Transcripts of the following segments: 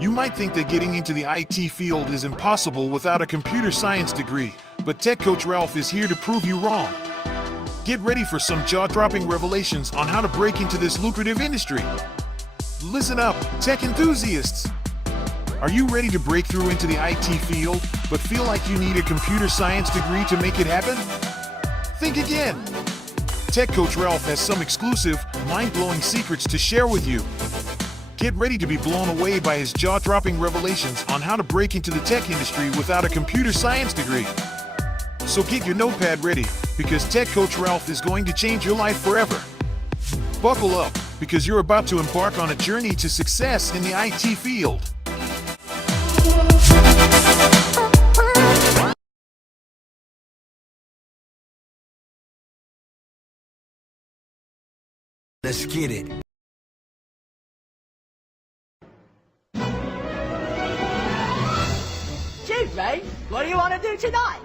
You might think that getting into the IT field is impossible without a computer science degree, but Tech Coach Ralph is here to prove you wrong. Get ready for some jaw-dropping revelations on how to break into this lucrative industry. Listen up, tech enthusiasts! Are you ready to break through into the IT field, but feel like you need a computer science degree to make it happen? Think again! Tech Coach Ralph has some exclusive, mind-blowing secrets to share with you. Get ready to be blown away by his jaw-dropping revelations on how to break into the tech industry without a computer science degree. So get your notepad ready, because Tech Coach Ralph is going to change your life forever. Buckle up, because you're about to embark on a journey to success in the IT field. Let's get it. Shoot, Ray. What do you want to do tonight?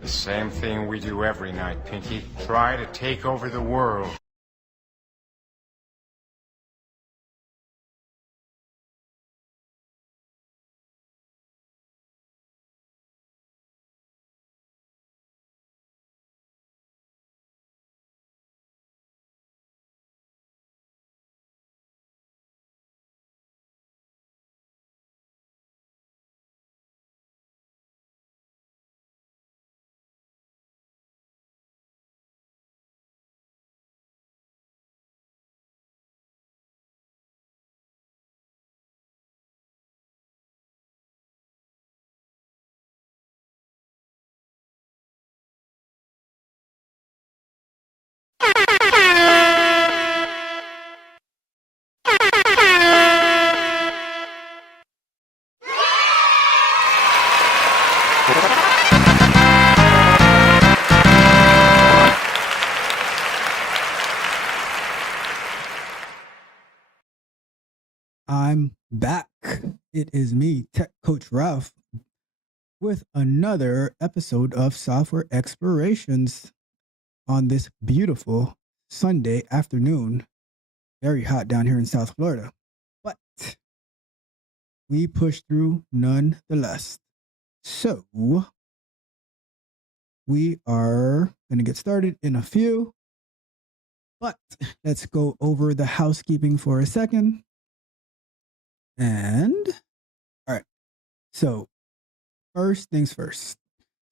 The same thing we do every night, Pinky. Try to take over the world. I'm back. It is me, Tech Coach Ralph, with another episode of Software Explorations on this beautiful Sunday afternoon. Very hot down here in South Florida, but we pushed through nonetheless. So we are going to get started in a few, but let's go over the housekeeping for a second. And all right, so first things first.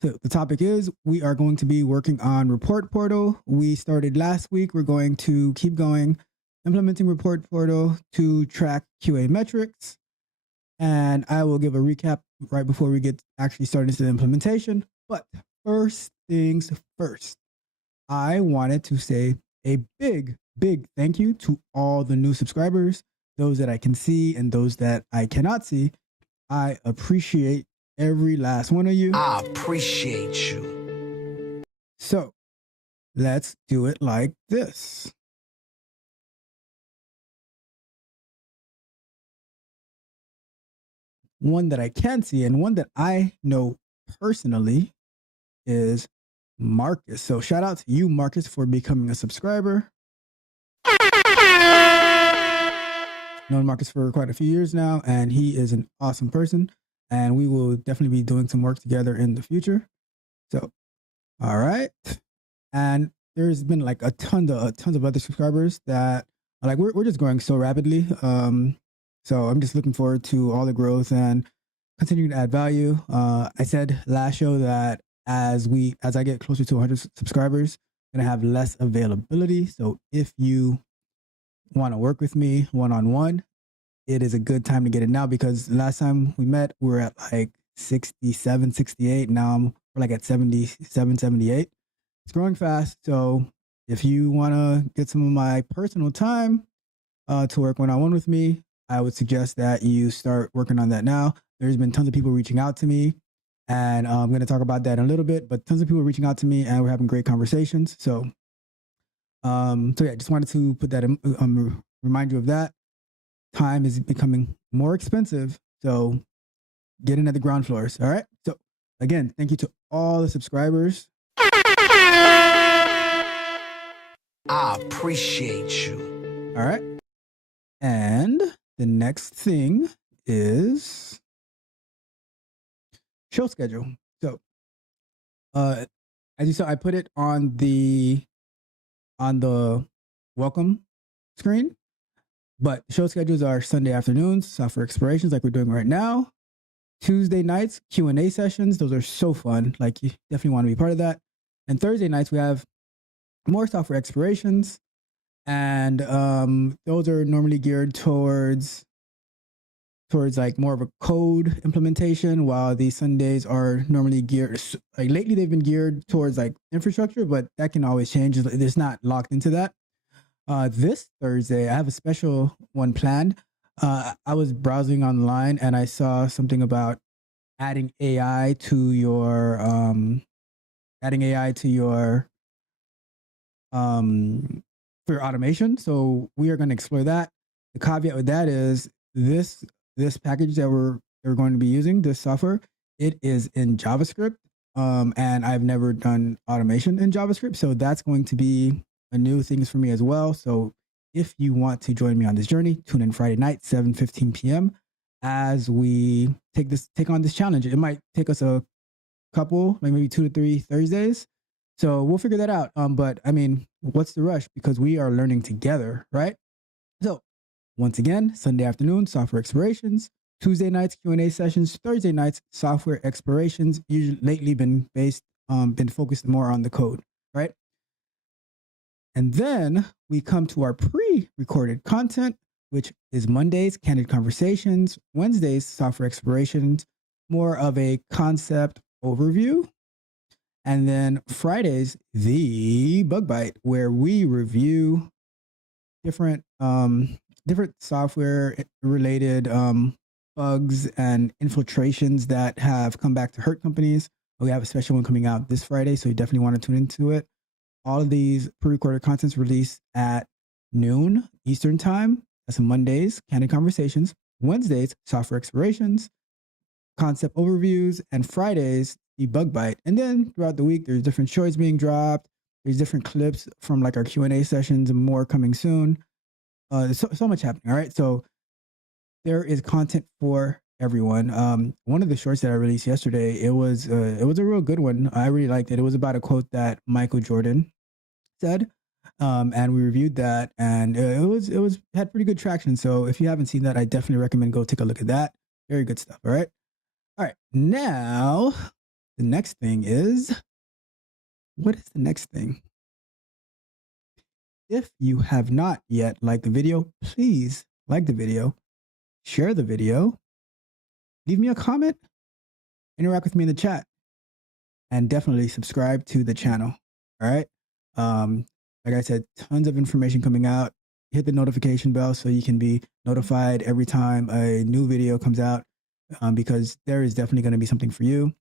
So the topic is we are going to be working on ReportPortal. We started last week. We're going to keep going, implementing ReportPortal to track QA metrics. And I will give a recap right before we get actually started into the implementation. But first things first, I wanted to say a big thank you to all the new subscribers, those that I can see and those that I cannot see. I appreciate every last one of you. I appreciate you. So let's do it like this. One that I can see and one that I know personally is Marcus. So shout out to you, Marcus, for becoming a subscriber. Known Marcus for quite a few years now, and he is an awesome person, and we will definitely be doing some work together in the future. So, all right. And there's been like tons of other subscribers that are like, we're just growing so rapidly. So I'm just looking forward to all the growth and continuing to add value. I said last show that as I get closer to 100 subscribers, I'm going to have less availability. So if you want to work with me one-on-one, it is a good time to get it now, because last time we met, we were at like 67, 68. Now we're like at 77, 78. It's growing fast. So if you want to get some of my personal time to work one-on-one with me, I would suggest that you start working on that now. There's been tons of people reaching out to me, and I'm going to talk about that in a little bit, but tons of people reaching out to me, and we're having great conversations. So yeah, just wanted to put that in, remind you of that. Time is becoming more expensive, so get in at the ground floors. All right. So again, thank you to all the subscribers. I appreciate you. All right. And the next thing is show schedule. So as you saw, I put it on the welcome screen. But show schedules are Sunday afternoons, software explorations like we're doing right now. Tuesday nights, Q&A sessions. Those are so fun. Like you definitely want to be part of that. And Thursday nights, we have more software explorations. And those are normally geared towards like more of a code implementation, while these Sundays are normally geared, like lately they've been geared towards like infrastructure, but that can always change. It's not locked into that. This Thursday, I have a special one planned. I was browsing online and I saw something about adding AI to your for your automation. So we are going to explore that. The caveat with that is this package that we're going to be using, this software, it is in JavaScript. And I've never done automation in JavaScript. So that's going to be a new thing for me as well. So if you want to join me on this journey, tune in Friday night, 7:15 p.m. as we take on this challenge. It might take us a couple, like maybe 2 to 3 Thursdays. So we'll figure that out. But I mean, what's the rush? Because we are learning together, right? So once again, Sunday afternoon, software explorations. Tuesday nights, Q&A sessions. Thursday nights, software explorations. Usually lately been focused more on the code, right? And then we come to our pre-recorded content, which is Mondays, candid conversations. Wednesdays, software explorations, more of a concept overview. And then Fridays, the bug bite, where we review different software related bugs and infiltrations that have come back to hurt companies. We have a special one coming out this Friday, so you definitely want to tune into it. All of these pre-recorded contents released at noon Eastern time. That's Mondays, candid conversations. Wednesdays, software explorations, concept overviews, and Fridays, the bug bite. And then throughout the week, there's different shows being dropped. There's different clips from like our Q&A sessions and more coming soon. There's so much happening. All right. So there is content for everyone. One of the shorts that I released yesterday, it was a real good one. I really liked it. It was about a quote that Michael Jordan said. And we reviewed that, and it had pretty good traction. So if you haven't seen that, I definitely recommend go take a look at that. Very good stuff. All right. All right. Now the next thing is, what is the next thing? If you have not yet liked the video, please like the video, share the video, leave me a comment, interact with me in the chat, and definitely subscribe to the channel. All right. Like I said, tons of information coming out. Hit the notification bell so you can be notified every time a new video comes out, because there is definitely going to be something for you.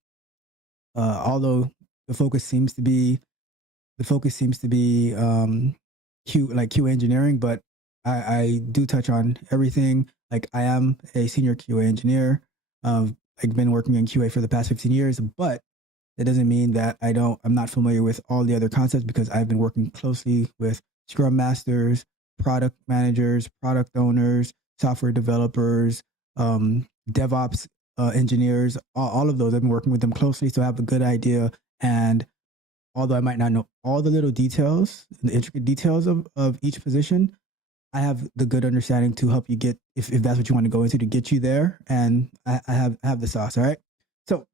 Although the focus seems to be QA engineering, but I do touch on everything. Like I am a senior QA engineer. I've been working in QA for the past 15 years, but that doesn't mean that I'm not familiar with all the other concepts, because I've been working closely with Scrum Masters, product managers, product owners, software developers, DevOps engineers, all of those. I've been working with them closely, so I have a good idea. And although I might not know all the little details, the intricate details of each position, I have the good understanding to help you get, if that's what you want to go into, to get you there. And I have the sauce. All right. So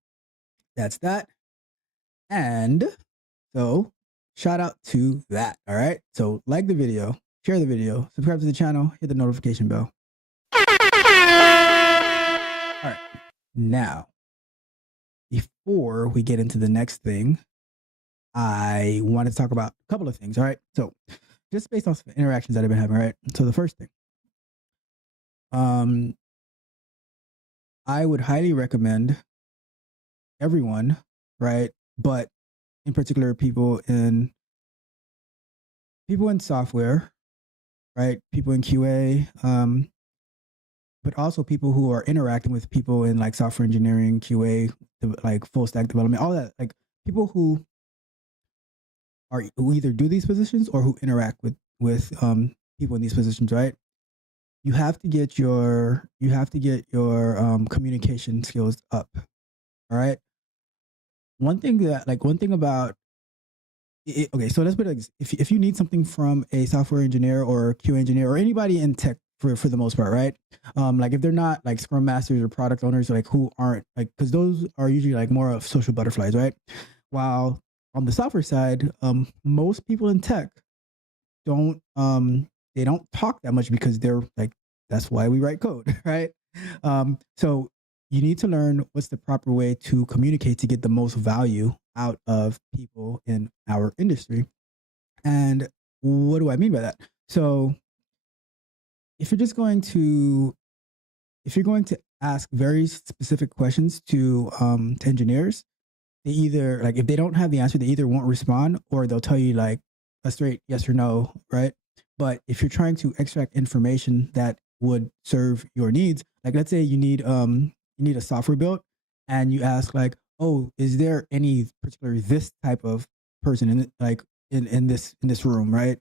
that's that. And so shout out to that. All right. So like the video, share the video, subscribe to the channel, hit the notification bell. All right. Now, before we get into the next thing, I want to talk about a couple of things. All right. So just based off of interactions that I've been having. All right. So the first thing, I would highly recommend everyone, right? But in particular, people in software, right? People in QA, but also people who are interacting with people in like software engineering, QA, like full stack development, all that, like people who either do these positions or who interact with people in these positions, right? You have to get your communication skills up. All right. One thing about it, okay, so let's put it like this. If you need something from a software engineer or QA engineer or anybody in tech for the most part, right? Like if they're not like scrum masters or product owners, like who aren't like, because those are usually like more of social butterflies, right? While on the software side, most people in tech don't they don't talk that much because they're like, that's why we write code, right? So you need to learn what's the proper way to communicate to get the most value out of people in our industry. And what do I mean by that? So if you're just going to if you're going to ask very specific questions to engineers, they either like, if they don't have the answer, they either won't respond or they'll tell you like a straight yes or no, right? But if you're trying to extract information that would serve your needs, like let's say you need a software built, and you ask like, oh, is there any particular this type of person in like in this room, right?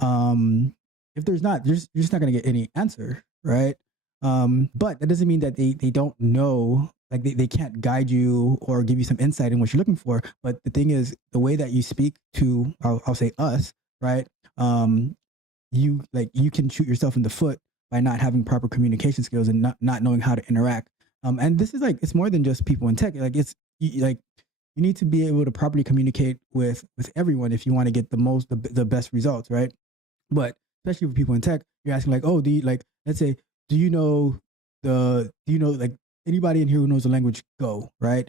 If there's not, you're just not going to get any answer, right? But that doesn't mean that they don't know, like they can't guide you or give you some insight in what you're looking for. But the thing is, the way that you speak to, I'll say us, right? You can shoot yourself in the foot by not having proper communication skills and not knowing how to interact. And this is like, it's more than just people in tech. Like like you need to be able to properly communicate with everyone if you want to get the best results, right? But especially for people in tech, you're asking like, oh, let's say, do you know like anybody in here who knows the language Go, right?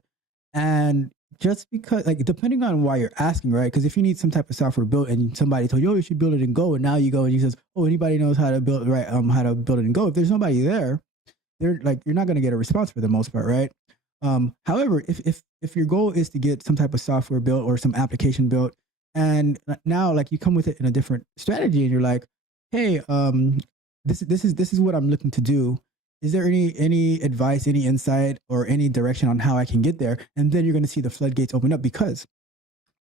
And just because, like, depending on why you're asking, right? Because if you need some type of software built and somebody told you, oh, you should build it in Go, and now you go and he says, oh, anybody knows how to build how to build it in Go? If there's nobody there, they're like, you're not going to get a response for the most part, right? However, if your goal is to get some type of software built or some application built, and now like you come with it in a different strategy, and you're like, hey, this is what I'm looking to do. Is there any advice, any insight, or any direction on how I can get there? And then you're going to see the floodgates open up, because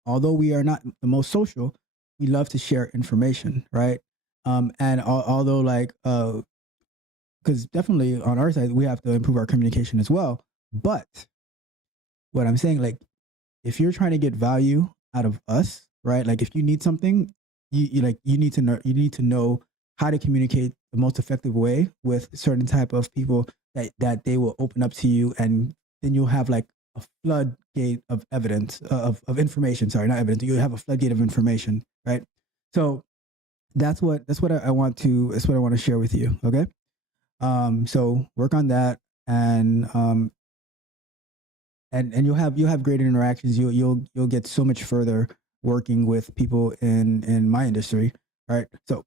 although we are not the most social, we love to share information, right? And although like, because definitely on our side, we have to improve our communication as well. But what I'm saying, like, if you're trying to get value out of us, right? Like if you need something, you need to know how to communicate the most effective way with certain type of people that they will open up to you, and then you'll have like a floodgate of evidence of information. Sorry, not evidence. You have a floodgate of information, right? So that's what I want to share with you. Okay. So work on that, and you'll have great interactions. You'll get so much further working with people in my industry. All right. So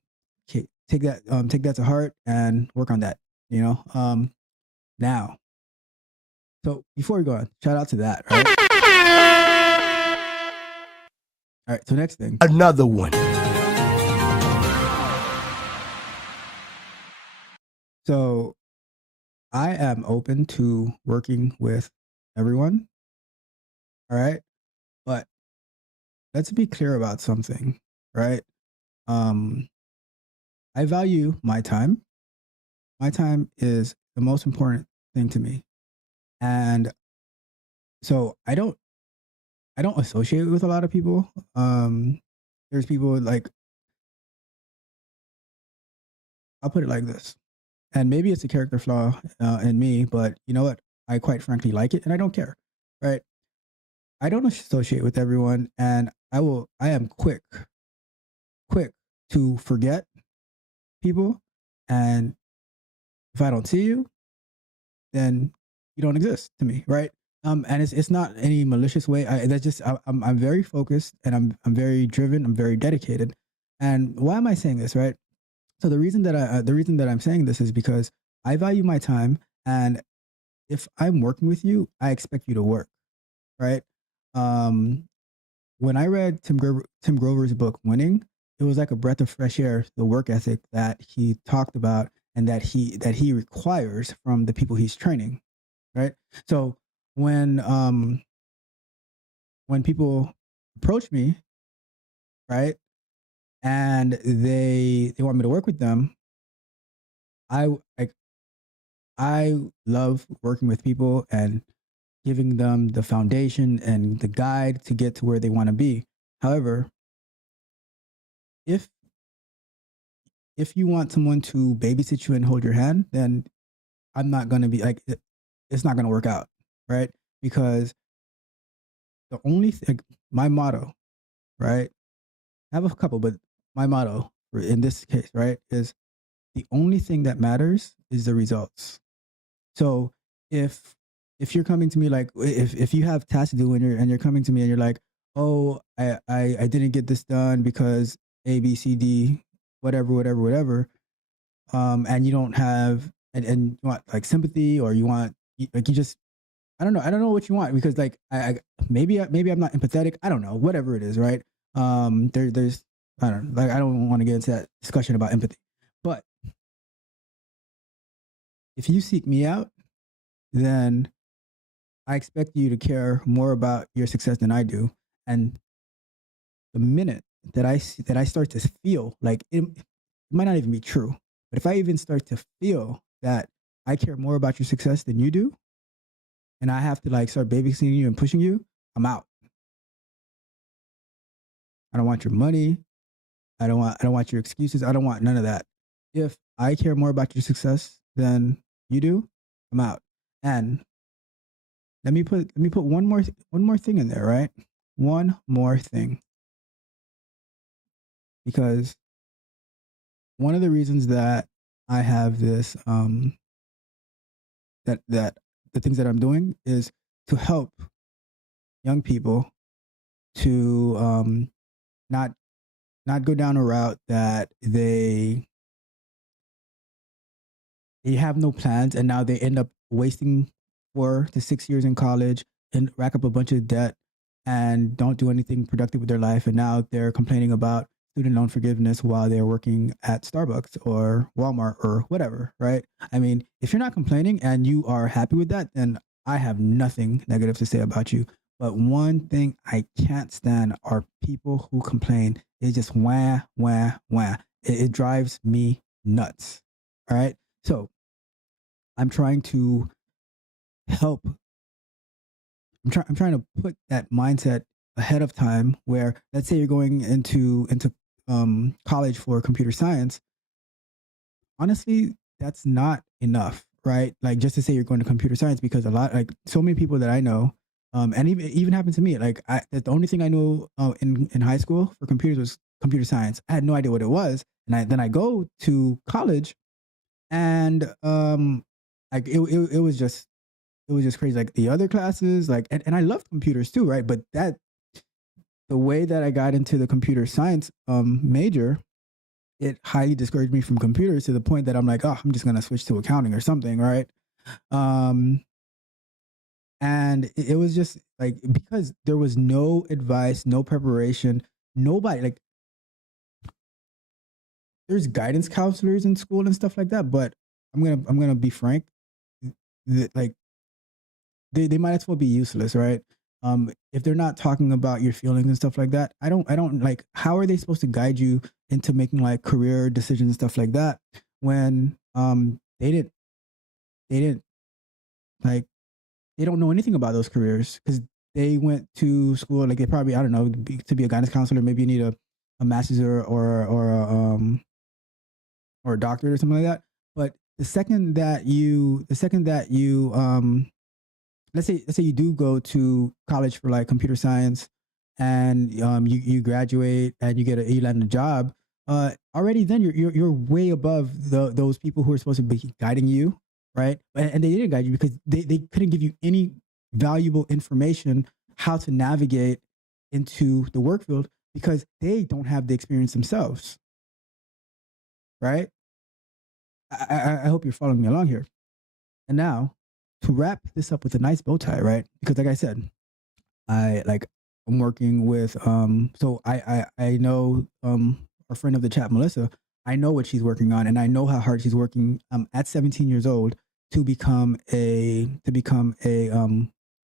okay, take that to heart and work on that. Now. So before we go on, shout out to that. Right. All right. So next thing. Another one. So I am open to working with everyone. All right. But let's be clear about something, right? I value my time. My time is the most important thing to me. And so I don't associate with a lot of people. There's people like, I'll put it like this. And maybe it's a character flaw in me, but you know what? I quite frankly like it, and I don't care, right? I don't associate with everyone, and I am quick to forget people. And if I don't see you, then you don't exist to me, right? And it's not any malicious way. I'm very focused, and I'm very driven. I'm very dedicated. And why am I saying this, right? So the reason that I'm saying this is because I value my time, and if I'm working with you, I expect you to work, right? When I read Tim Grover's book Winning, it was like a breath of fresh air, the work ethic that he talked about and that he requires from the people he's training, right? So when people approach me, right, and they want me to work with them, I love working with people and giving them the foundation and the guide to get to where they want to be. However, if if you want someone to babysit you and hold your hand, then I'm not going to be like, it's not going to work out, right? Because the only thing, my motto, right? I have a couple, but my motto in this case, right, is the only thing that matters is the results. So if you're coming to me like if you have tasks to do and you're coming to me and you're like, oh, I didn't get this done because A, B, C, D, whatever, and you don't have and you want like sympathy or you want like you just I don't know what you want because like I maybe I'm not empathetic. I don't know, whatever it is, right? There's I don't like I don't want to get into that discussion about empathy, but if you seek me out, then I expect you to care more about your success than I do. And the minute that I start to feel like it might not even be true, but if I even start to feel that I care more about your success than you do, and I have to like start babysitting you and pushing you, I'm out. I don't want your money. I don't want your excuses. I don't want none of that. If I care more about your success than you do, I'm out. And let me put one more thing in there, right? One more thing. Because one of the reasons that I have this that the things that I'm doing is to help young people to not go down a route that they have no plans and now they end up wasting 4 to 6 years in college and rack up a bunch of debt and don't do anything productive with their life. And now they're complaining about student loan forgiveness while they're working at Starbucks or Walmart or whatever, right? I mean, if you're not complaining and you are happy with that, then I have nothing negative to say about you. But one thing I can't stand are people who complain. It's just wah, wah, wah. It drives me nuts. All right. So I'm trying to help. I'm trying to put that mindset ahead of time where let's say you're going into college for computer science. Honestly, that's not enough, right? Like just to say you're going to computer science because a lot like so many people that I know and even happened to me. Like the only thing I knew in high school for computers was computer science. I had no idea what it was, and then I go to college, and like it was just crazy. Like the other classes, like and I loved computers too, right? But the way that I got into the computer science major, it highly discouraged me from computers to the point that I'm like, oh, I'm just gonna switch to accounting or something, right? And it was just like because there was no advice, no preparation, nobody like there's guidance counselors in school and stuff like that, but I'm gonna be frank, like they might as well be useless, right? If they're not talking about your feelings and stuff like that, I don't like how are they supposed to guide you into making like career decisions and stuff like that when they didn't like they don't know anything about those careers because they went to school like they probably I don't know to be a guidance counselor. Maybe you need a master's or a doctorate or something like that. But the second that you let's say you do go to college for like computer science and you graduate and you land a job, already then you're way above those people who are supposed to be guiding you, right? And they didn't guide you because they couldn't give you any valuable information how to navigate into the work field because they don't have the experience themselves, right? I hope you're following me along here. And now to wrap this up with a nice bow tie, right? Because like I said, I'm working with so I know our friend of the chat, Melissa. I know what she's working on, and I know how hard she's working at 17 years old to become a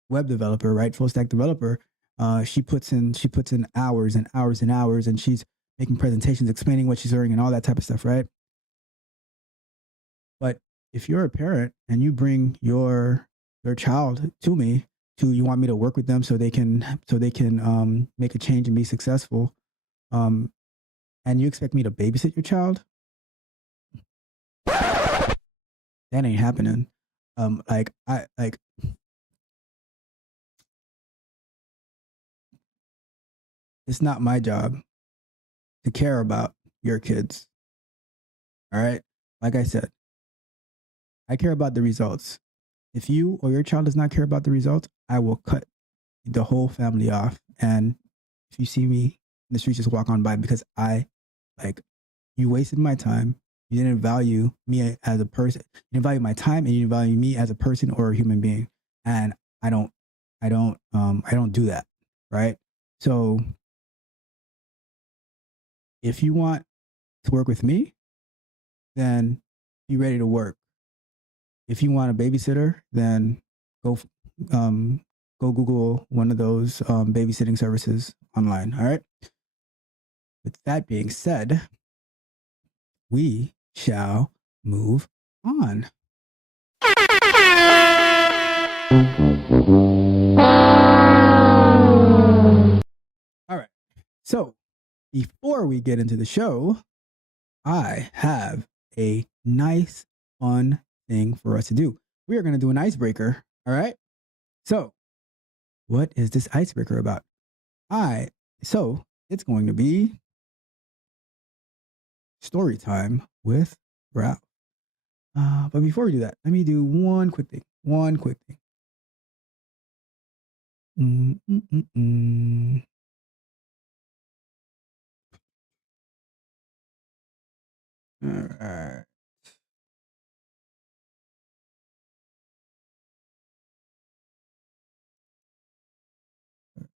web developer, right? Full stack developer. She puts in hours and hours and hours, and she's making presentations, explaining what she's learning, and all that type of stuff, right? But if you're a parent and you bring your child to me, you want me to work with them so they can make a change and be successful, and you expect me to babysit your child, that ain't happening. Like it's not my job to care about your kids. All right. Like I said, I care about the results. If you or your child does not care about the results, I will cut the whole family off. And if you see me in the streets, just walk on by, because you wasted my time. You didn't value me as a person. You didn't value my time, and you didn't value me as a person or a human being. And I don't do that. Right. So if you want to work with me, then be ready to work. If you want a babysitter, then go Google one of those babysitting services online. All right. With that being said, we shall move on. All right. So before we get into the show, I have a nice, fun thing for us to do. We are going to do an icebreaker. All right. So what is this icebreaker about? So it's going to be story time with Ralph. But before we do that, let me do one quick thing. All right. Let's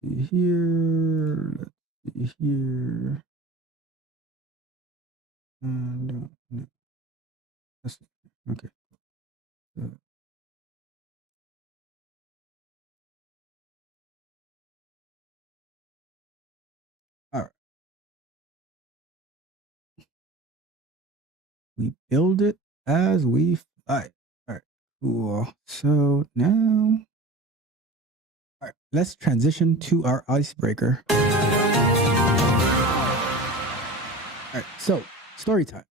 see here. And let's see. Okay. All right. We build it as we fly. All right. Cool. So now, all right, let's transition to our icebreaker. All right. So story time.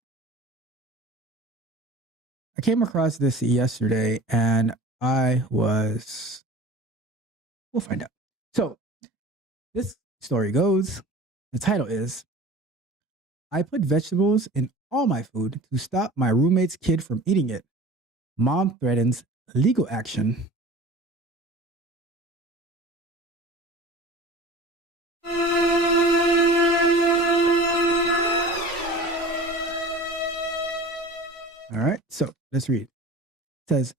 I came across this yesterday, and we'll find out. So this story goes, the title is, I put vegetables in all my food to stop my roommate's kid from eating it. Mom threatens legal action. All right, so let's read. It says,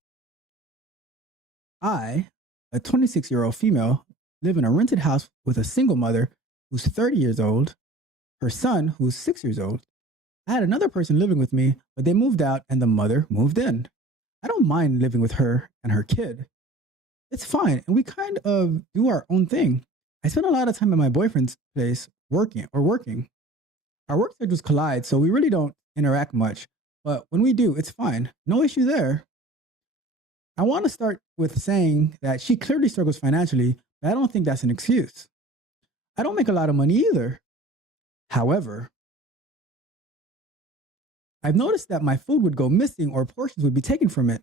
I, a 26-year-old female, live in a rented house with a single mother who's 30 years old, her son who's 6 years old. I had another person living with me, but they moved out and the mother moved in. I don't mind living with her and her kid. It's fine, and we kind of do our own thing. I spend a lot of time at my boyfriend's place working. Our work schedules collide, so we really don't interact much. But when we do, it's fine. No issue there. I want to start with saying that she clearly struggles financially, but I don't think that's an excuse. I don't make a lot of money either. However, I've noticed that my food would go missing or portions would be taken from it.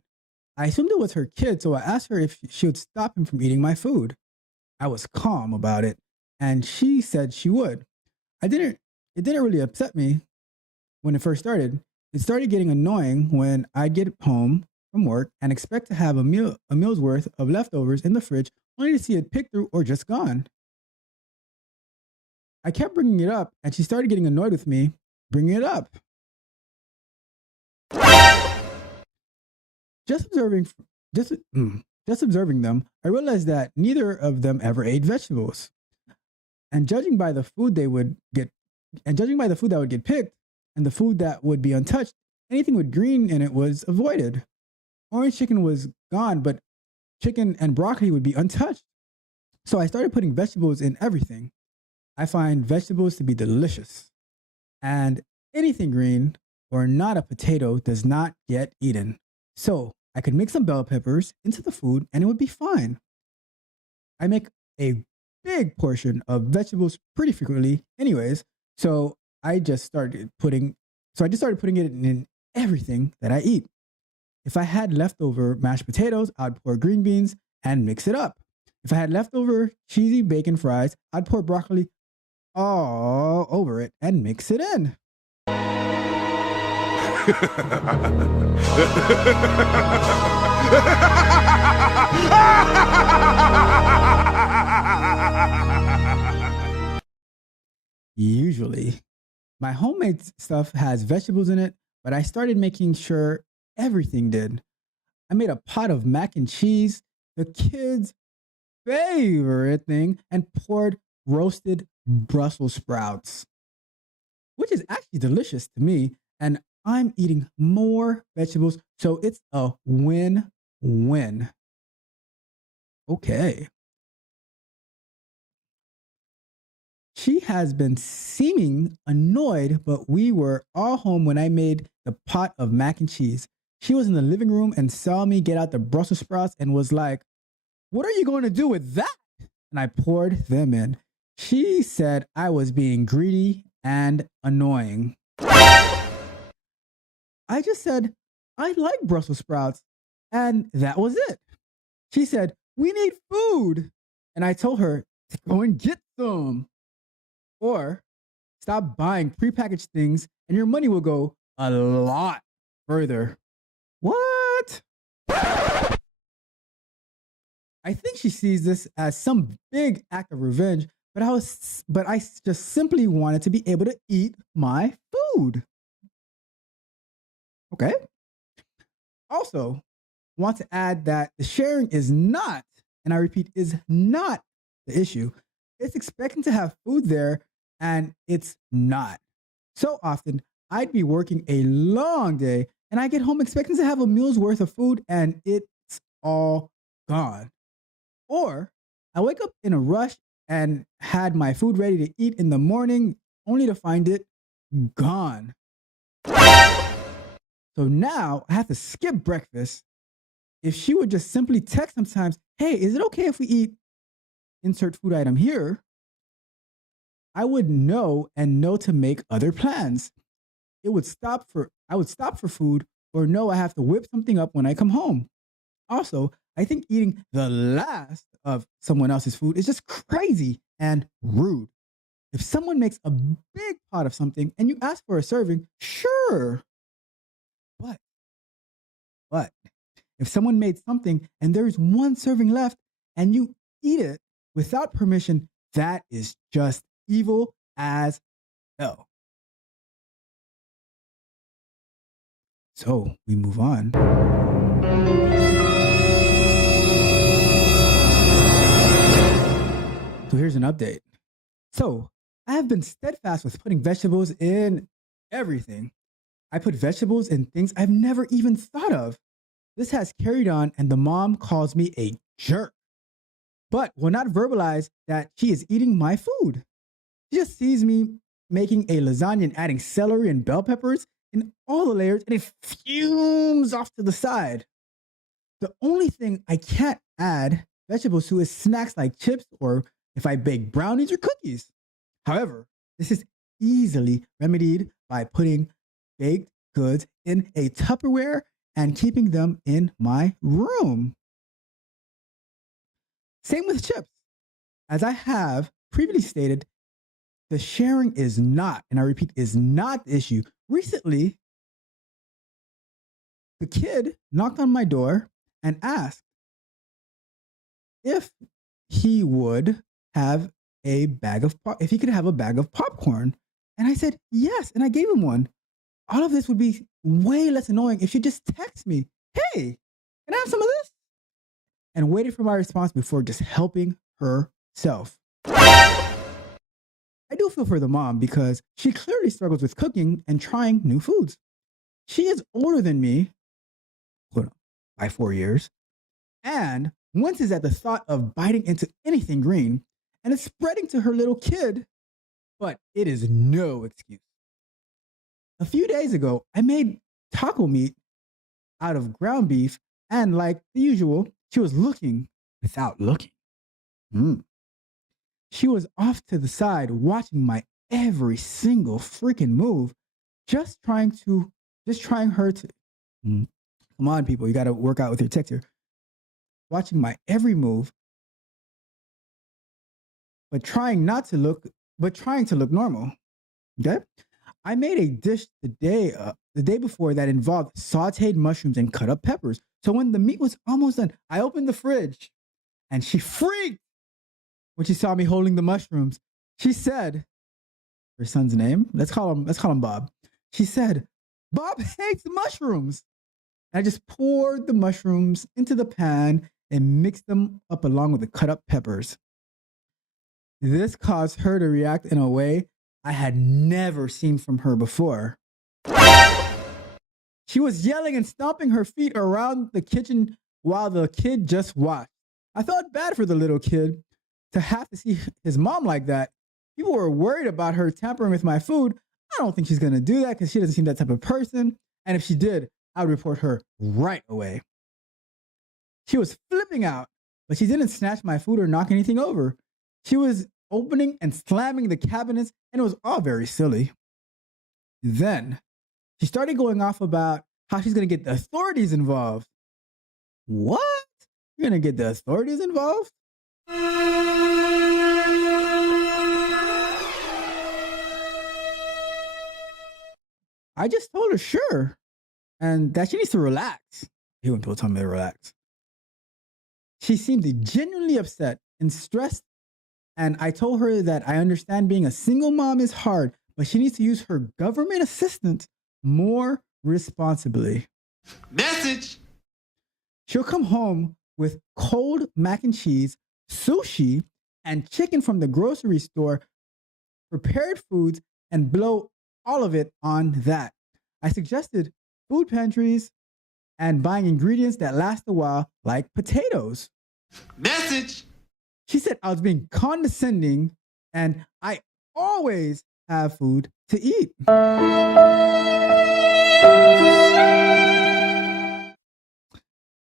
I assumed it was her kid, so I asked her if she would stop him from eating my food. I was calm about it, and she said she would. It didn't really upset me when it first started. It started getting annoying when I get home from work and expect to have a meal's worth of leftovers in the fridge, only to see it picked through or just gone. I kept bringing it up, and she started getting annoyed with me bringing it up. Just observing them, I realized that neither of them ever ate vegetables. And judging by the food that would get picked and the food that would be untouched, anything with green in it was avoided. Orange chicken was gone, but chicken and broccoli would be untouched. So I started putting vegetables in everything. I find vegetables to be delicious. And anything green or not a potato does not get eaten. So I could mix some bell peppers into the food and it would be fine. I make a big portion of vegetables pretty frequently anyways. So I just started putting it everything that I eat. If I had leftover mashed potatoes, I'd pour green beans and mix it up. If I had leftover cheesy bacon fries, I'd pour broccoli all over it and mix it in. Usually, my homemade stuff has vegetables in it, but I started making sure everything did. I made a pot of mac and cheese, the kids' favorite thing, and poured roasted Brussels sprouts, which is actually delicious to me. And I'm eating more vegetables, so it's a win-win. Okay. She has been seeming annoyed, but we were all home when I made the pot of mac and cheese. She was in the living room and saw me get out the Brussels sprouts and was like, "What are you going to do with that?" And I poured them in. She said I was being greedy and annoying. I just said, "I like Brussels sprouts." And that was it. She said, "We need food." And I told her to go and get some. Or stop buying prepackaged things and your money will go a lot further. What? I think she sees this as some big act of revenge, but I just simply wanted to be able to eat my food. Okay. Also, want to add that the sharing is not, and I repeat, is not the issue. It's expecting to have food there, and it's not. So often, I'd be working a long day, and I get home expecting to have a meal's worth of food, and it's all gone. Or I wake up in a rush and had my food ready to eat in the morning, only to find it gone. So now I have to skip breakfast. If she would just simply text sometimes, "Hey, is it okay if we eat insert food item here?" I would know to make other plans. I would stop for food, or no, I have to whip something up when I come home. Also, I think eating the last of someone else's food is just crazy and rude. If someone makes a big pot of something and you ask for a serving, sure. But if someone made something and there's one serving left and you eat it without permission, that is just evil as hell. So we move on. So here's an update. So I have been steadfast with putting vegetables in everything. I put vegetables in things I've never even thought of. This has carried on, and the mom calls me a jerk, but will not verbalize that she is eating my food. She just sees me making a lasagna and adding celery and bell peppers in all the layers, and it fumes off to the side. The only thing I can't add vegetables to is snacks like chips or if I bake brownies or cookies. However, this is easily remedied by putting baked goods in a Tupperware and keeping them in my room. Same with chips. As I have previously stated, the sharing is not, and I repeat, is not the issue. Recently, the kid knocked on my door and asked if he would have if he could have a bag of popcorn. And I said yes, and I gave him one. All of this would be way less annoying if she just texted me, "Hey, can I have some of this?" And waited for my response before just helping herself. I do feel for the mom because she clearly struggles with cooking and trying new foods. She is older than me by 4 years and winces at the thought of biting into anything green, and it's spreading to her little kid, but it is no excuse. A few days ago, I made taco meat out of ground beef, and like the usual, she was looking without looking. She was off to the side watching my every single freaking move, just trying to just trying her to, come on, people, you got to work out with your text here. Watching my every move, but trying to look normal. Okay. I made a dish the day before that involved sauteed mushrooms and cut up peppers. So when the meat was almost done, I opened the fridge and she freaked when she saw me holding the mushrooms. She said, her son's name, let's call him Bob. She said, "Bob hates mushrooms." And I just poured the mushrooms into the pan and mixed them up along with the cut up peppers. This caused her to react in a way I had never seen from her before. She was yelling and stomping her feet around the kitchen while the kid just watched. I felt bad for the little kid to have to see his mom like that. People were worried about her tampering with my food. I don't think she's going to do that because she doesn't seem that type of person. And if she did, I would report her right away. She was flipping out, but she didn't snatch my food or knock anything over. She was opening and slamming the cabinets, and it was all very silly. Then she started going off about how she's going to get the authorities involved. What? You're going to get the authorities involved? I just told her sure, and that she needs to relax. He went to tell me to relax. She seemed genuinely upset and stressed, and I told her that I understand being a single mom is hard, but she needs to use her government assistance more responsibly. Message! She'll come home with cold mac and cheese, sushi, and chicken from the grocery store, prepared foods, and blow all of it on that. I suggested food pantries and buying ingredients that last a while, like potatoes. Message! She said I was being condescending and I always have food to eat.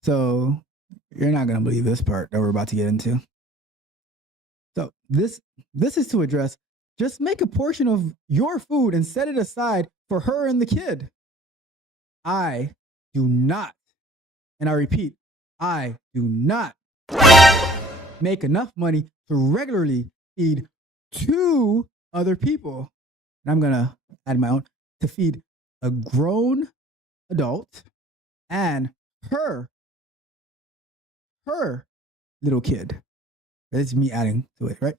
So you're not going to believe this part that we're about to get into. So this is to address, just make a portion of your food and set it aside for her and the kid. I do not, and I repeat, I do not make enough money to regularly feed 2 other people. And I'm going to add my own, to feed a grown adult and her little kid. That's me adding to it, right?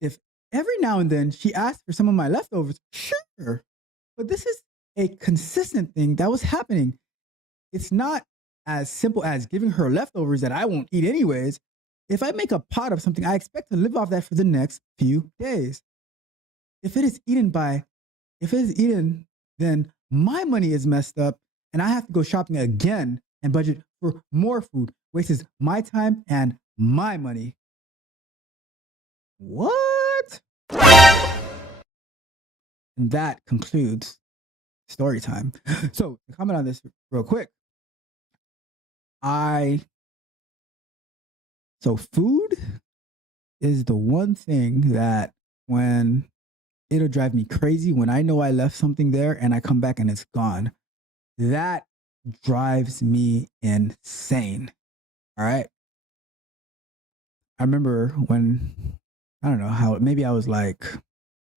If every now and then she asks for some of my leftovers, sure. But this is a consistent thing that was happening. It's not as simple as giving her leftovers that I won't eat anyways. If I make a pot of something, I expect to live off that for the next few days. If it is eaten, then my money is messed up and I have to go shopping again and budget for more food, wastes my time and my money. What? And that concludes story time. So to comment on this real quick, so food is the one thing that when it'll drive me crazy when I know I left something there and I come back and it's gone. That drives me insane. All right. I remember when, I don't know how, maybe I was like,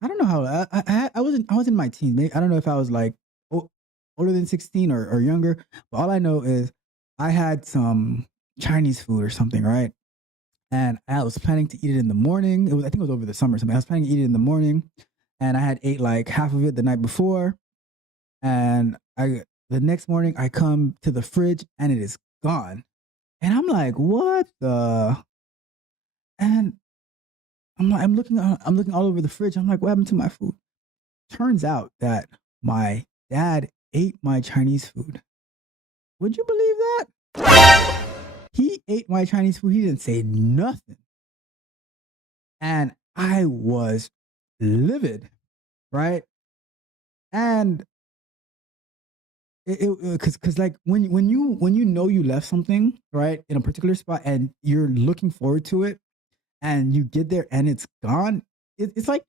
I don't know how, I was in my teens. Maybe, I don't know if I was like older than 16 or younger, but all I know is I had some Chinese food or something, right? And I was planning to eat it in the morning. I think it was over the summer or something. I was planning to eat it in the morning, and I had ate like half of it the night before. And the next morning I come to the fridge and it is gone. And I'm like, what the? And I'm looking all over the fridge. I'm like, what happened to my food? Turns out that my dad ate my Chinese food. Would you believe that? He ate my Chinese food. He didn't say nothing. And I was livid, right? And because like when you know you left something, right, in a particular spot and you're looking forward to it and you get there and it's gone, it's like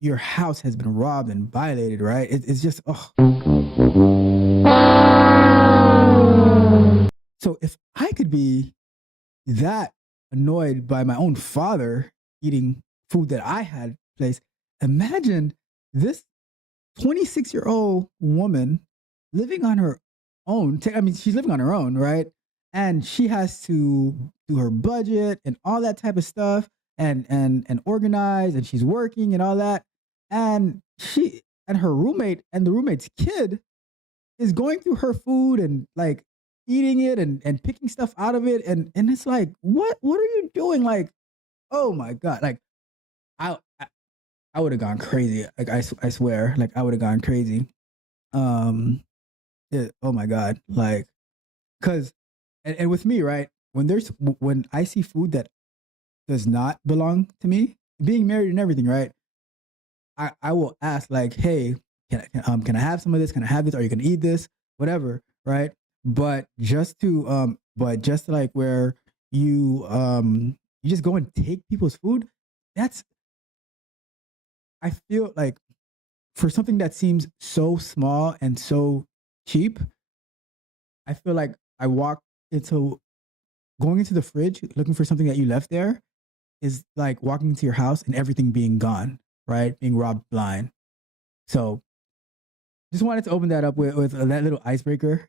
your house has been robbed and violated, right? It's just, oh. So if I could be that annoyed by my own father eating food that I had placed, imagine this 26-year-old woman living on her own. I mean, she's living on her own, right? And she has to do her budget and all that type of stuff and organize, and she's working and all that. And she and her roommate and the roommate's kid is going through her food and like eating it and picking stuff out of it. And it's like, what are you doing? Like, oh my God. Like I would have gone crazy. Like I swear, like I would have gone crazy. Oh my God. Like, cause, and with me, right? When I see food that does not belong to me, being married and everything, right? I will ask like, hey, can I have some of this? Can I have this? Are you gonna eat this? Whatever, right? But just to like where you just go and take people's food, that's, I feel like for something that seems so small and so cheap, I feel like going into the fridge looking for something that you left there is like walking into your house and everything being gone, right? Being robbed blind. So just wanted to open that up with that little icebreaker.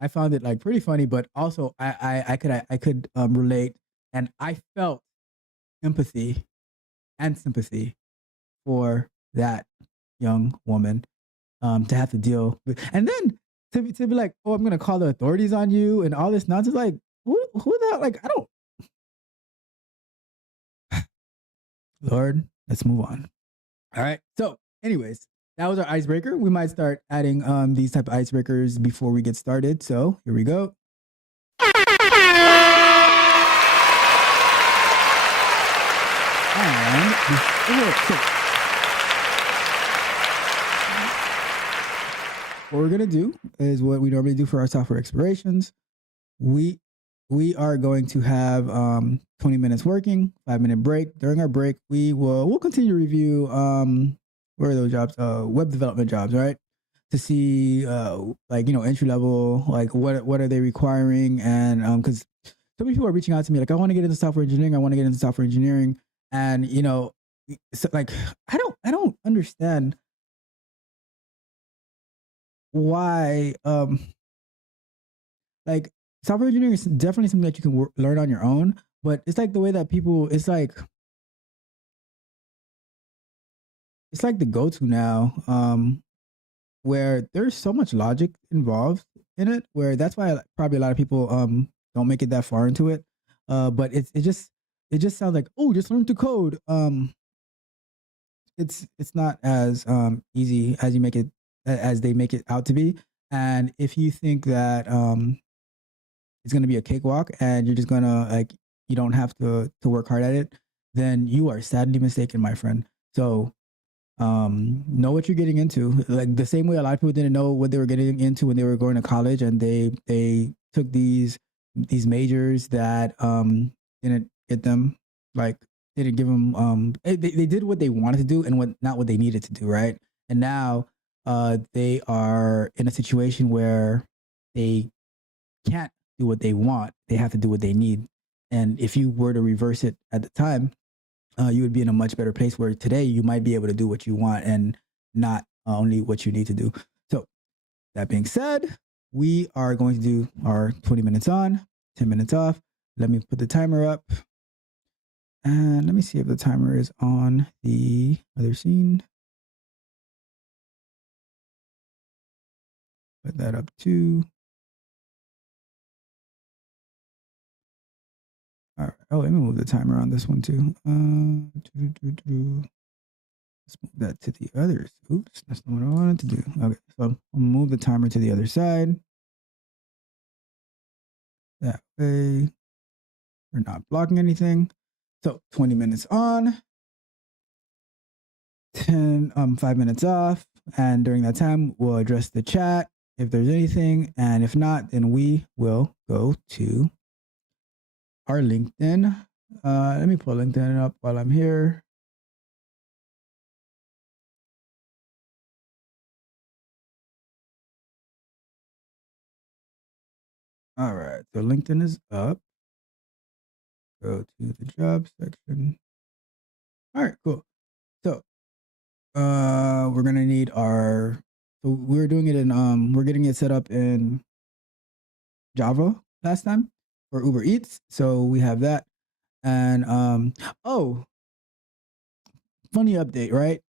I found it like pretty funny, but also I could relate, and I felt empathy and sympathy for that young woman to have to deal with, and then to be like, oh, I'm gonna call the authorities on you and all this nonsense. Like, who the hell? Like, I don't. Lord, let's move on. All right. So, anyways, that was our icebreaker. We might start adding these type of icebreakers before we get started. So here we go. And what we're gonna do is what we normally do for our software explorations. We are going to have 20 minutes working, 5-minute break. During our break, we'll continue to review where are those jobs? Web development jobs, right? To see like, you know, entry level, like what are they requiring? And because so many people are reaching out to me like, I want to get into software engineering. And you know, so like I don't understand why like software engineering is definitely something that you can learn on your own, but it's like the way that people, it's like the go-to now, where there's so much logic involved in it, where that's why probably a lot of people don't make it that far into it. But it just sounds like, oh, just learn to code. It's not as easy as they make it out to be. And if you think that it's going to be a cakewalk and you're just going to like, you don't have to work hard at it, then you are sadly mistaken, my friend. So know what you're getting into. Like the same way a lot of people didn't know what they were getting into when they were going to college, and they took these majors that didn't get them, like didn't give them they did what they wanted to do and not what they needed to do, right? And now they are in a situation where they can't do what they want. They have to do what they need. And if you were to reverse it at the time, you would be in a much better place, where today you might be able to do what you want and not only what you need to do. So that being said, we are going to do our 20 minutes on, 10 minutes off. Let me put the timer up. And let me see if the timer is on the other scene. Put that up too. All right. Oh, let me move the timer on this one too. Let's move that to the others. Oops, that's not what I wanted to do. Okay, so I'll move the timer to the other side. That way we're not blocking anything. So 20 minutes on, 5 minutes off. And during that time, we'll address the chat if there's anything. And if not, then we will go to our LinkedIn. Let me pull LinkedIn up while I'm here. All right. So LinkedIn is up. Go to the job section. All right, cool. So we're gonna need our we're doing it in we're getting it set up in Java last time for Uber Eats. So we have that. And oh, funny update, right?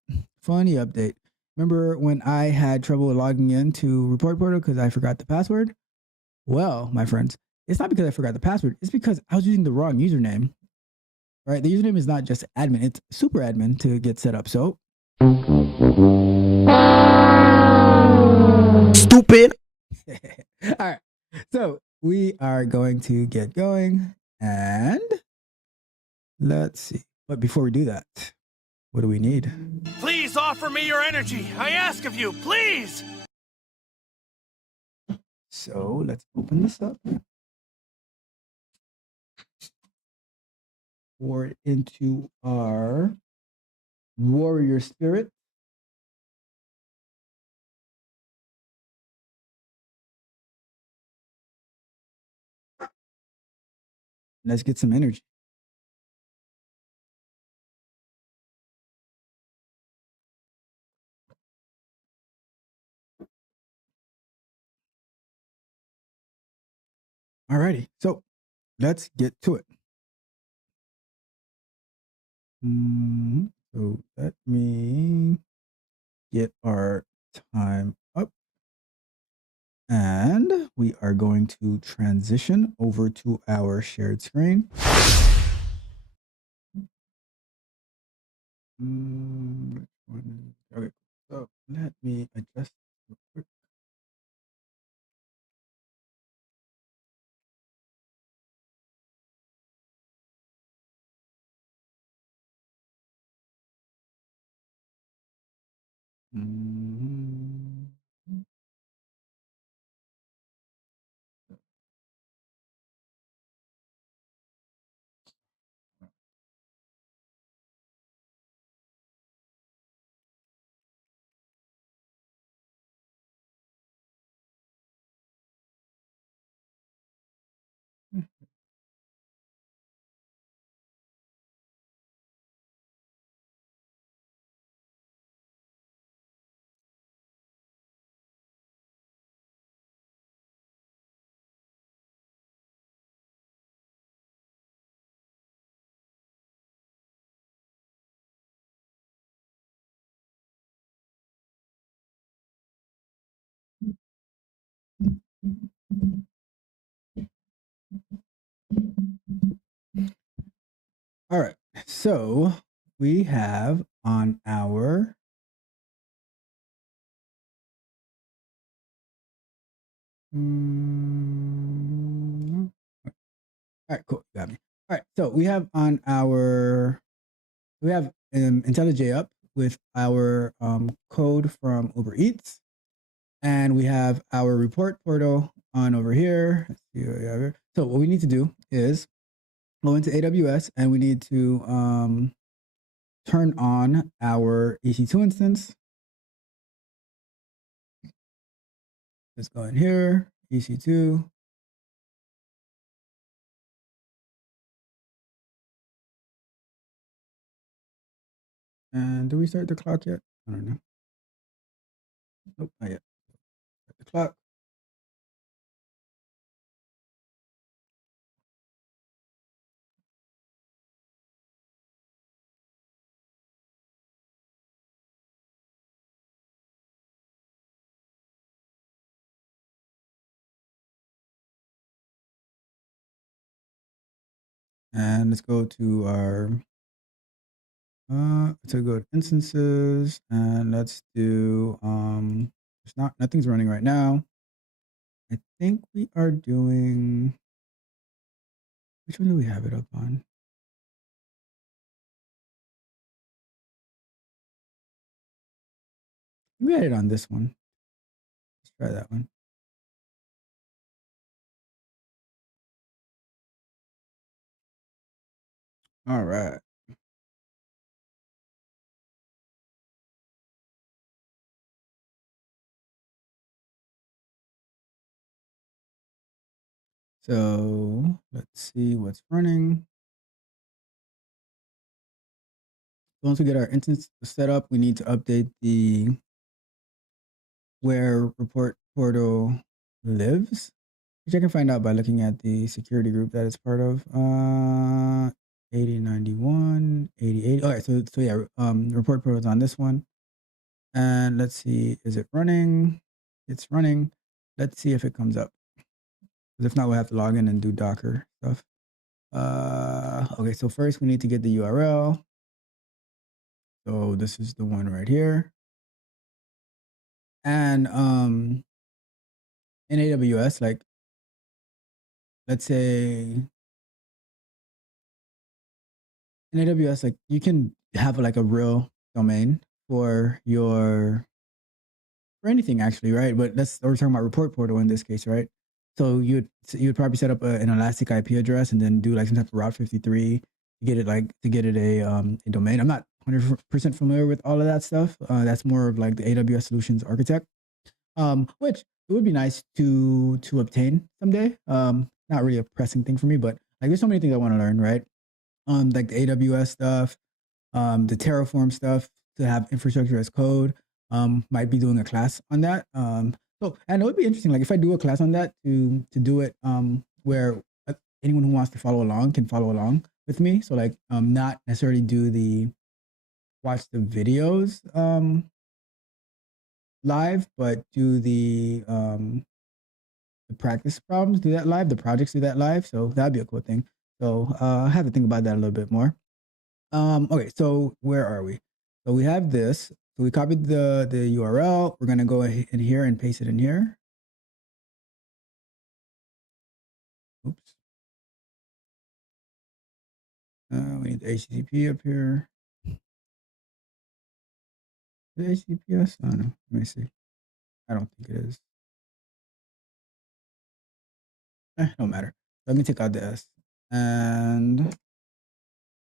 Funny update. Remember when I had trouble logging into ReportPortal because I forgot the password? Well, my friends, it's not because I forgot the password. It's because I was using the wrong username. Right? The username is not just admin; it's super admin to get set up. So Stupid. all right. So we are going to get going and let's see. But before we do that, what do we need? Please offer me your energy. I ask of you, please. So let's open this up. Pour it into our warrior spirit. Let's get some energy. Alrighty, so let's get to it. So let me get our time up. And we are going to transition over to our shared screen. Okay, so let me adjust real quick. All right, so we have on our all right, cool, got me. All right, so we have on our IntelliJ up with our code from Uber Eats, and we have our report portal on over here. Let's see what we have here. So what we need to do is go into AWS, and we need to turn on our EC2 instance. Let's go in here, EC2. And do we start the clock yet? I don't know. Nope, not yet. Start the clock. And let's go to our to go to instances, and let's do nothing's running right now. I think we are doing, which one do we have it up on? We had it on this one. Let's try that one. All right. So let's see what's running. Once we get our instance set up, we need to update the where report portal lives, which I can find out by looking at the security group that it's part of. 8091, 8080. All right, so yeah, report portal is on this one. And let's see, is it running? It's running. Let's see if it comes up. Because if not, we'll have to log in and do Docker stuff. Okay, so first we need to get the URL. So this is the one right here. And in AWS, like, let's say in AWS, like you can have like a real domain for anything actually, right? But we're talking about report portal in this case, right? So you'd probably set up an elastic IP address and then do like some type of Route 53 to get it a domain. I'm not 100% familiar with all of that stuff. That's more of like the AWS solutions architect, which it would be nice to obtain someday. Not really a pressing thing for me, but like there's so many things I want to learn, right? Like the AWS stuff, the Terraform stuff to have infrastructure as code. Might be doing a class on that. So and it would be interesting, like if I do a class on that to do it, where anyone who wants to follow along can follow along with me. So like, not necessarily watch the videos live, but do the practice problems, do that live, the projects do that live. So that'd be a cool thing. So I have to think about that a little bit more. Okay, so where are we? So we have this. So we copied the URL. We're gonna go in here and paste it in here. Oops. We need the HTTP up here. The HTTPS? I don't know. Let me see. I don't think it is. Don't matter. Let me take out the S. And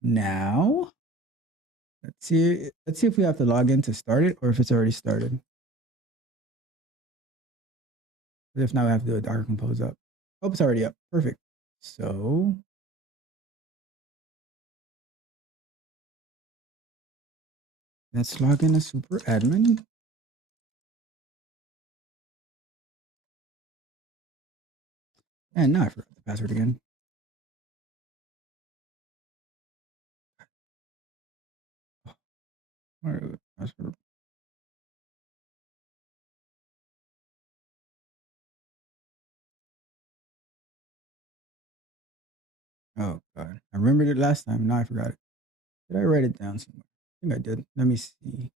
now let's see if we have to log in to start it or if it's already started. But if not, we have to do a Docker Compose up. Oh, it's already up. Perfect. So let's log in as super admin. And now I forgot the password again. Where is the password? Oh God, I remembered it last time. Now I forgot it. Did I write it down somewhere? I think I did. Let me see.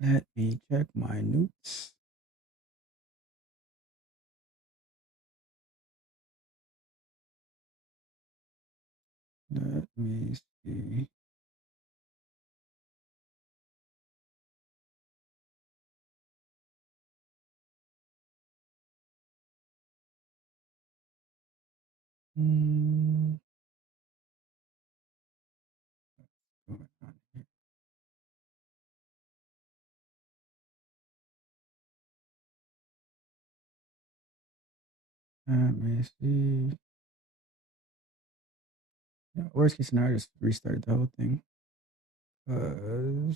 Let me check my notes. Let me see. What's going on here? Let me see. Yeah, worst case scenario, just restart the whole thing. Wait a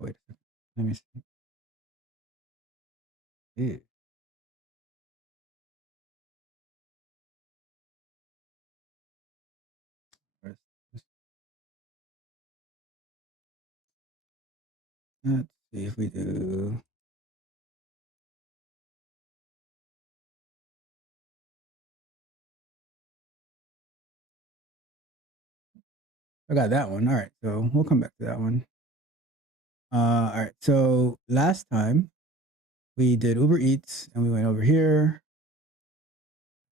second. Let me see. Yeah. Let's see if we do. I got that one. All right, so we'll come back to that one. All right, so last time we did Uber Eats and we went over here.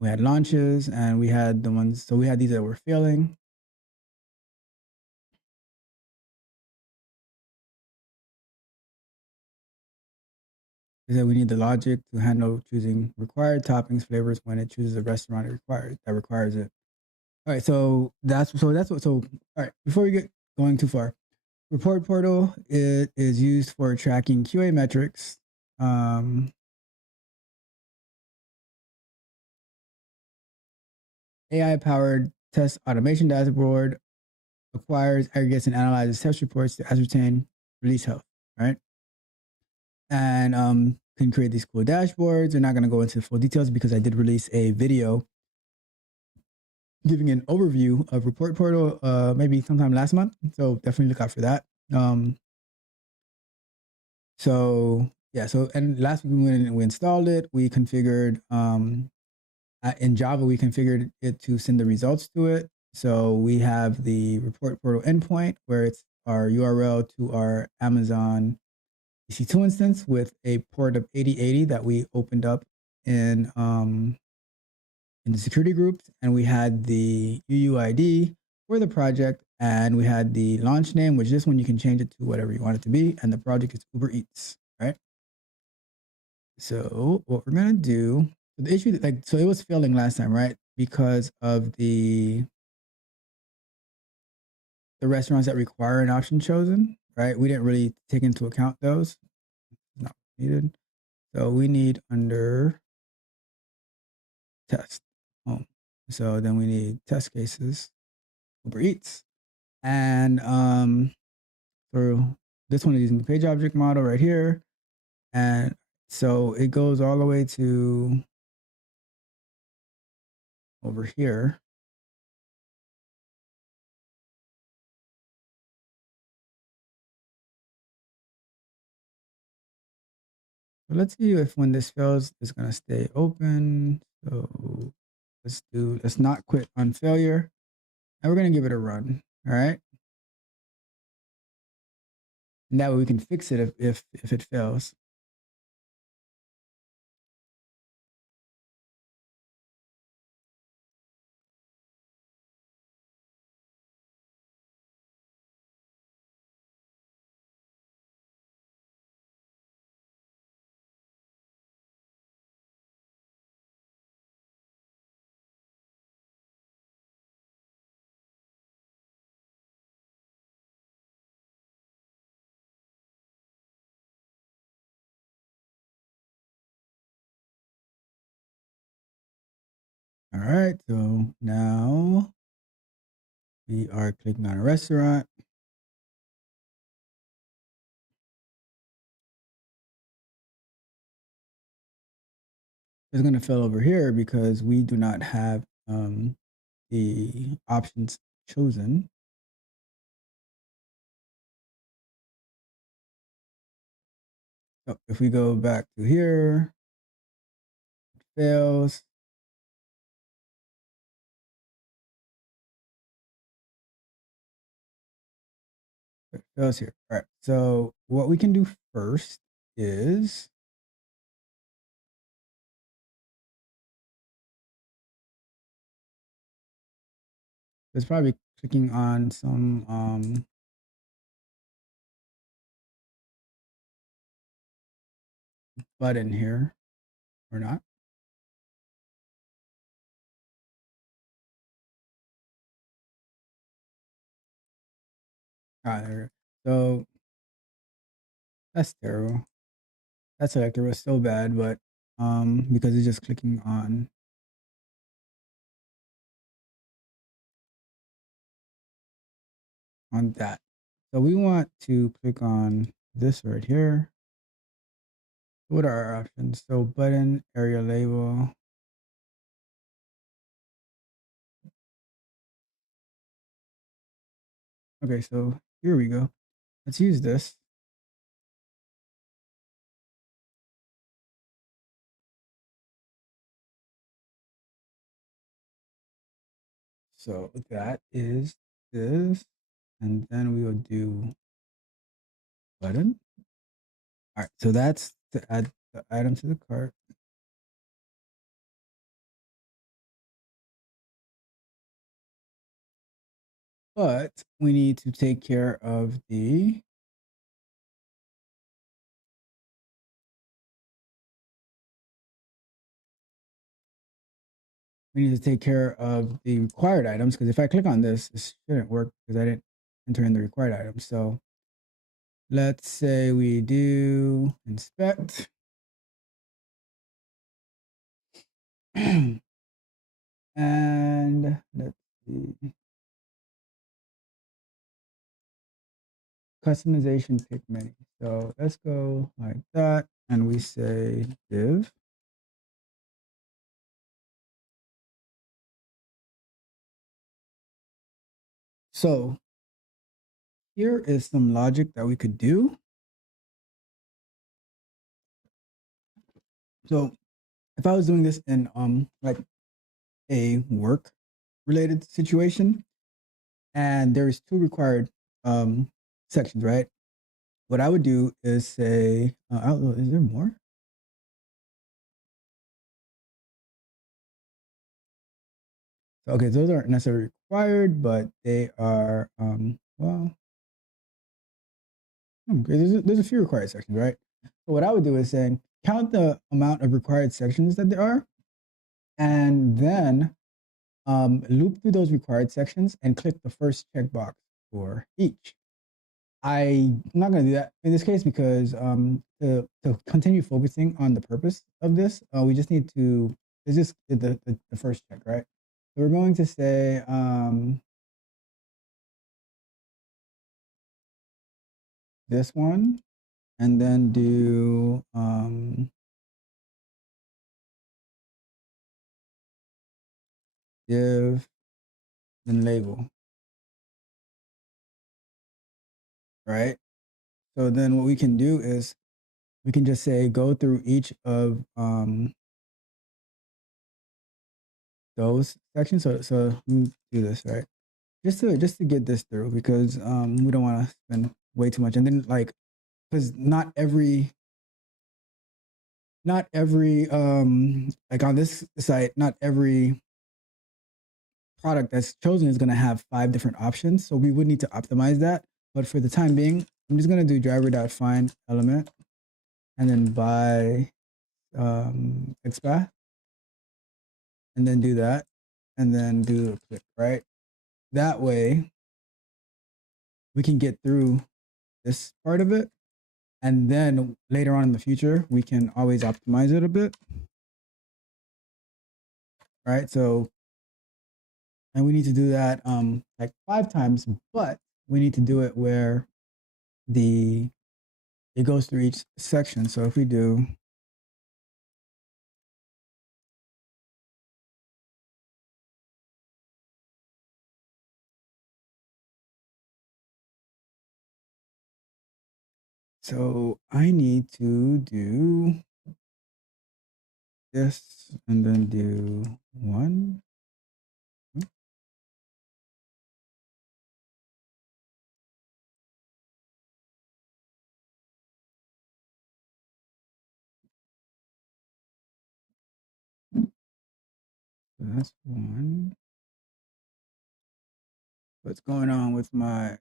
We had launches and we had the ones, so we had these that were failing. We said we need the logic to handle choosing required toppings, flavors when it chooses a restaurant that requires it. All right, so that's what. So all right, before we get going too far, Report Portal is used for tracking QA metrics. AI-powered test automation dashboard acquires, aggregates, and analyzes test reports to ascertain release health, right? And can create these cool dashboards. They're not going to go into full details because I did release a video giving an overview of ReportPortal maybe sometime last month. So definitely look out for that. So yeah, so and last week when we installed it, we configured in Java, we configured it to send the results to it. So we have the ReportPortal endpoint where it's our URL to our Amazon EC2 instance with a port of 8080 that we opened up in the security groups, and we had the UUID for the project, and we had the launch name, which this one you can change it to whatever you want it to be, and the project is Uber Eats, right? So what we're gonna do, the issue, like, so it was failing last time, right? Because of the restaurants that require an option chosen, right? We didn't really take into account those. Not needed. So we need under test home. So then we need test cases, Uber Eats. And for this one is using the page object model right here. And so it goes all the way to over here. So let's see if when this fails, it's gonna stay open. So let's not quit on failure. And we're gonna give it a run. All right. And that way we can fix it if it fails. All right, so now we are clicking on a restaurant. It's going to fail over here because we do not have the options chosen. So if we go back to here, it fails. It fails here. All right. So what we can do first is it's probably clicking on some button here or not. There. So that's terrible. That selector was so bad, but because it's just clicking on that. So we want to click on this right here. What are our options? So button, area label. Okay, so here we go. Let's use this. So that is this. And then we will do button. All right, so that's to add the item to the cart. But we need to take care of the required items, because if I click on this, it shouldn't work because I didn't enter in the required items. So let's say we do inspect. And customization pick many. So let's go like that, and we say div. So here is some logic that we could do. So if I was doing this in like a work related situation, and there's two required sections, right? What I would do is say, is there more? Okay, those aren't necessarily required, but they are, well, okay, there's a few required sections, right? So what I would do is saying, count the amount of required sections that there are, and then loop through those required sections and click the first checkbox for each. I'm not going to do that in this case because to continue focusing on the purpose of this, we just need to, it's just the first check, right? So we're going to say, this one, and then do div, then label, right? So then what we can do is we can just say go through each of those sections. So let me do this, right? Just to get this through because we don't want to spend way too much, and then like because not every like on this site, not every product that's chosen is going to have 5 different options. So we would need to optimize that. But for the time being, I'm just going to do driver.find element and then by XPath and then do that and then do a click, right? That way we can get through this part of it. And then later on in the future, we can always optimize it a bit. Right. So, and we need to do that like 5 times, but we need to do it where it goes through each section. So if we do so I need to do this and then do 1. So that's 1. What's going on with my,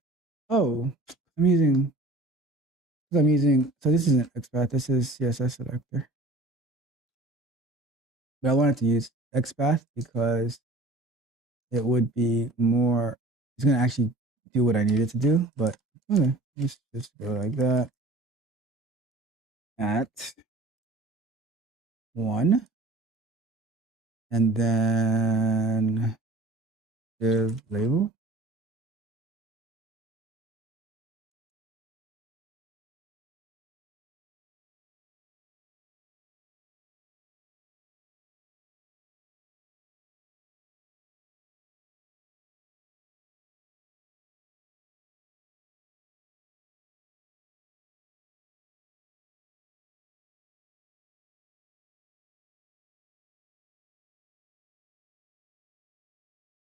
oh, I'm using, so this isn't XPath, this is CSS selector. But I wanted to use XPath because it would be more, it's going to actually do what I needed to do. But okay, let's just go like that. At 1. And then div label.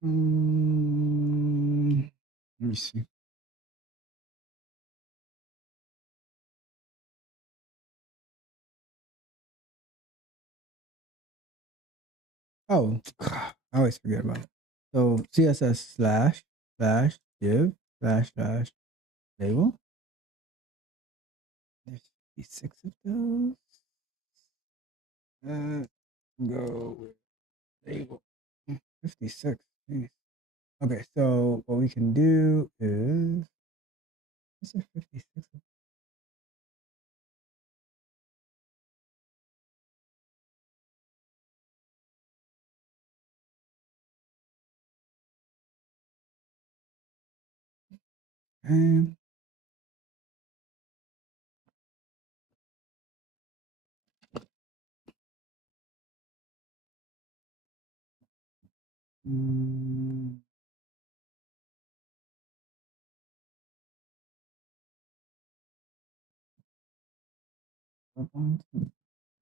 Let me see. Oh, I always forget about it. So CSS slash div slash label. There's 56 of those. Go with label. 56. Jeez. Okay, so what we can do is there 56? Mm. We're going to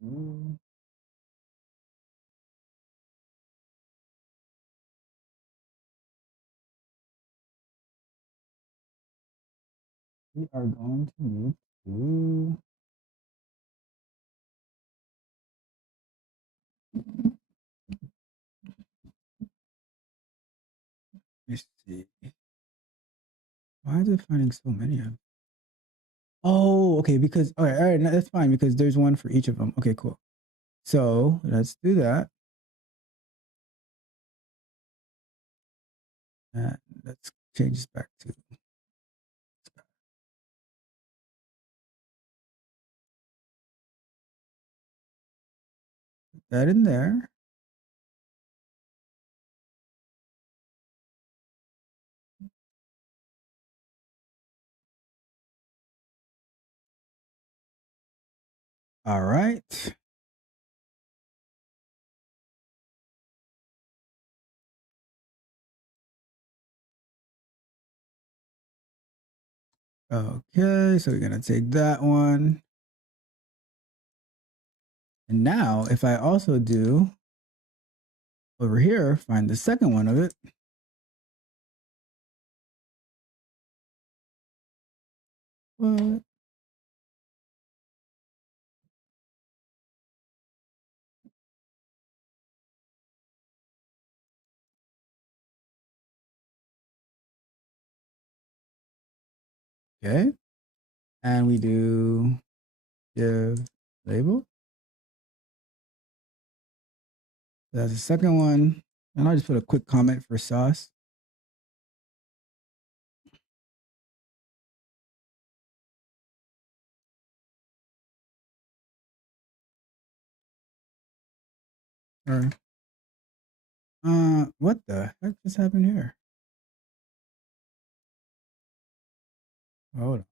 do- we are going to need to let's see. Why is it finding so many of them? Oh, okay, because all right, no, that's fine because there's one for each of them. Okay, cool. So let's do that. And let's change this back to put that in there. All right. Okay, so we're gonna take that one. And now if I also do over here, find the second one of it. What? Okay. And we do div label. That's the second one. And I'll just put a quick comment for sauce. Or what the heck just happened here? Hold on.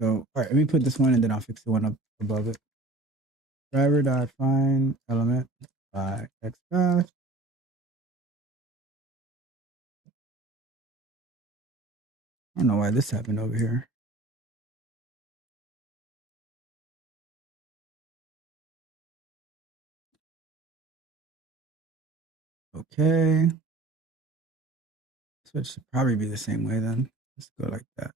So all right, let me put this one and then I'll fix the one up above it. Driver.find element by xpath. I don't know why this happened over here. Okay. So it should probably be the same way then. Let's go like that.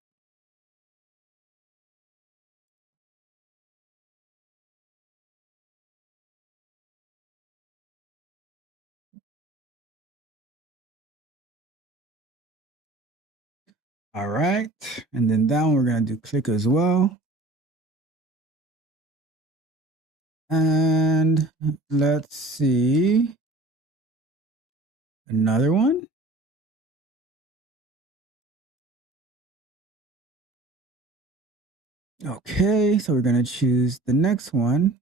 All right. And then that one we're going to do click as well. And let's see. Another one. Okay, so we're going to choose the next one.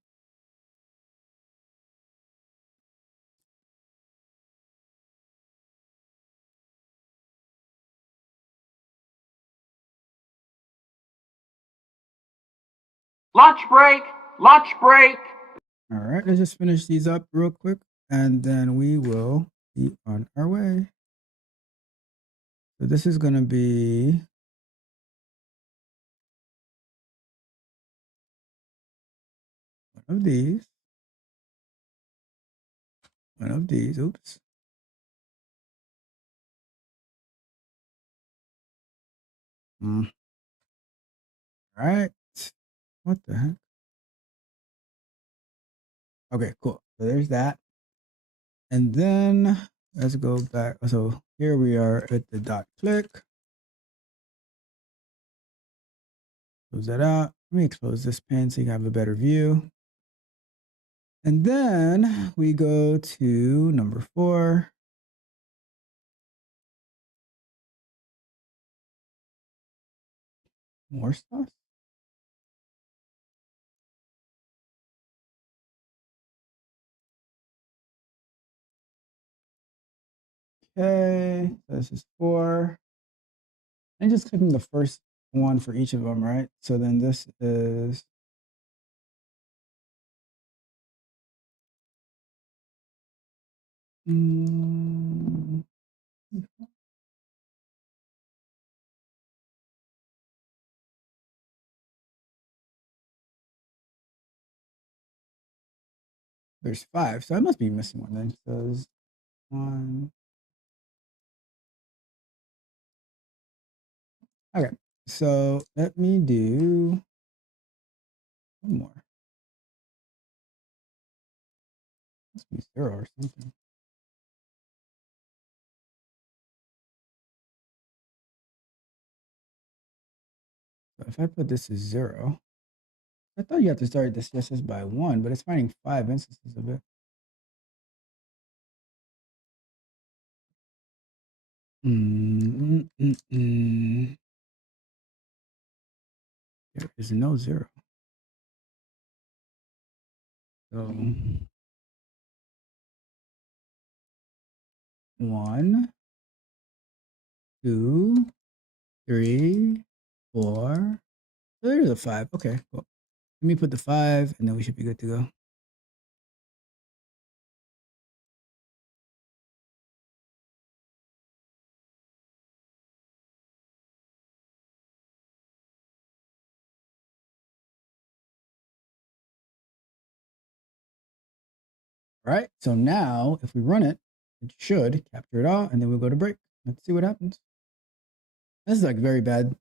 Lunch break! Lunch break! All right, let's just finish these up real quick and then we will be on our way. So this is going to be one of these. One of these. Oops. All right. What the heck? Okay, cool. So there's that. And then let's go back. So here we are at the dot click. Close that out. Let me close this pane so you can have a better view. And then we go to number 4. More stuff. Okay, so this is 4. And just clicking the first one for each of them, right? So then this is There's 5, so I must be missing one then. So there's 1. Okay, so let me do one more. Must be 0 or something. So if I put this as 0, I thought you have to start this just by 1, but it's finding 5 instances of it. There is no 0. So 1, 2, 3, 4. There's a 5. Okay, cool. Let me put the 5, and then we should be good to go. All right, so now if we run it, it should capture it all, and then we'll go to break. Let's see what happens. This is like very bad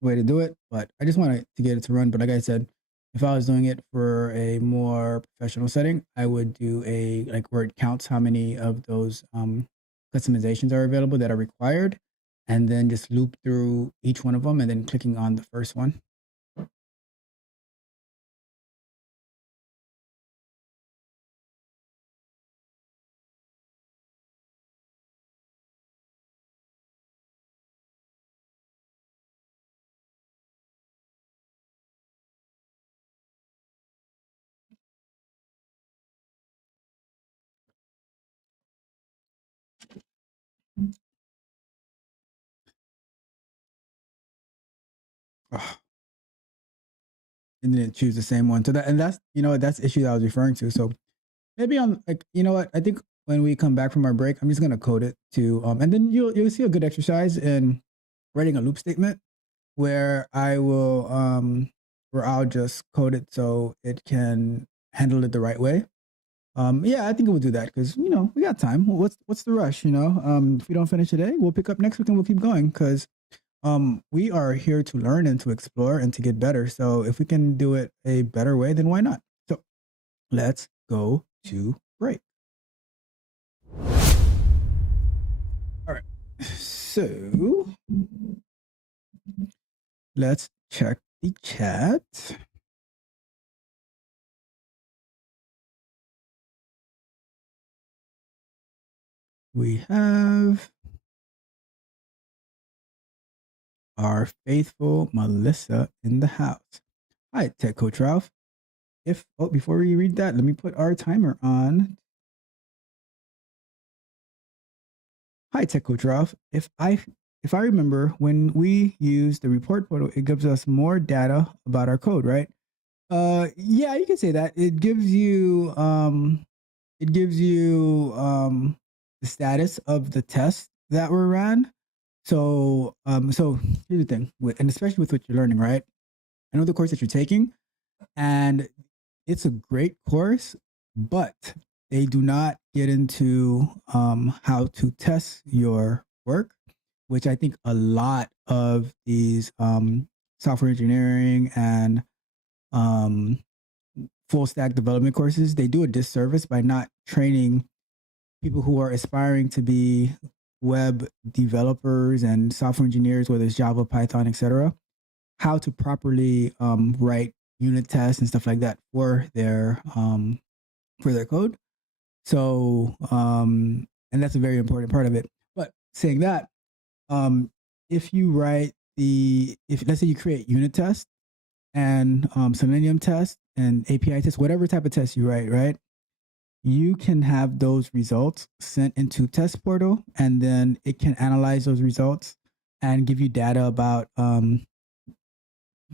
way to do it, but I just wanted to get it to run. But like I said, if I was doing it for a more professional setting, I would do a where it counts how many of those customizations are available that are required, and then just loop through each one of them, and then clicking on the first one. Oh, and then choose the same one. So that's that's the issue that I was referring to. So maybe I'm like, you know what? I think when we come back from our break, I'm just gonna code it to and then you'll see a good exercise in writing a loop statement where I'll just code it so it can handle it the right way. Yeah, I think we'll do that because we got time. What's the rush? If we don't finish today, we'll pick up next week and we'll keep going because we are here to learn and to explore and to get better. So if we can do it a better way, then why not? So let's go to break. All right. So let's check the chat. We have our faithful Melissa in the house. Hi, Tech Coach Ralph. Before we read that, let me put our timer on. Hi, Tech Coach Ralph. If I remember, when we use the report portal, it gives us more data about our code, right? Yeah, you can say that. It gives you the status of the test that were ran. So so here's the thing, and especially with what you're learning, right? I know the course that you're taking, and it's a great course, but they do not get into how to test your work, which I think a lot of these software engineering and full stack development courses, they do a disservice by not training people who are aspiring to be web developers and software engineers, whether it's Java, Python, etc., how to properly write unit tests and stuff like that for their code. So and that's a very important part of it. But saying that, if let's say you create unit tests and Selenium tests and API tests, whatever type of test you write, right? You can have those results sent into Test Portal, and then it can analyze those results and give you data about the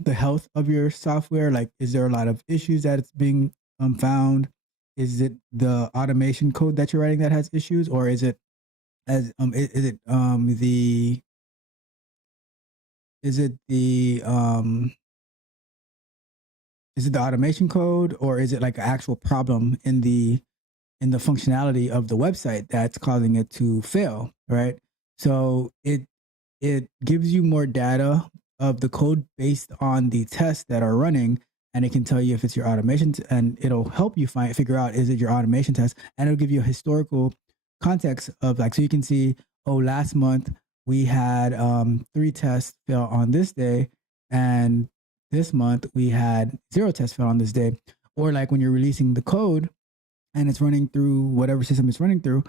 health of your software. Like, is there a lot of issues that it's being found? Is it the automation code that you're writing that has issues, or is it the is it the automation code, or is it like an actual problem in the functionality of the website that's causing it to fail, right? So it gives you more data of the code based on the tests that are running, and it can tell you if it's your automation, and it'll help you figure out, is it your automation test, and it'll give you a historical context of like, so you can see, oh, last month we had 3 tests fail on this day, and this month we had 0 tests fail on this day. Or like when you're releasing the code and it's running through whatever system it's running through,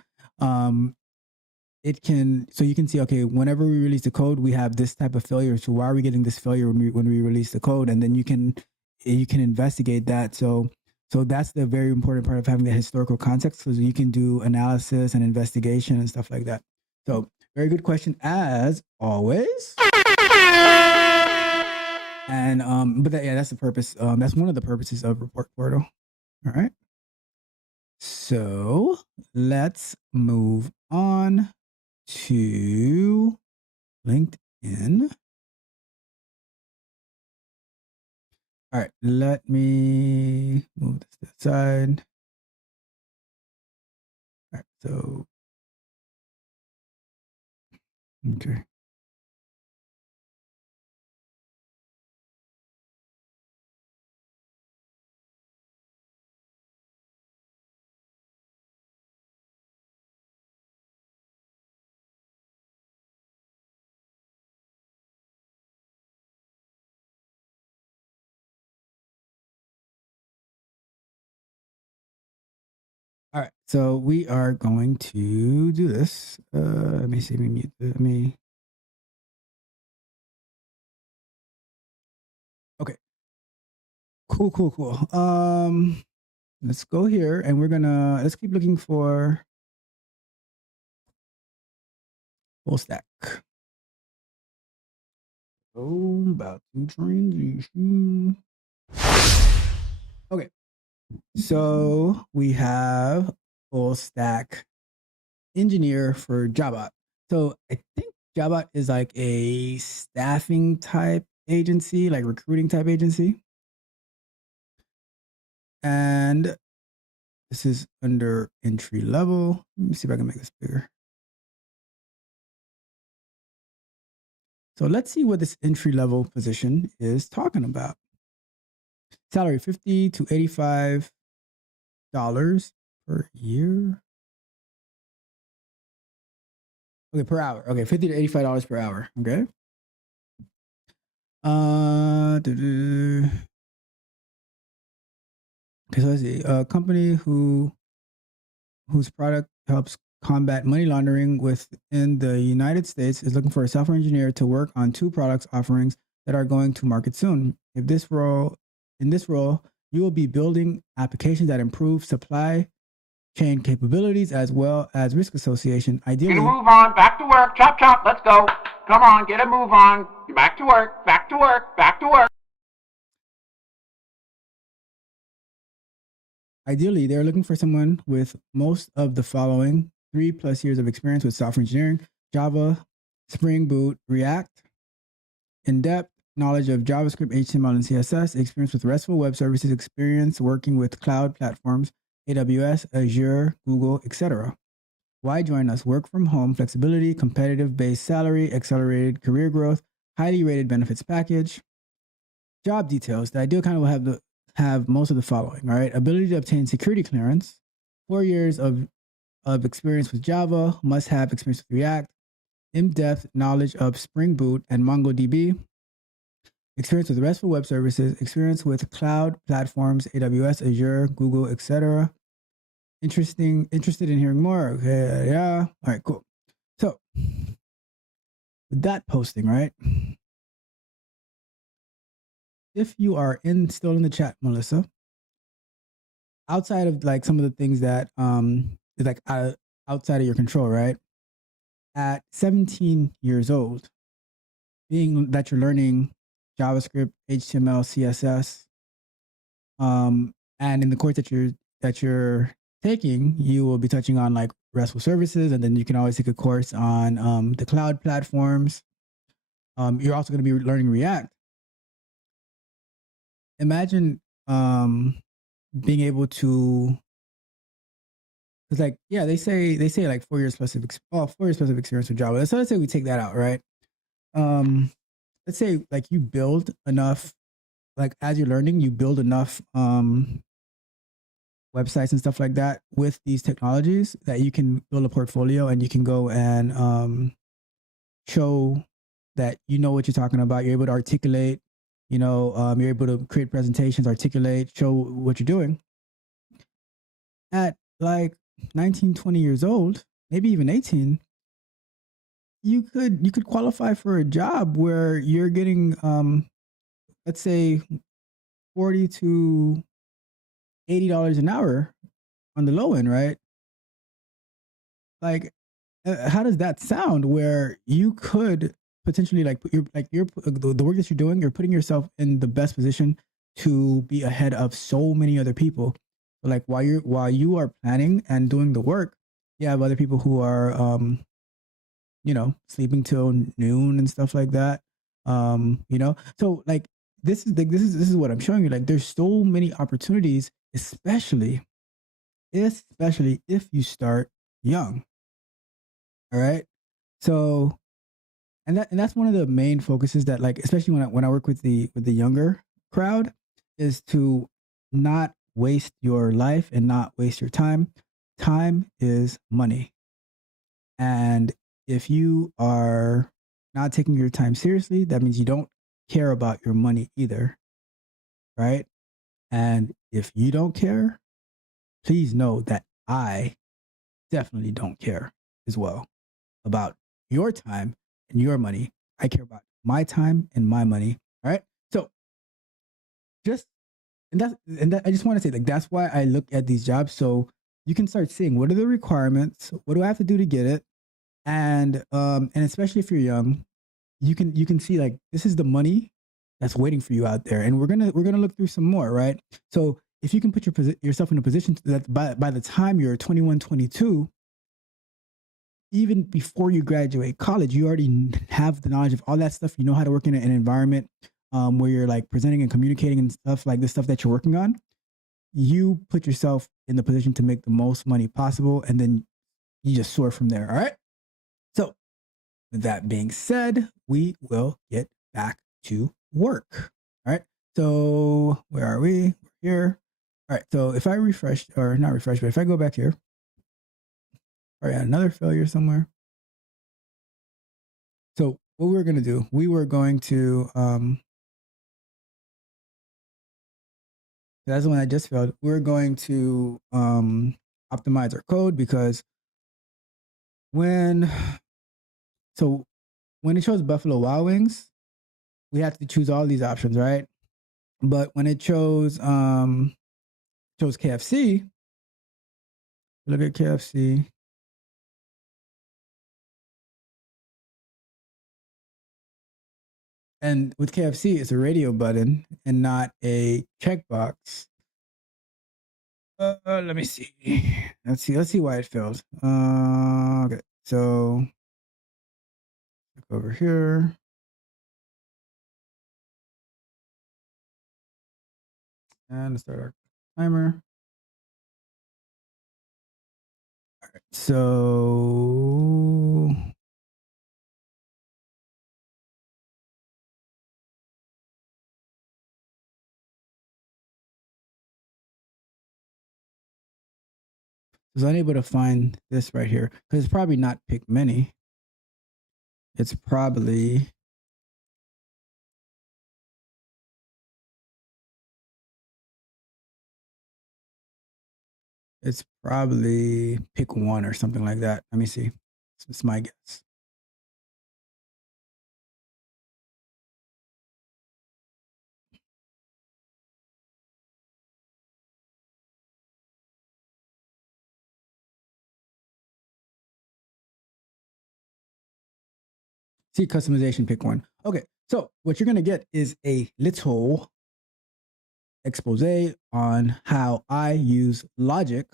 it can, so you can see, okay, whenever we release the code, we have this type of failure. So why are we getting this failure when we release the code? And then you can investigate that. So that's the very important part of having the historical context, because you can do analysis and investigation and stuff like that. So very good question as always. And but that's the purpose. That's one of the purposes of ReportPortal. All right. So let's move on to LinkedIn. All right, let me move this to the side. All right, so okay. All right, so we are going to do this. Let me see. Let me mute. Let me. Okay. Cool. Let's go here, and let's keep looking for full stack. Oh, about to transition. Okay. So we have full stack engineer for Java. So I think Java is like a staffing type agency, like recruiting type agency. And this is under entry level. Let me see if I can make this bigger. So let's see what this entry level position is talking about. Salary $50 to $85 per year. Okay, per hour. Okay, $50 to $85 per hour. Okay. Okay, so let's see. A company whose product helps combat money laundering within the United States is looking for a software engineer to work on 2 products offerings that are going to market soon. In this role, you will be building applications that improve supply chain capabilities as well as risk association. Ideally, get a move on, back to work, chop, let's go. Come on, get a move on, back to work, back to work, back to work. Ideally, they're looking for someone with most of the following: 3+ years of experience with software engineering, Java, Spring Boot, React, in-depth knowledge of JavaScript, HTML, and CSS, experience with RESTful web services, experience working with cloud platforms, AWS, Azure, Google, etc. Why join us? Work from home, flexibility, competitive base salary, accelerated career growth, highly rated benefits package. Job details. The ideal kind will have most of the following, all right? Ability to obtain security clearance, 4 years of experience with Java, must have experience with React, in-depth knowledge of Spring Boot and MongoDB, experience with RESTful web services, experience with cloud platforms, AWS, Azure, Google, etc. Interested in hearing more? Okay, yeah. All right, cool. So, with that posting, right? If you are still in the chat, Melissa, outside of like some of the things that is like outside of your control, right? At 17 years old, being that you're learning JavaScript, HTML, CSS, and in the course that you're taking, you will be touching on like RESTful services, and then you can always take a course on the cloud platforms. You're also going to be learning React. Imagine being able to, because like, yeah, they say like 4 years plus of 4 years plus of experience with Java. So let's say we take that out, right? Let's say like you build enough, like as you're learning, you build enough websites and stuff like that with these technologies that you can build a portfolio and you can go and show that you know what you're talking about. You're able to articulate, you're able to create presentations, articulate, show what you're doing. At like 19, 20 years old, maybe even 18, you could qualify for a job where you're getting let's say $40 to $80 an hour on the low end, right? Like, how does that sound? Where you could potentially the work that you're doing, you're putting yourself in the best position to be ahead of so many other people. Like while you are planning and doing the work, you have other people who are sleeping till noon and stuff like that. So like this is what I'm showing you. Like there's so many opportunities, especially if you start young. All right. So and that's one of the main focuses that, like, especially when I work with the younger crowd, is to not waste your life and not waste your time. Time is money. And if you are not taking your time seriously, that means you don't care about your money either. Right? And if you don't care, please know that I definitely don't care as well about your time and your money. I care about my time and my money. All right. So I just want to say, like, that's why I look at these jobs. So you can start seeing what are the requirements, what do I have to do to get it? And especially if you're young, you can see, like, this is the money that's waiting for you out there. And we're gonna look through some more, right? So if you can put yourself in a position that by the time you're 21, 22, even before you graduate college, you already have the knowledge of all that stuff. You know how to work in an environment where you're like presenting and communicating and stuff, like the stuff that you're working on. You put yourself in the position to make the most money possible, and then you just soar from there. All right. So with that being said, we will get back to work. All right. So where are we? We're here. All right. So if I refresh, or not refresh, but if I go back here, all right, another failure somewhere. So what we were going to do, we were going to, that's the one I just failed. We're going to optimize our code, because when it shows Buffalo Wild Wings, we have to choose all these options, right? But when it chose KFC, look at KFC. And with KFC, it's a radio button and not a checkbox. Let me see. Let's see why it failed. Okay, so look over here. And let's start our timer. All right, so I was unable to find this right here, because it's probably not pick many. It's probably pick one or something like that. Let me see. It's my guess. See, customization, pick one. Okay, so what you're going to get is a little expose on how I use logic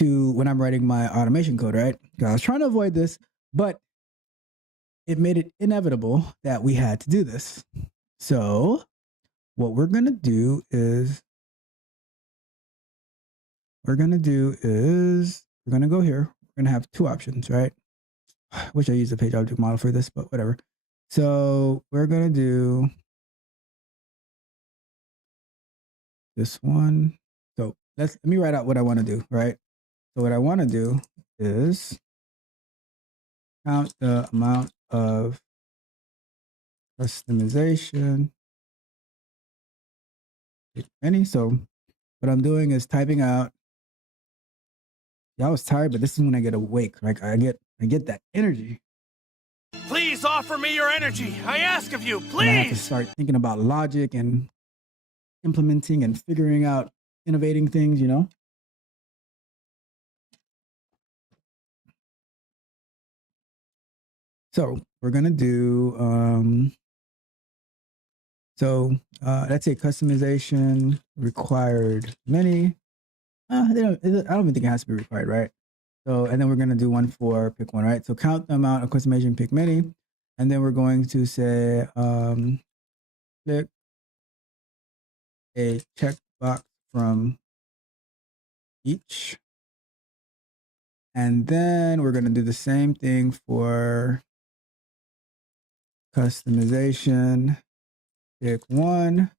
when I'm writing my automation code, right? I was trying to avoid this, but it made it inevitable that we had to do this. So what we're going to do is we're going to do is we're going to go here. We're going to have two options, right? I wish I used a page object model for this, but whatever. So we're going to do this one. So let me write out what I want to do, right? So what I want to do is count the amount of customization. Any. So what I'm doing is typing out. Yeah, I was tired, but this is when I get awake. Like I get that energy. Please offer me your energy. I ask of you, And I have to please. start thinking about logic and implementing and figuring out innovating things, you know? So we're going to do, let's say customization required many. I don't even think it has to be required, right? So, and then we're going to do one for pick one, right? So count the amount of customization, pick many. And then we're going to say, click a checkbox from each. And then we're going to do the same thing for customization. Pick one.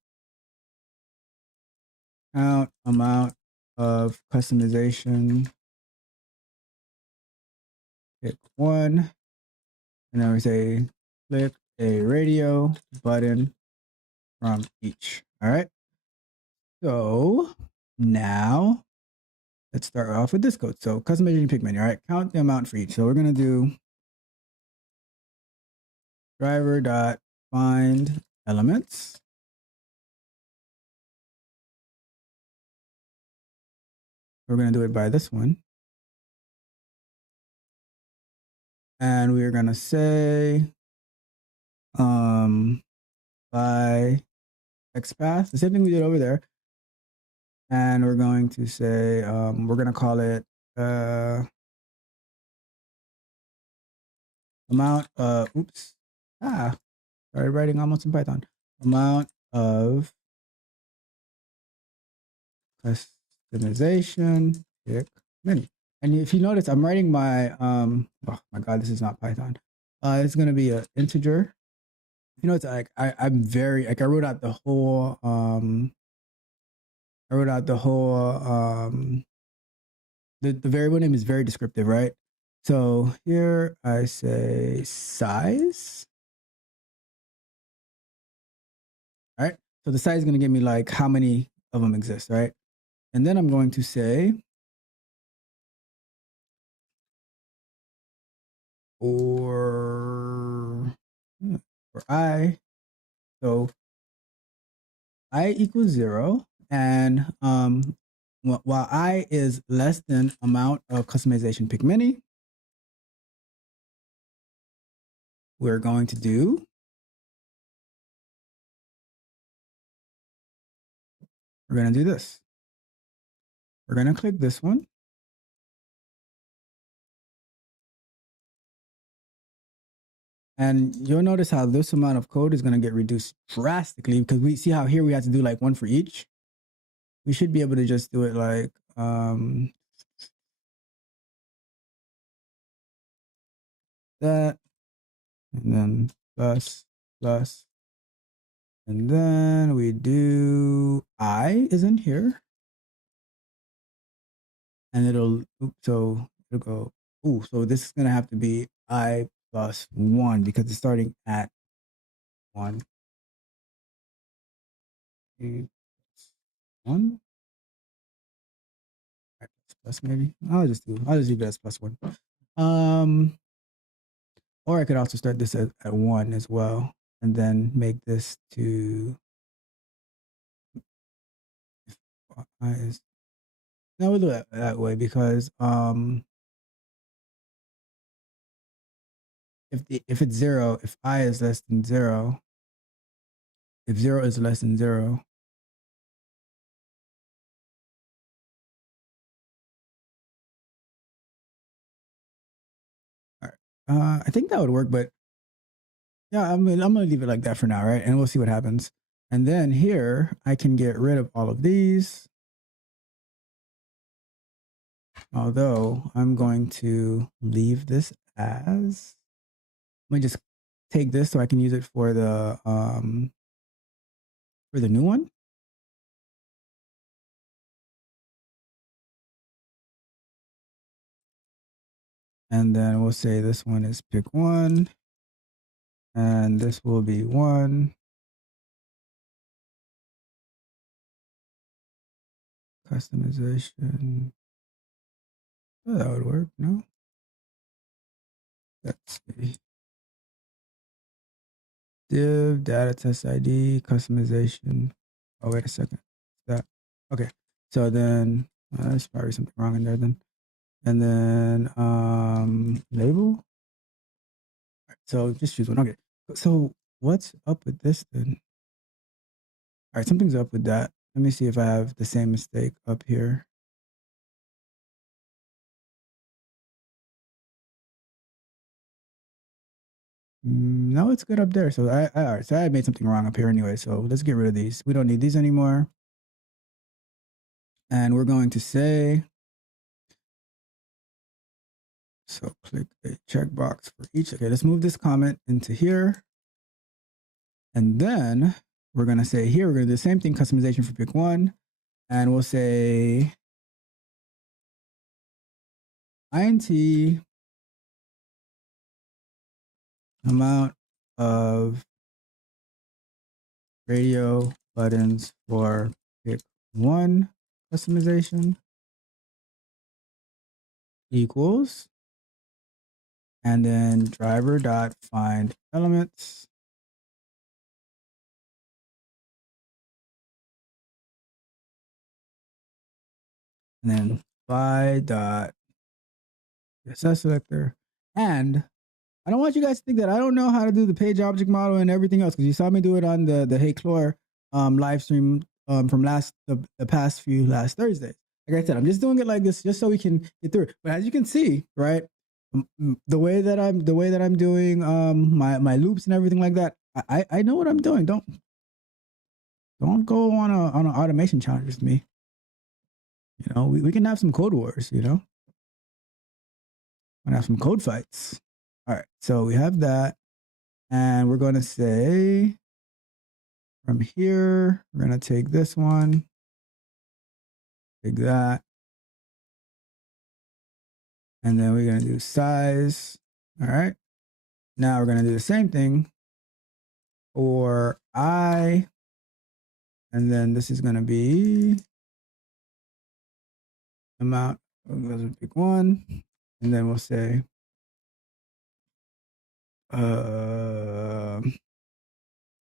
Count amount of customization. Pick one. And then we say click a radio button from each. All right. So now let's start off with this code. So customization pick menu. All right. Count the amount for each. So we're going to do driver.find elements. We're going to do it by this one. And we're going to say by XPath, the same thing we did over there. And we're going to say, we're going to call it amount of, started writing almost in Python. Amount of customization pick many. And if you notice, I'm writing my, oh my God, this is not Python. It's going to be an integer. You know, it's like, I'm very, like I wrote out the whole, the variable name is very descriptive, right? So here I say size. All right. So the size is going to give me like how many of them exist, right? And then I'm going to say for I. So I equals 0. And while I is less than amount of customization pick many, we're going to do this. We're going to click this one. And you'll notice how this amount of code is going to get reduced drastically because we see how here we have to do like one for each. We should be able to just do it like, that, and then plus, and then we do I is in here. And it'll go, so this is going to have to be I plus 1 because it's starting at 1. 1. Plus maybe. I'll just leave it as plus 1. Or I could also start this at 1 as well, and then make this to I is. No, we'll do it that way because if it's 0, if I is less than 0, if 0 is less than 0, I think that would work, but yeah, I'm gonna leave it like that for now, right? And we'll see what happens. And then here I can get rid of all of these. Although I'm going to leave this as, let me just take this so I can use it for the new one. And then we'll say this one is pick 1. And this will be 1. Customization. Oh, that would work, no? Let's see. Div, data test ID, customization. Oh, wait a second. That okay. So then there's probably something wrong in there then. And then label. So just choose one. Okay. So what's up with this then? All right, something's up with that. Let me see if I have the same mistake up here. No, it's good up there. So all right. So I made something wrong up here anyway. So let's get rid of these. We don't need these anymore. And we're going to say, so click a checkbox for each. Okay, let's move this comment into here. And then we're going to say here, we're going to do the same thing, customization for pick 1. And we'll say INT amount of radio buttons for pick 1 customization equals, and then driver dot find elements, and then by dot CSS selector. And I don't want you guys to think that I don't know how to do the page object model and everything else, because you saw me do it on the Hey Chlor live stream from the past few last Thursdays. Like I said, I'm just doing it like this just so we can get through it. But as you can see, right, the way that I'm doing my loops and everything like that, I know what I'm doing. Don't go on an automation challenge with me. You know, we can have some code wars. You know, we can have some code fights. All right, so we have that, and we're going to say from here, we're going to take this one, take that, and then we're going to do size. All right, now we're going to do the same thing for I, and then this is going to be amount. Let's pick 1, and then we'll say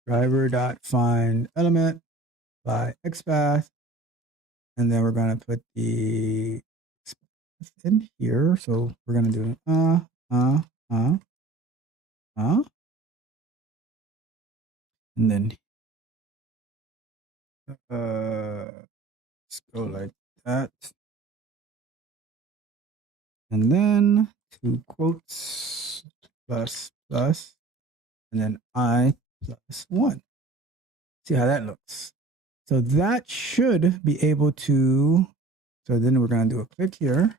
driver dot find element by XPath, and then we're gonna put the in here. So we're gonna do and then let's go like that, and then 2 quotes plus plus, and then I plus 1. See how that looks. So that should be able to, so then we're going to do a click here,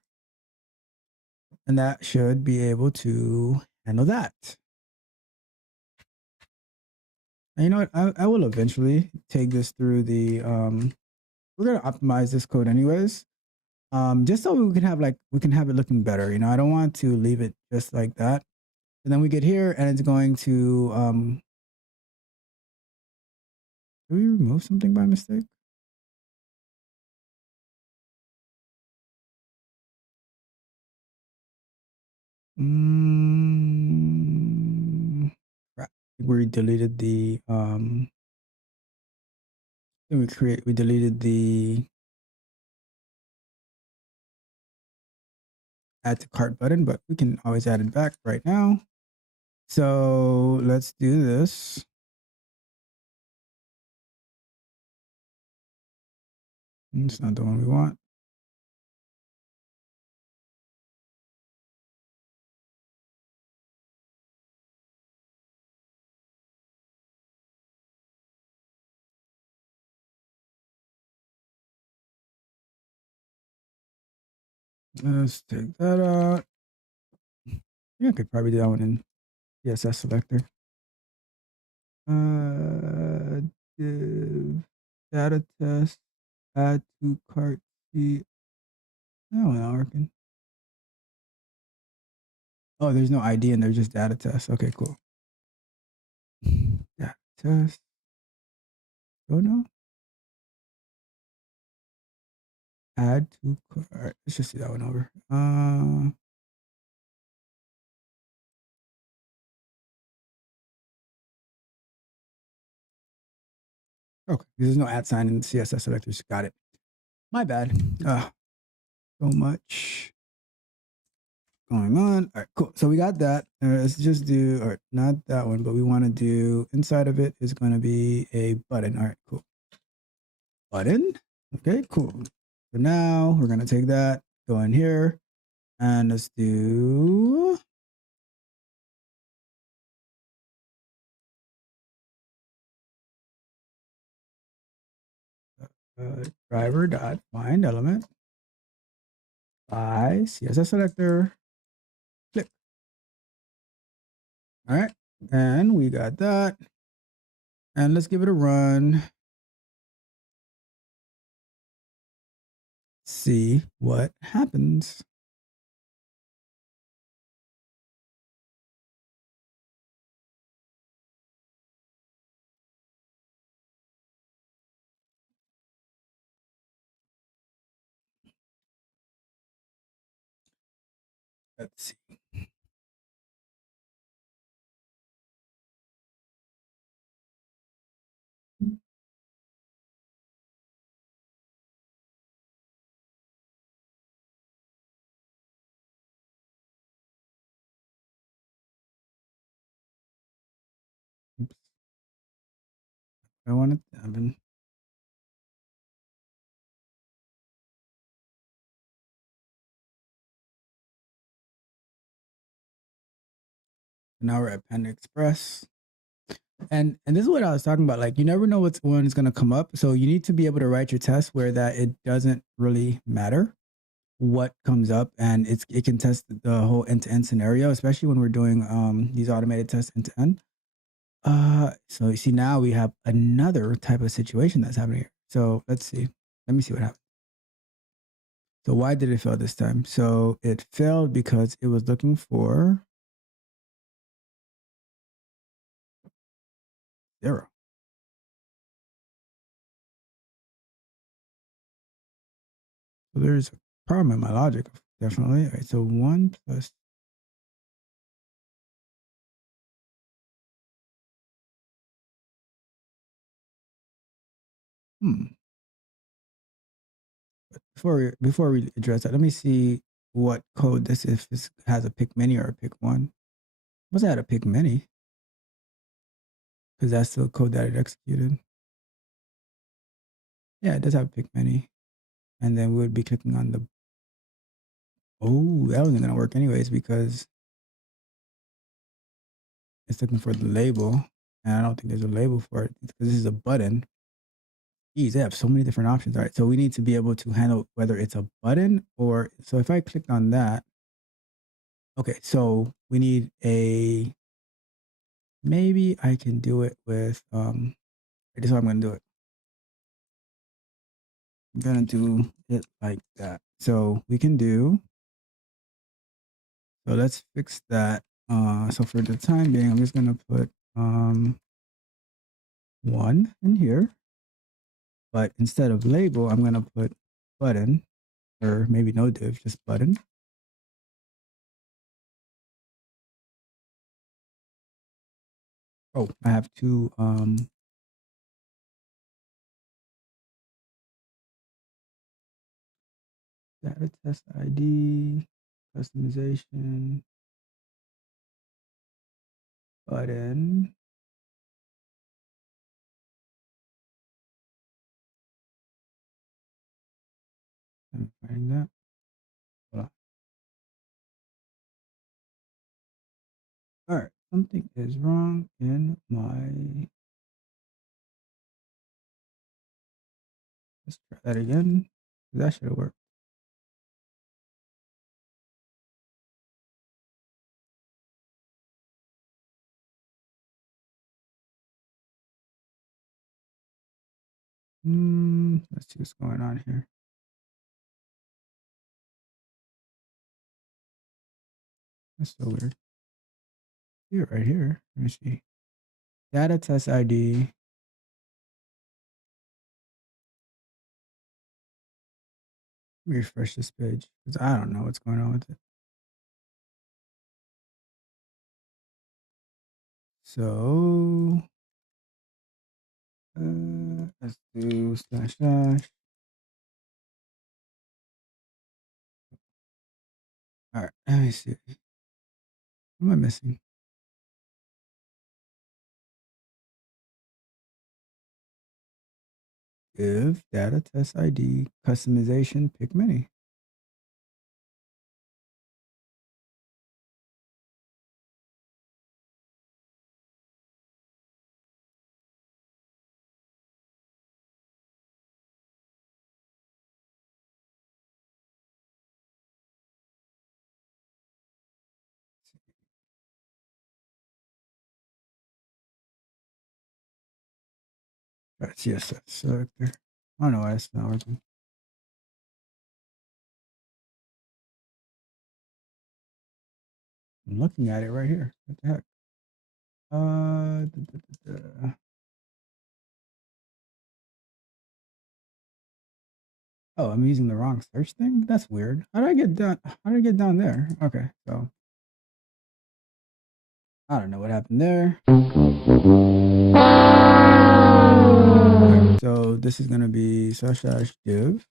and that should be able to handle that. And you know what? I will eventually take this through the, we're going to optimize this code anyways, just so we can have it looking better. You know, I don't want to leave it just like that. And then we get here and it's going to, did we remove something by mistake? Crap. We deleted the we deleted the add to cart button, but we can always add it back right now. So let's do this. It's not the one we want. Let's take that out. Yeah, I could probably do that one in CSS selector. Div data test, add to cart sheet. That one not working. Oh, there's no ID and there's just data test. Okay, cool. Data test. Oh no. Add to cart. Let's just do that one over. Okay, there's no at sign in the CSS selectors. Got it. My bad. So much going on. All right, cool. So we got that. Let's just do, or not that one, but we want to do inside of it is going to be a button. All right, cool. Button. Okay, cool. So now we're going to take that, go in here, and let's do driver dot find element by CSS selector. Click. All right, and we got that. And let's give it a run. See what happens. Let's see. Oops. I want it to happen. Now we're at Panda Express. And this is what I was talking about. Like, you never know what's one is going to come up. So you need to be able to write your test where that it doesn't really matter what comes up, and it can test the whole end-to-end scenario, especially when we're doing these automated tests end-to-end. So you see now we have another type of situation that's happening here. So let's see. Let me see what happened. So why did it fail this time? So it failed because it was looking for 0. So there's a problem in my logic, definitely. All right, so 1 plus Before we address that, let me see what code this is. If this has a pick many or a pick one. Must have had a pick many because that's the code that it executed. Yeah, it does have a pick many, and then we would be clicking on the. Oh, that wasn't gonna work anyways because it's looking for the label, and I don't think there's a label for it because this is a button. Geez, they have so many different options. All right, so we need to be able to handle whether it's a button or. So if I clicked on that, okay, so we need a. Maybe I can do it with. This is how I'm gonna do it. I'm gonna do it like that. So we can do. So let's fix that. So for the time being, I'm just gonna put 1 in here. But instead of label, I'm gonna put button, or maybe no div, just button. Oh, I have two data test ID, customization, button. I'm finding that. Hold on. All right, something is wrong in my. Let's try that again. That should have worked. Let's see what's going on here. That's so weird. Here, right here. Let me see. Data test ID. Refresh this page because I don't know what's going on with it. So let's do // All right, let me see. What am I missing? If data test ID customization pick many. All right, CSS selector. I don't know why it's not working. I'm looking at it right here. What the heck? Oh, I'm using the wrong search thing? That's weird. How did I get down? How did I get down there? Okay, so I don't know what happened there. Right, so this is gonna be / div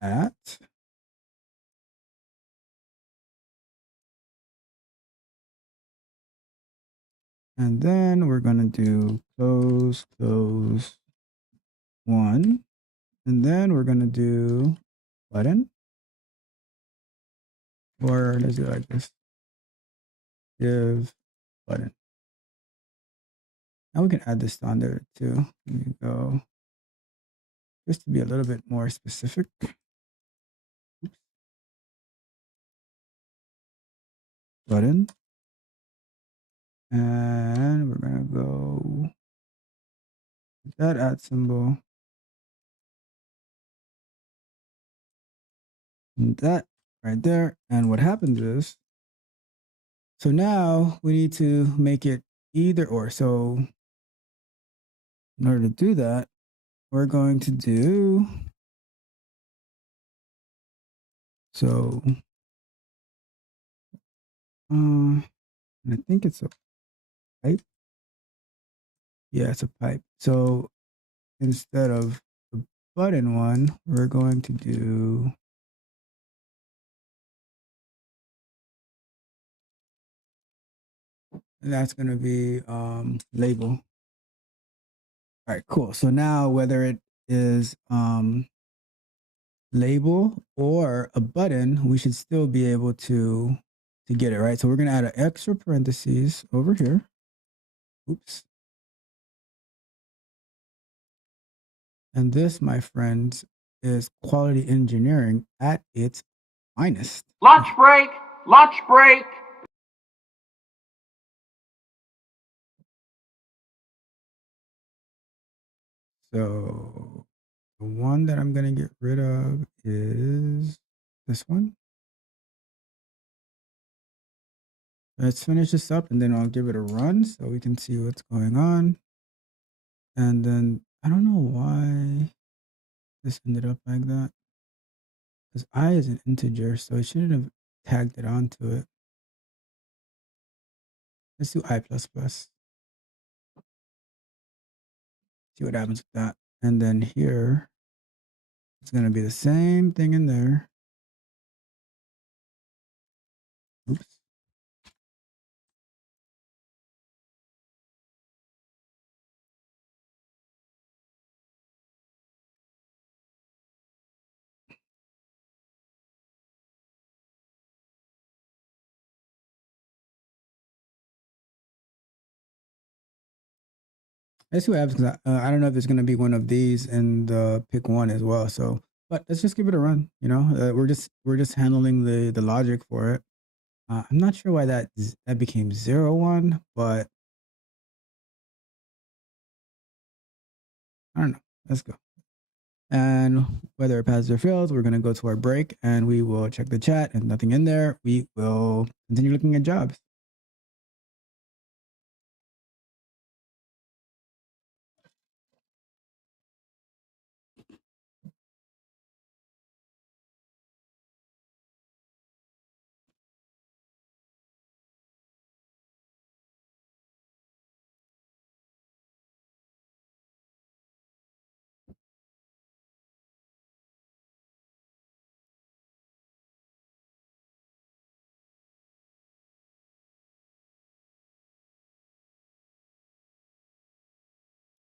at and then we're gonna do close 1, and then we're gonna do button, or let's do it like this, div button. Now we can add this on there too. Here you go. Just to be a little bit more specific. Oops. Button. And we're gonna go with that @ symbol. And that right there. And what happens is, so now we need to make it either or. So in order to do that, we're going to do, so, and I think it's a pipe. Yeah, it's a pipe. So instead of the button one, we're going to do, that's going to be label. All right, cool. So now whether it is label or a button, we should still be able to get it, right? So we're going to add an extra parentheses over here. Oops. And this, my friends, is quality engineering at its finest. Lunch break! Lunch break! So the one that I'm going to get rid of is this one. Let's finish this up and then I'll give it a run so we can see what's going on. And then I don't know why this ended up like that. Because I is an integer, so I shouldn't have tagged it onto it. Let's do I++. See what happens with that. And then here, it's going to be the same thing in there. Oops. Let's see what happens, because I don't know if it's going to be one of these in the pick one as well. So, but let's just give it a run. You know, we're just handling the logic for it. I'm not sure why that became 0, 1, but I don't know. Let's go. And whether it passes or fails, we're going to go to our break and we will check the chat, and nothing in there. We will continue looking at jobs.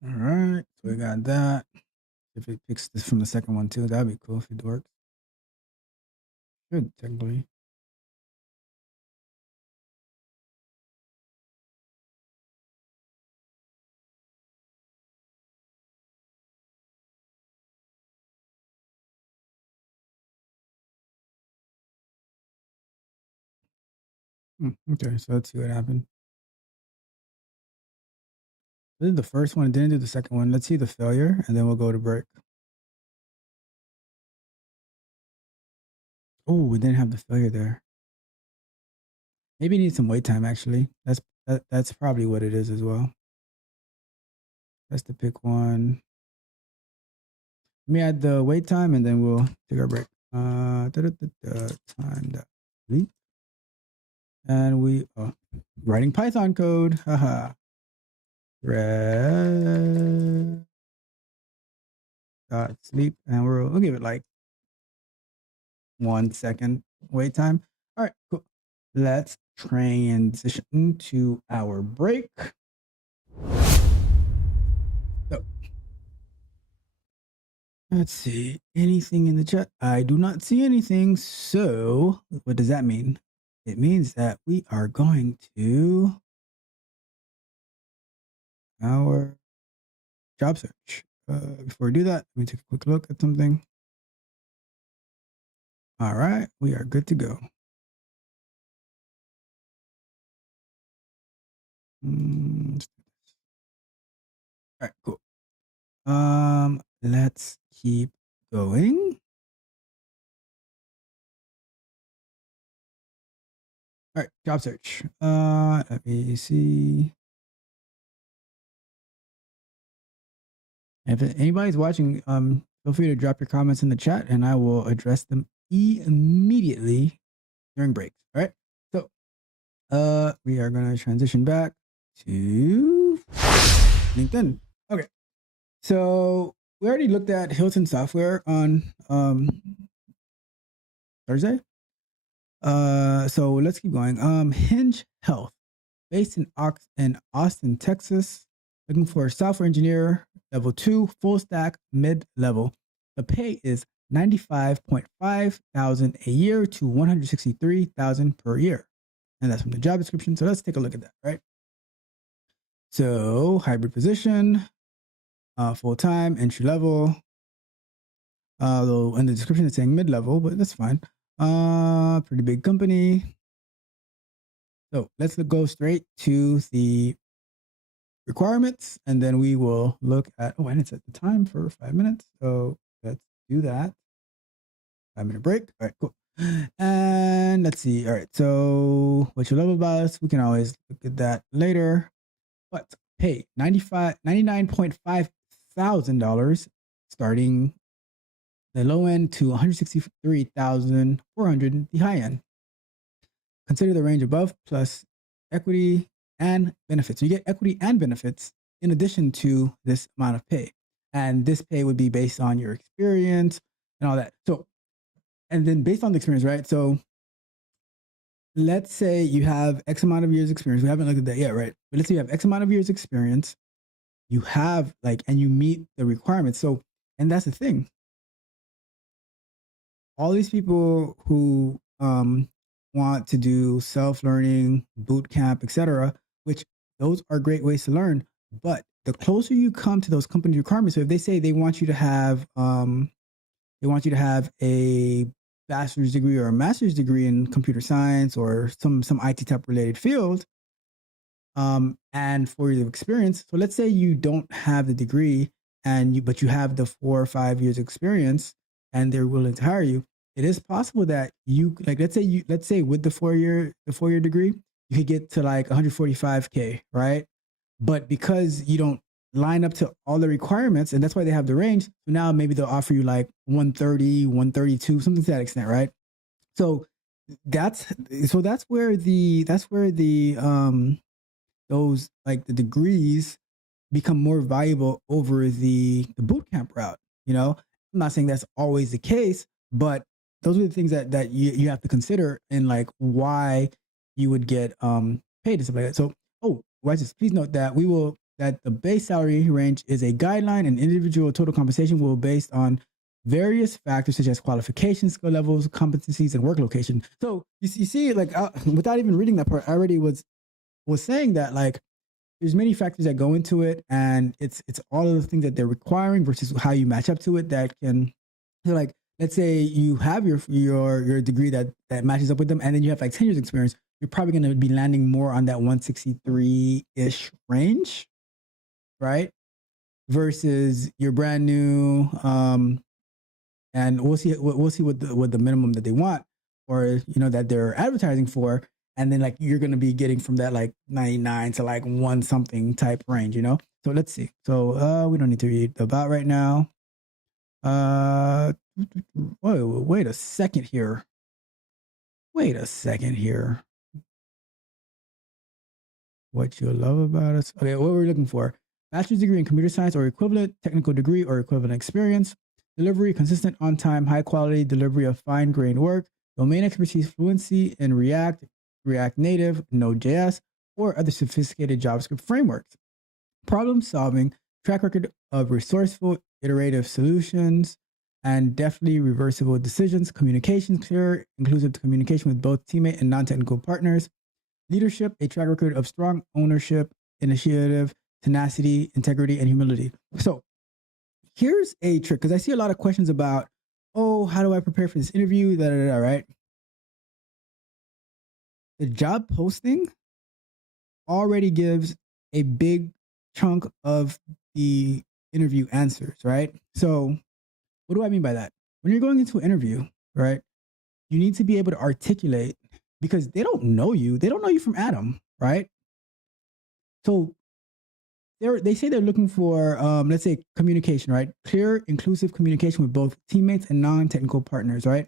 All right. So we got that. If it picks this from the second one too, that'd be cool if it works. Good, technically. Okay, so let's see what happened. This is the first one. It didn't do the second one. Let's see the failure, and then we'll go to break. Oh, we didn't have the failure there. Maybe it needs some wait time, actually. That's probably what it is as well. That's the pick one. Let me add the wait time, and then we'll take our break. Time that bleep. And we writing Python code. Haha. Red dot sleep, and we'll give it like 1 second wait time. All right, cool. Let's transition to our break. So, let's see. Anything in the chat? I do not see anything. So, what does that mean? It means that we are going to our job search. Before we do that, let me take a quick look at something. All right, we are good to go. Let's do this. All right, cool. Let's keep going. All right, job search. Let me see. If anybody's watching, feel free to drop your comments in the chat, and I will address them immediately during breaks. All right. So, we are gonna transition back to LinkedIn. Okay. So we already looked at Hilton Software on Thursday. So let's keep going. Hinge Health, based in Austin, Texas, looking for a software engineer, level 2, full stack, mid-level. The pay is $95.5 thousand a year to $163,000 per year, and that's from the job description. So let's take a look at that. Right. So hybrid position, full time, entry level. Though in the description it's saying mid-level, but that's fine. Pretty big company. So let's go straight to the requirements, and then we will look at, and it's at the time for 5 minutes. So let's do that. 5-minute break. All right, cool. And let's see. All right. So what you love about us, we can always look at that later. But pay $99.5 thousand starting the low end to $163,400 the high end. Consider the range above plus equity and benefits. So you get equity and benefits in addition to this amount of pay. And this pay would be based on your experience and all that. So, and then based on the experience, right? So let's say you have X amount of years experience. We haven't looked at that yet, right? But let's say you have X amount of years experience. You have and you meet the requirements. So, and that's the thing. All these people who want to do self-learning, boot camp, etc., which those are great ways to learn. But the closer you come to those company requirements, so if they say they want you to have a bachelor's degree or a master's degree in computer science or some IT type related field, and 4 years of experience. So let's say you don't have the degree but you have the 4 or 5 years experience and they're willing to hire you, it is possible that you, like, let's say with the 4-year degree, you could get to like 145K, right? But because you don't line up to all the requirements, and that's why they have the range, so now maybe they'll offer you like 130, 132, something to that extent, right? So that's where those, like, the degrees become more valuable over the boot camp route. You know, I'm not saying that's always the case, but those are the things that you have to consider in like why you would get paid and stuff like that. So, please note that that the base salary range is a guideline, and individual total compensation will be based on various factors such as qualifications, skill levels, competencies, and work location. So you see, like, without even reading that part, I already was saying that, like, there's many factors that go into it, and it's all of the things that they're requiring versus how you match up to it that can, so like, let's say you have your degree that matches up with them, and then you have like 10 years experience, you're probably going to be landing more on that 163-ish range, right? Versus you're brand new, and we'll see what the minimum that they want, or, you know, that they're advertising for. And then, like, you're going to be getting from that like 99 to like 1 something type range, you know? So let's see. So we don't need to read the about right now. Wait a second here. What you love about us. Okay, what we're looking for. Bachelor's degree in computer science or equivalent, technical degree or equivalent experience, delivery, consistent, on time, high quality delivery of fine grained work, domain expertise, fluency in React Native, Node.js, or other sophisticated JavaScript frameworks. Problem solving, track record of resourceful, iterative solutions, and deftly reversible decisions. Communication, clear, inclusive communication with both teammate and non-technical partners. Leadership, a track record of strong ownership, initiative, tenacity, integrity, and humility. So here's a trick, because I see a lot of questions about, how do I prepare for this interview? Right? The job posting already gives a big chunk of the interview answers, right? So what do I mean by that? When you're going into an interview, right, you need to be able to articulate, because they don't know you. They don't know you from Adam, right? So they say they're looking for, let's say, communication, right? Clear, inclusive communication with both teammates and non-technical partners, right?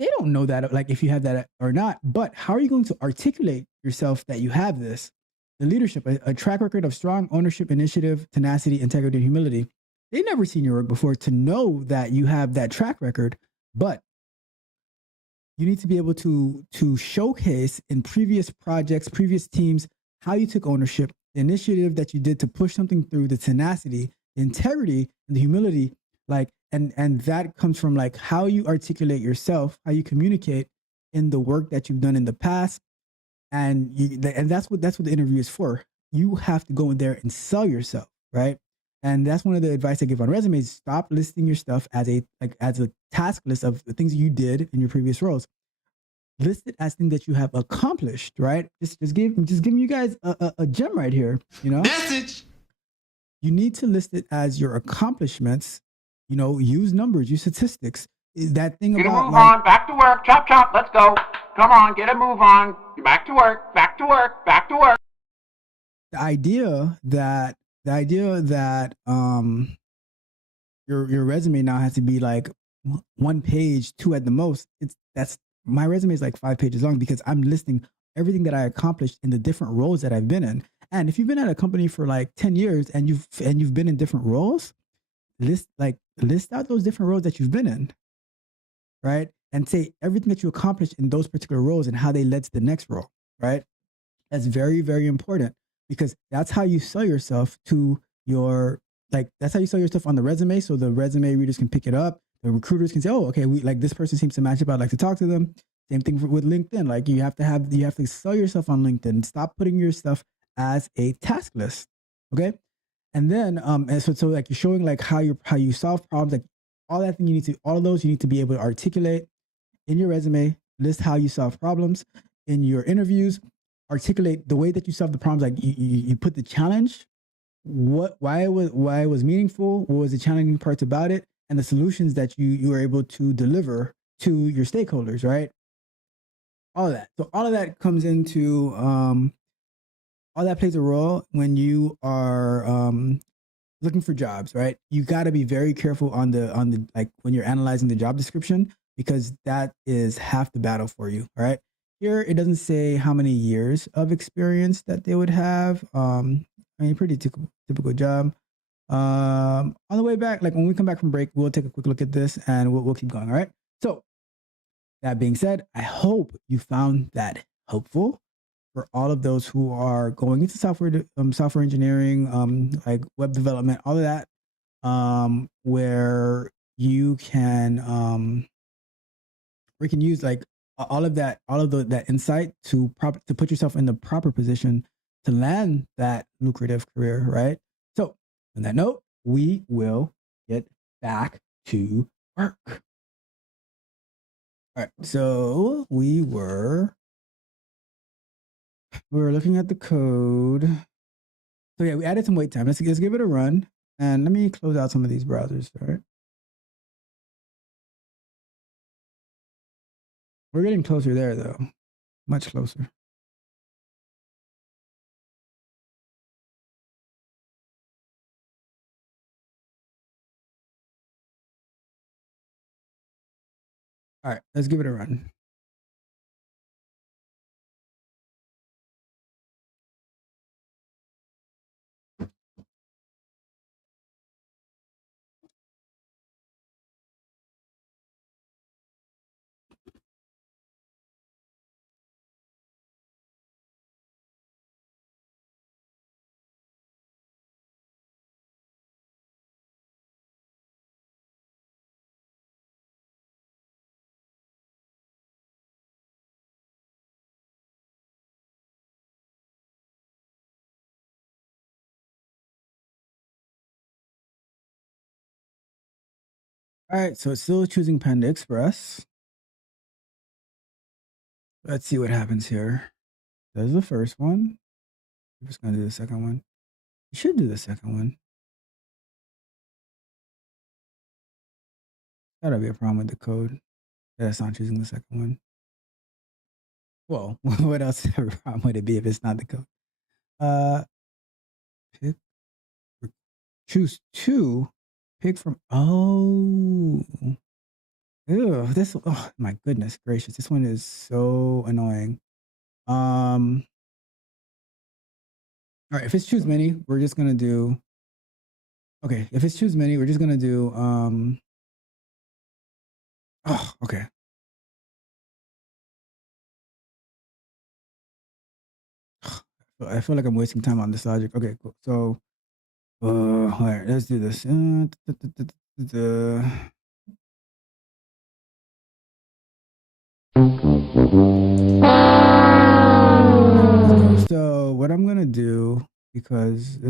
They don't know that, like, if you have that or not, but how are you going to articulate yourself that you have this? The leadership, a track record of strong ownership, initiative, tenacity, integrity, and humility. They've never seen your work before to know that you have that track record, but you need to be able to showcase in previous projects, previous teams, how you took ownership, the initiative that you did to push something through, the tenacity, the integrity, and the humility, like, and that comes from like how you articulate yourself, how you communicate in the work that you've done in the past, and that's what the interview is for. You have to go in there and sell yourself, right? And that's one of the advice I give on resumes. Stop listing your stuff as a task list of the things you did in your previous roles. List it as things that you have accomplished, right? Just giving you guys a gem right here, you know? Message. You need to list it as your accomplishments. You know, use numbers, use statistics. That thing Get a about move like, on, back to work, chop chop, let's go. Come on, get a move on. Back to work, back to work, back to work. the idea that your resume now has to be like 1 page, 2 at the most. My resume is like 5 pages long because I'm listing everything that I accomplished in the different roles that I've been in. And if you've been at a company for like 10 years and you've been in different roles, list out those different roles that you've been in, right? And say everything that you accomplished in those particular roles and how they led to the next role, right? That's very, very important because that's how you sell yourself to that's how you sell yourself on the resume. So the resume readers can pick it up. The recruiters can say, oh, okay, this person seems to match up. I'd like to talk to them. Same thing with LinkedIn. Like you have to sell yourself on LinkedIn. Stop putting your stuff as a task list. Okay. And then, so like you're showing like how you solve problems, like all that thing all of those you need to be able to articulate in your resume, list how you solve problems in your interviews, articulate the way that you solve the problems. Like you put the challenge why it was meaningful, what was the challenging parts about it, and the solutions that you were able to deliver to your stakeholders, right? All of that. So all of that comes into all that plays a role when you are looking for jobs, right? You got to be very careful on the like when you're analyzing the job description, because that is half the battle for you. All right. Here it doesn't say how many years of experience that they would have. I mean, pretty typical job. On the way back, like when we come back from break, we'll take a quick look at this and we'll keep going. All right. So that being said, I hope you found that helpful for all of those who are going into software engineering, like web development, all of that, where you can we can use like all of that, that insight to put yourself in the proper position to land that lucrative career, right? So, on that note, we will get back to work. All right, so we were looking at the code. So yeah, we added some wait time. Let's give it a run. And let me close out some of these browsers, all right? We're getting closer there though, much closer. All right, let's give it a run. All right, so it's still choosing Panda Express. Let's see what happens here. There's the first one. I'm just gonna do the second one. You should do the second one. That'll be a problem with the code. That's not choosing the second one. Well, what else problem would it be if it's not the code? Pick, choose two. Pick from. Oh, ew, this. Oh my goodness gracious! This one is so annoying. All right, if it's choose many, we're just gonna do. Okay, if it's choose many, we're just gonna do. Oh, okay. I feel like I'm wasting time on this logic. Okay, cool. So, all right, let's do this. So what I'm gonna do, because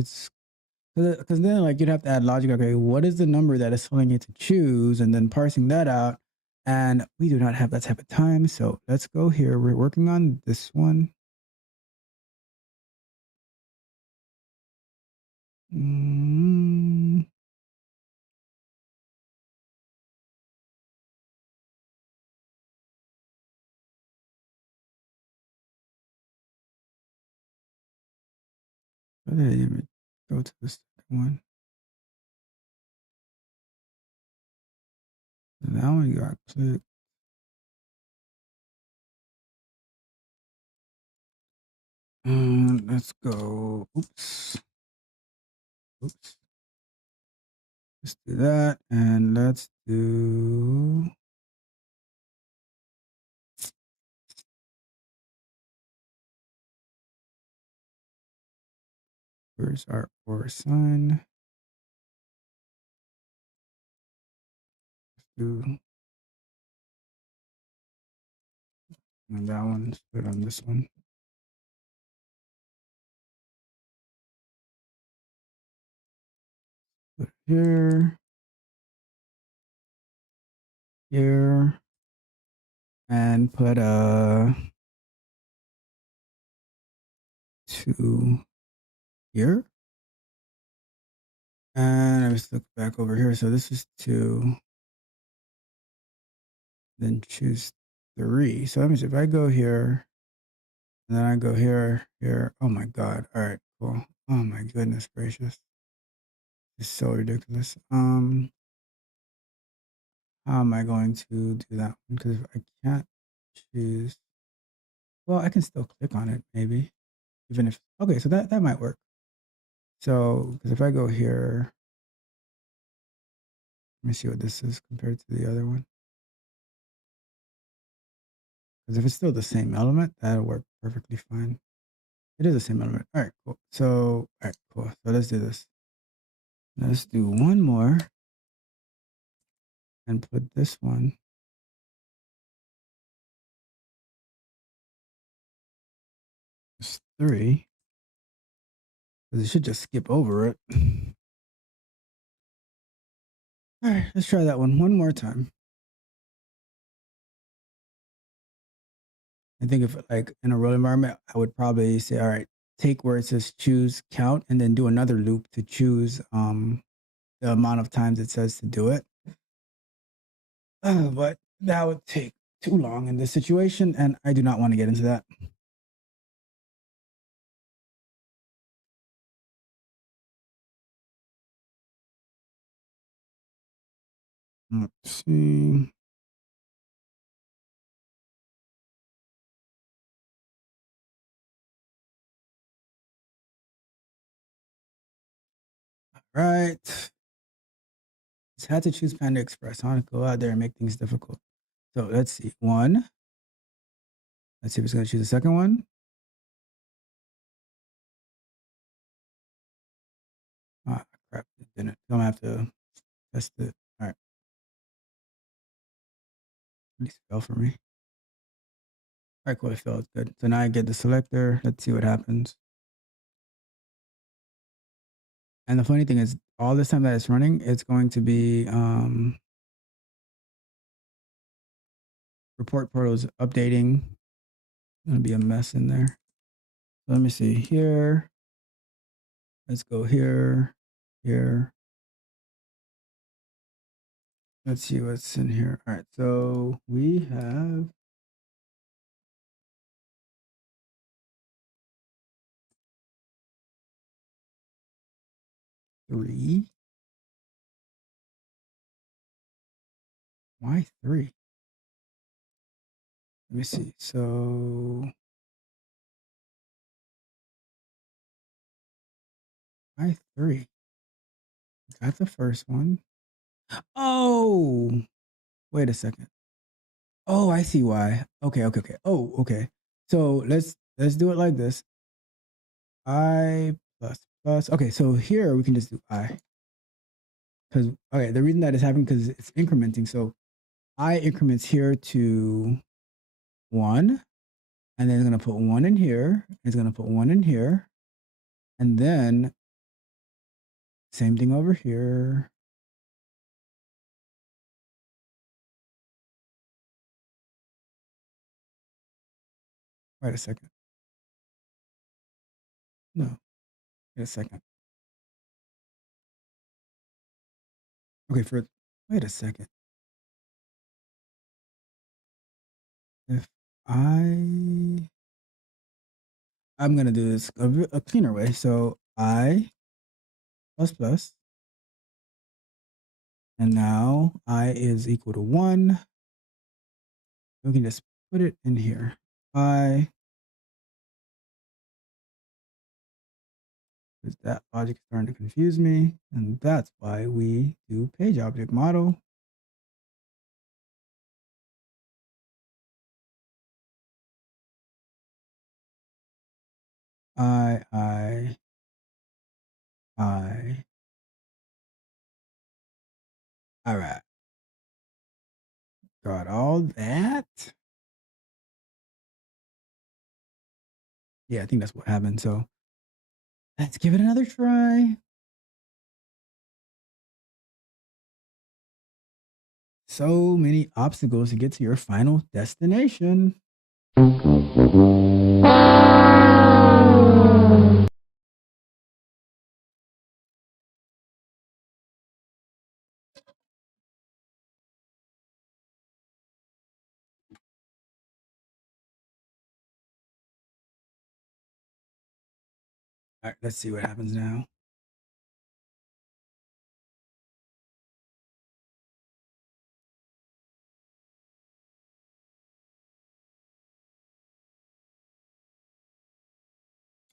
then like you'd have to add logic. Okay, what is the number that is telling you to choose, and then parsing that out. And we do not have that type of time, so let's go here. We're working on this one. Go to the second one. That one got clicked. And let's go. Oops. Let's do that, and let's do. Where's our or sign? Let's do. And that one. Let's put it on this one. Put it here, and put a 2 here. And I just look back over here. So this is 2. Then choose 3. So let me see if I go here and then I go here, here. Oh my God. All right, cool. Oh my goodness gracious. It's so ridiculous. How am I going to do that one? Because I can't choose. Well, I can still click on it, maybe. Even if, okay, so that might work. So, because if I go here, let me see what this is compared to the other one. Because if it's still the same element, that'll work perfectly fine. It is the same element. All right, cool. So, all right, cool. So let's do this. Let's do one more and put this one. It's 3. Because it should just skip over it. All right, let's try that one more time. I think if like in a real environment, I would probably say, all right, take where it says choose count and then do another loop to choose the amount of times it says to do it. But that would take too long in this situation, and I do not want to get into that. Let's see. All right. Just had to choose Panda Express. I want to go out there and make things difficult. So let's see. 1. Let's see if it's going to choose the second one. Ah, crap. It didn't. I'm going to have to test it. All right. At least it fell for me. All right, cool. It felt good. So now I get the selector. Let's see what happens. And the funny thing is, all this time that it's running, it's going to be ReportPortal is updating. Gonna be a mess in there. So let me see here. Let's go here, here. Let's see what's in here. All right, so we have three. Why 3? Let me see. So why 3? Got the first one. Oh, wait a second. Oh, I see why. Okay. Oh, okay. So let's do it like this. I plus plus. Okay, so here we can just do I. Because okay, the reason that is happening because it's incrementing. So I increments here to 1, and then it's gonna put 1 in here. It's gonna put 1 in here, and then same thing over here. Wait a second. No, wait a second. Okay, wait a second. If I'm gonna do this a cleaner way. So I plus plus, and now I is equal to 1. We can just put it in here. I, because that logic is starting to confuse me, and that's why we do page object model. I. All right. Got all that. Yeah, I think that's what happened. So let's give it another try. So many obstacles to get to your final destination. All right, let's see what happens now.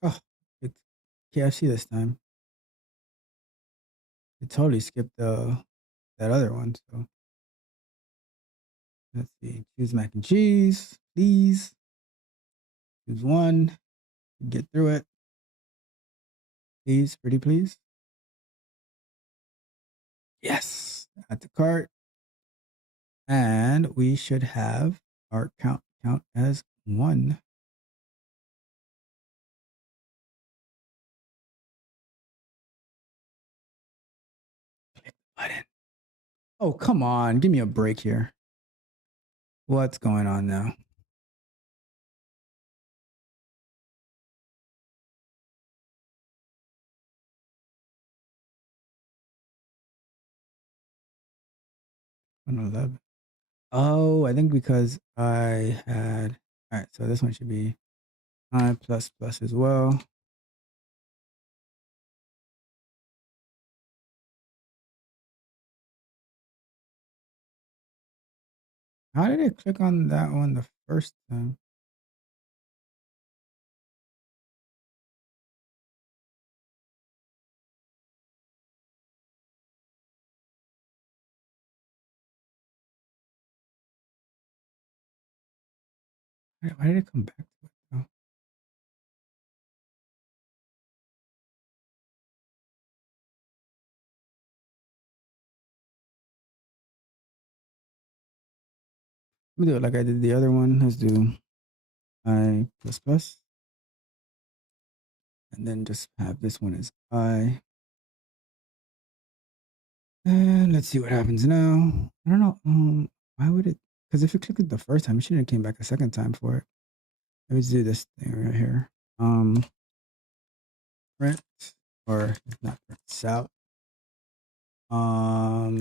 Oh, it's KFC this time. It totally skipped that other one. So let's see. Choose mac and cheese, please. Choose one. Get through it. Please, pretty please. Yes. Add to cart. And we should have our count as 1. Click the button. Oh, come on. Give me a break here. What's going on now? $111. Oh, I think because I had. All right, so this one should be I plus plus as well. How did it click on that one the first time? Why did it come back to it? Oh. Let me do it like I did the other one. Let's do I plus plus. And then just have this one as I. And let's see what happens now. I don't know. Why would it? Because if it clicked it the first time, it shouldn't have came back a second time for it. Let's do this thing right here. Print or not print out. All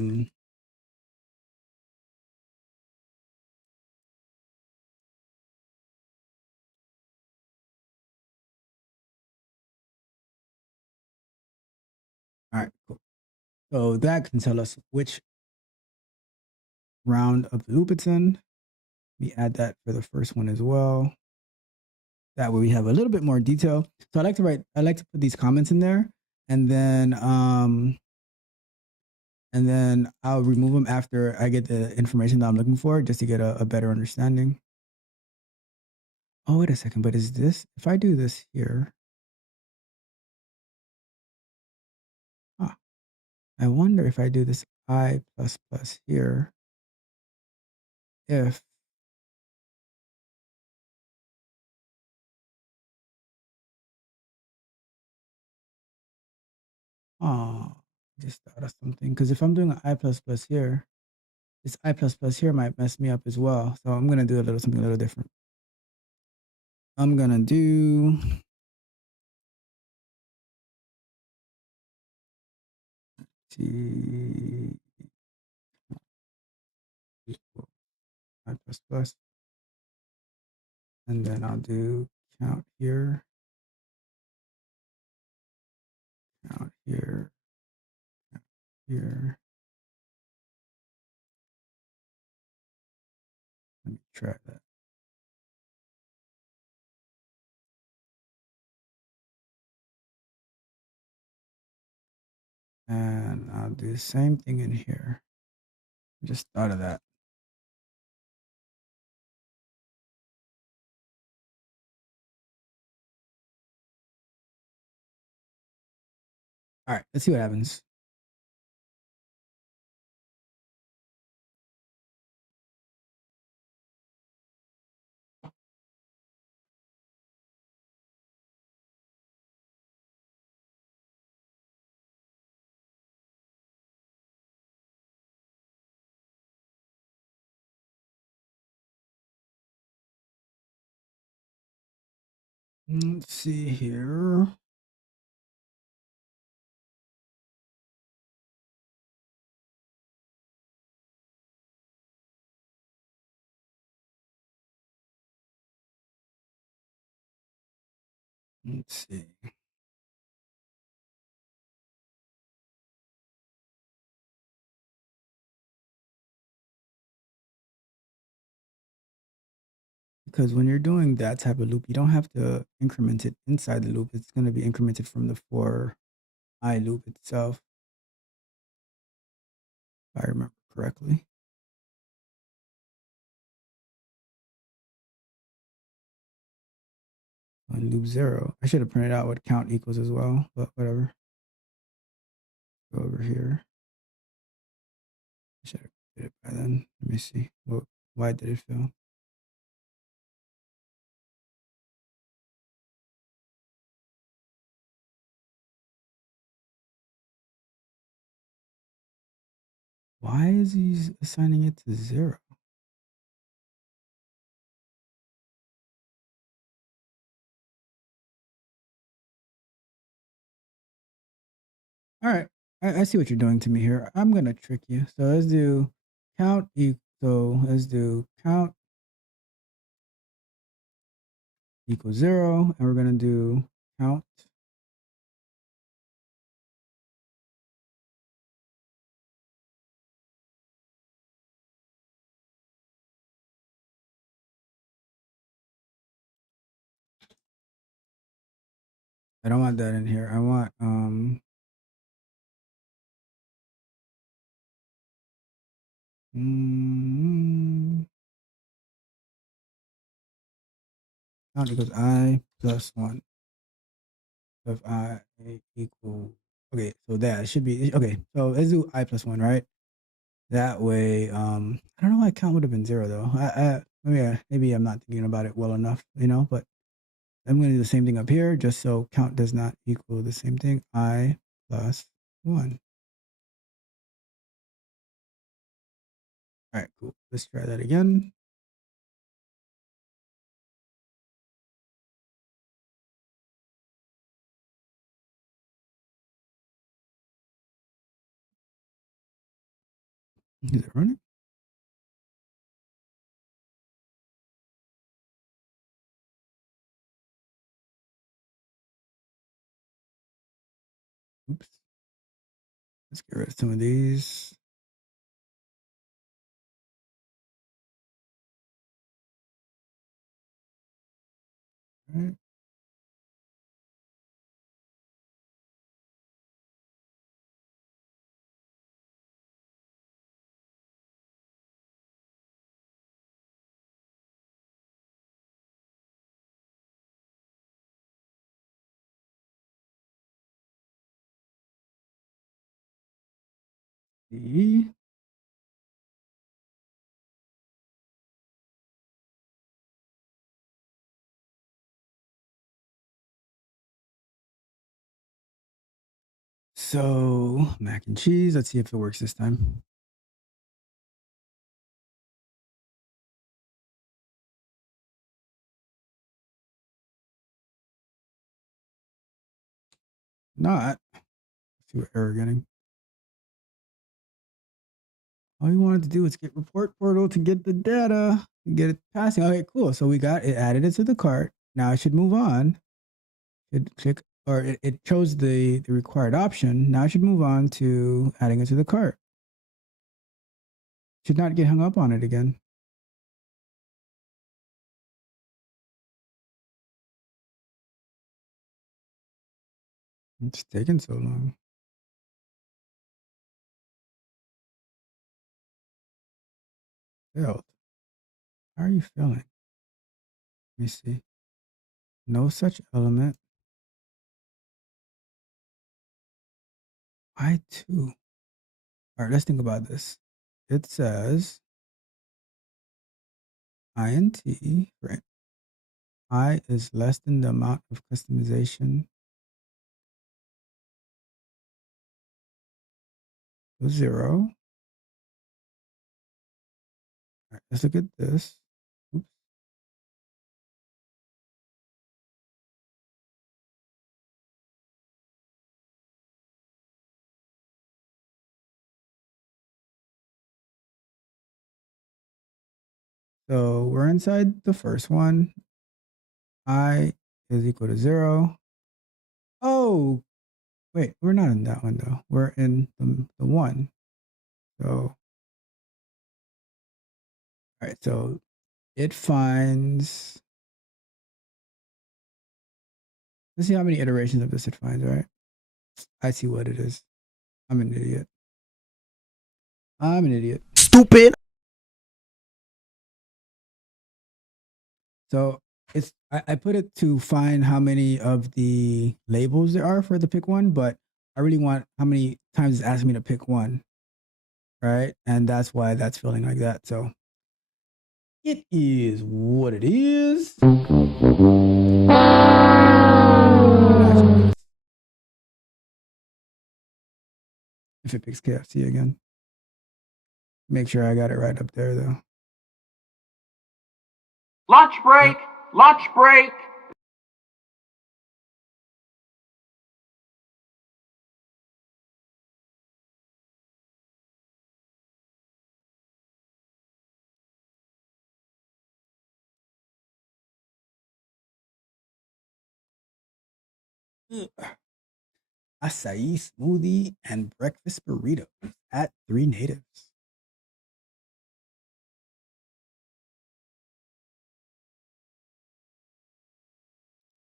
right, cool. So that can tell us which round of the loop it's in. We add that for the first one as well. That way we have a little bit more detail. So I like to put these comments in there, and then I'll remove them after I get the information that I'm looking for, just to get a better understanding. Oh, wait a second, but is this, if I do this here, I wonder if I do this I plus plus here, if just thought of something, because if I'm doing an I plus plus here, this I plus plus here might mess me up as well. So I'm gonna do something a little different. I'm gonna do T equal I plus plus, and then I'll do count here, count here, count here. Let me try that. And I'll do the same thing in here. Just thought of that. All right, let's see what happens. Let's see here. Let's see. because when you're doing that type of loop, you don't have to increment it inside the loop. It's going to be incremented from the for I loop itself, if I remember correctly. On loop 0, I should have printed out what count equals as well, but whatever. Go over here. I should have did it by then. Let me see. Why did it fail? Why is he assigning it to 0? All right, I see what you're doing to me here. I'm gonna trick you. So let's do count let's do count equals 0, and we're gonna do count I don't want that in here. I want count equals I plus 1 of I equal. Okay, so that should be okay. So let's do I plus 1, right? That way, I don't know why count would have been 0 though. Maybe I'm not thinking about it well enough, but I'm going to do the same thing up here, just so count does not equal the same thing. I plus 1. All right, cool. Let's try that again. Is it running? Oops. Let's get rid of some of these. All right. E. So mac and cheese. Let's see if it works this time. Not. Let's see what error getting. All you wanted to do was get ReportPortal to get the data, and get it passing. Okay, cool. So we got it, added it to the cart. Now I should move on. Should click, or it chose the required option. Now I should move on to adding it to the cart. Should not get hung up on it again. It's taking so long. Failed. How are you failing? Let me see. No such element. I2. All right, let's think about this. It says int for I is less than the amount of customization. 0. All right, let's look at this. Oops. So we're inside the first one. I is equal to 0. Oh, wait, we're not in that one though. We're in the 1. So, all right, so it finds. Let's see how many iterations of this it finds, right? I see what it is. I'm an idiot. Stupid. So I put it to find how many of the labels there are for the pick one, but I really want how many times it's asking me to pick one, right? And that's why that's feeling like that. So it is what it is. If it picks KFC again, make sure I got it right up there though. Lunch break! Lunch break! Acai smoothie and breakfast burritos at 3 Natives.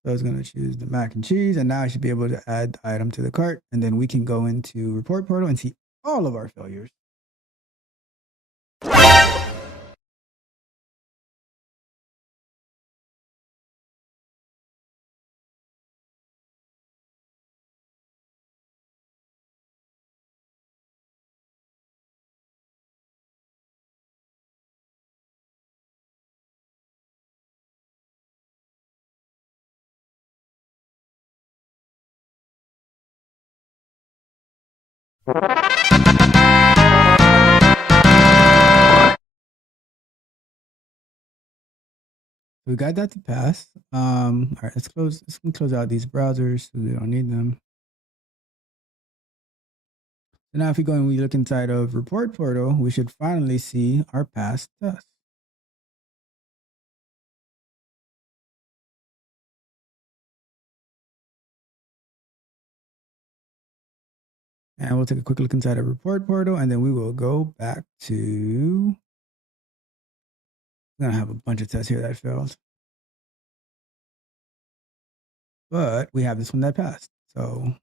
So I was going to choose the mac and cheese, and now I should be able to add the item to the cart, and then we can go into ReportPortal and see all of our failures. We got that to pass. All right, let's close out these browsers so we don't need them. So now if we go and we look inside of ReportPortal, we should finally see our past tests. And we'll take a quick look inside of ReportPortal, and then we will go back to. I'm gonna have a bunch of tests here that failed, but we have this one that passed. So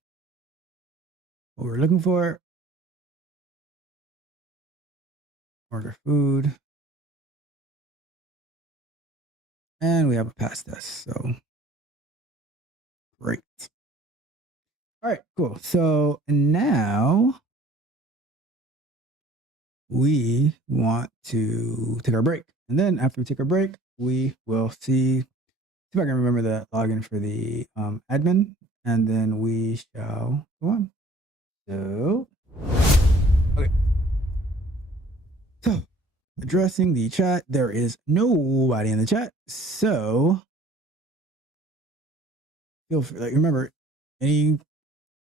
what we're looking for: order food, and we have a pass test. So great. All right, cool. So now we want to take our break. And then after we take our break, we will see if I can remember the login for the admin, and then we shall go on. So, okay. So, addressing the chat, there is nobody in the chat. So, feel free, like, remember, any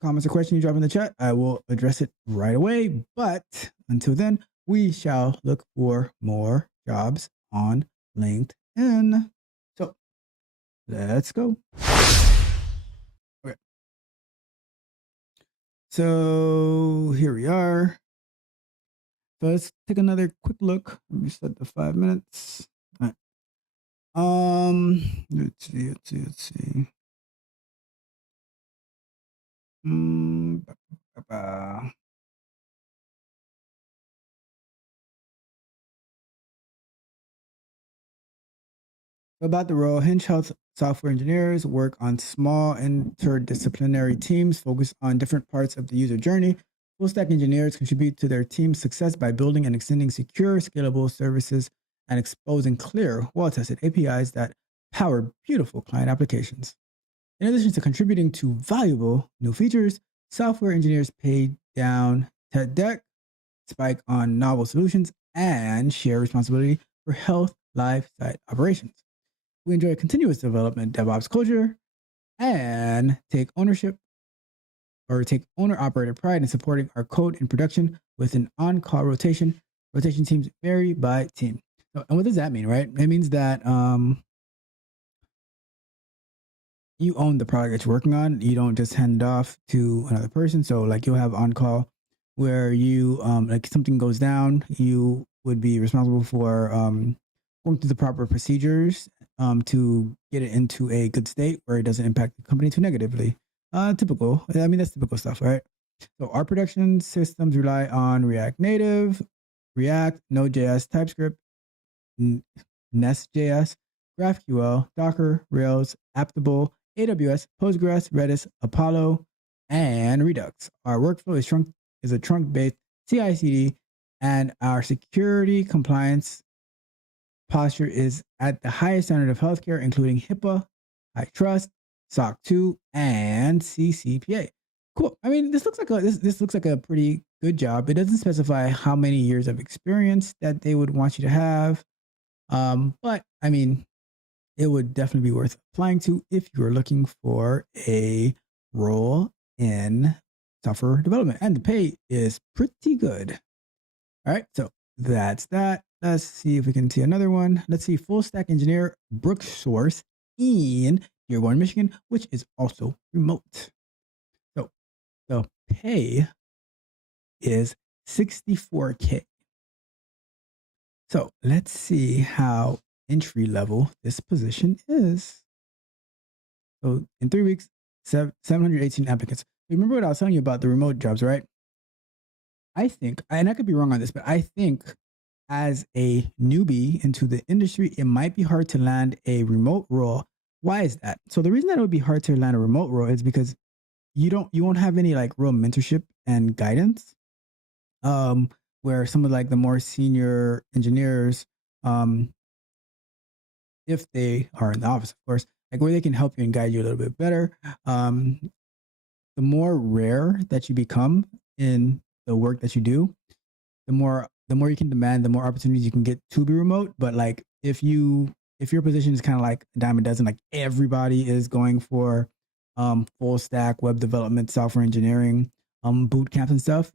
comments or questions you drop in the chat, I will address it right away. But until then, we shall look for more jobs on LinkedIn. So let's go. Okay. So here we are. So let's take another quick look. Let me set the 5 minutes. All right. Let's see. About the role, Hinge Health software engineers work on small interdisciplinary teams focused on different parts of the user journey. Full stack engineers contribute to their team's success by building and extending secure, scalable services and exposing clear, well-tested APIs that power beautiful client applications. In addition to contributing to valuable new features, software engineers pay down tech debt, spike on novel solutions, and share responsibility for health life site operations. We enjoy continuous development DevOps culture and take owner-operated pride in supporting our code in production with an on-call rotation. Rotation teams vary by team. So, and what does that mean, right? It means that you own the product that you're working on. You don't just hand it off to another person. So like you'll have on-call where you, like something goes down, you would be responsible for going through the proper procedures to get it into a good state where it doesn't impact the company too negatively. Typical. I mean, that's typical stuff, right? So our production systems rely on React Native, React, Node.js, TypeScript, Nest.js, GraphQL, Docker, Rails, Aptable, AWS, Postgres, Redis, Apollo, and Redux. Our workflow is a trunk-based CI/CD, and our security compliance posture is at the highest standard of healthcare, including HIPAA, High Trust, SOC 2, and CCPA. Cool. I mean, this looks like a pretty good job. It doesn't specify how many years of experience that they would want you to have, but I mean, it would definitely be worth applying to if you're looking for a role in software development, and the pay is pretty good. All right, so that's that. Let's see if we can see another one. Let's see, full stack engineer, Brooksource in Dearborn, Michigan, which is also remote. So the pay is $64K. So let's see how entry level this position is. So in 3 weeks, 718 applicants. Remember what I was telling you about the remote jobs, right? I think, and I could be wrong on this, but I think as a newbie into the industry, it might be hard to land a remote role. Why is that? So the reason that it would be hard to land a remote role is because you won't have any like real mentorship and guidance. Where some of like the more senior engineers, if they are in the office, of course, like where they can help you and guide you a little bit better. The more rare that you become in the work that you do, the more you can demand, the more opportunities you can get to be remote. But like if your position is kind of like a dime a dozen, like everybody is going for full stack web development, software engineering, boot camps and stuff,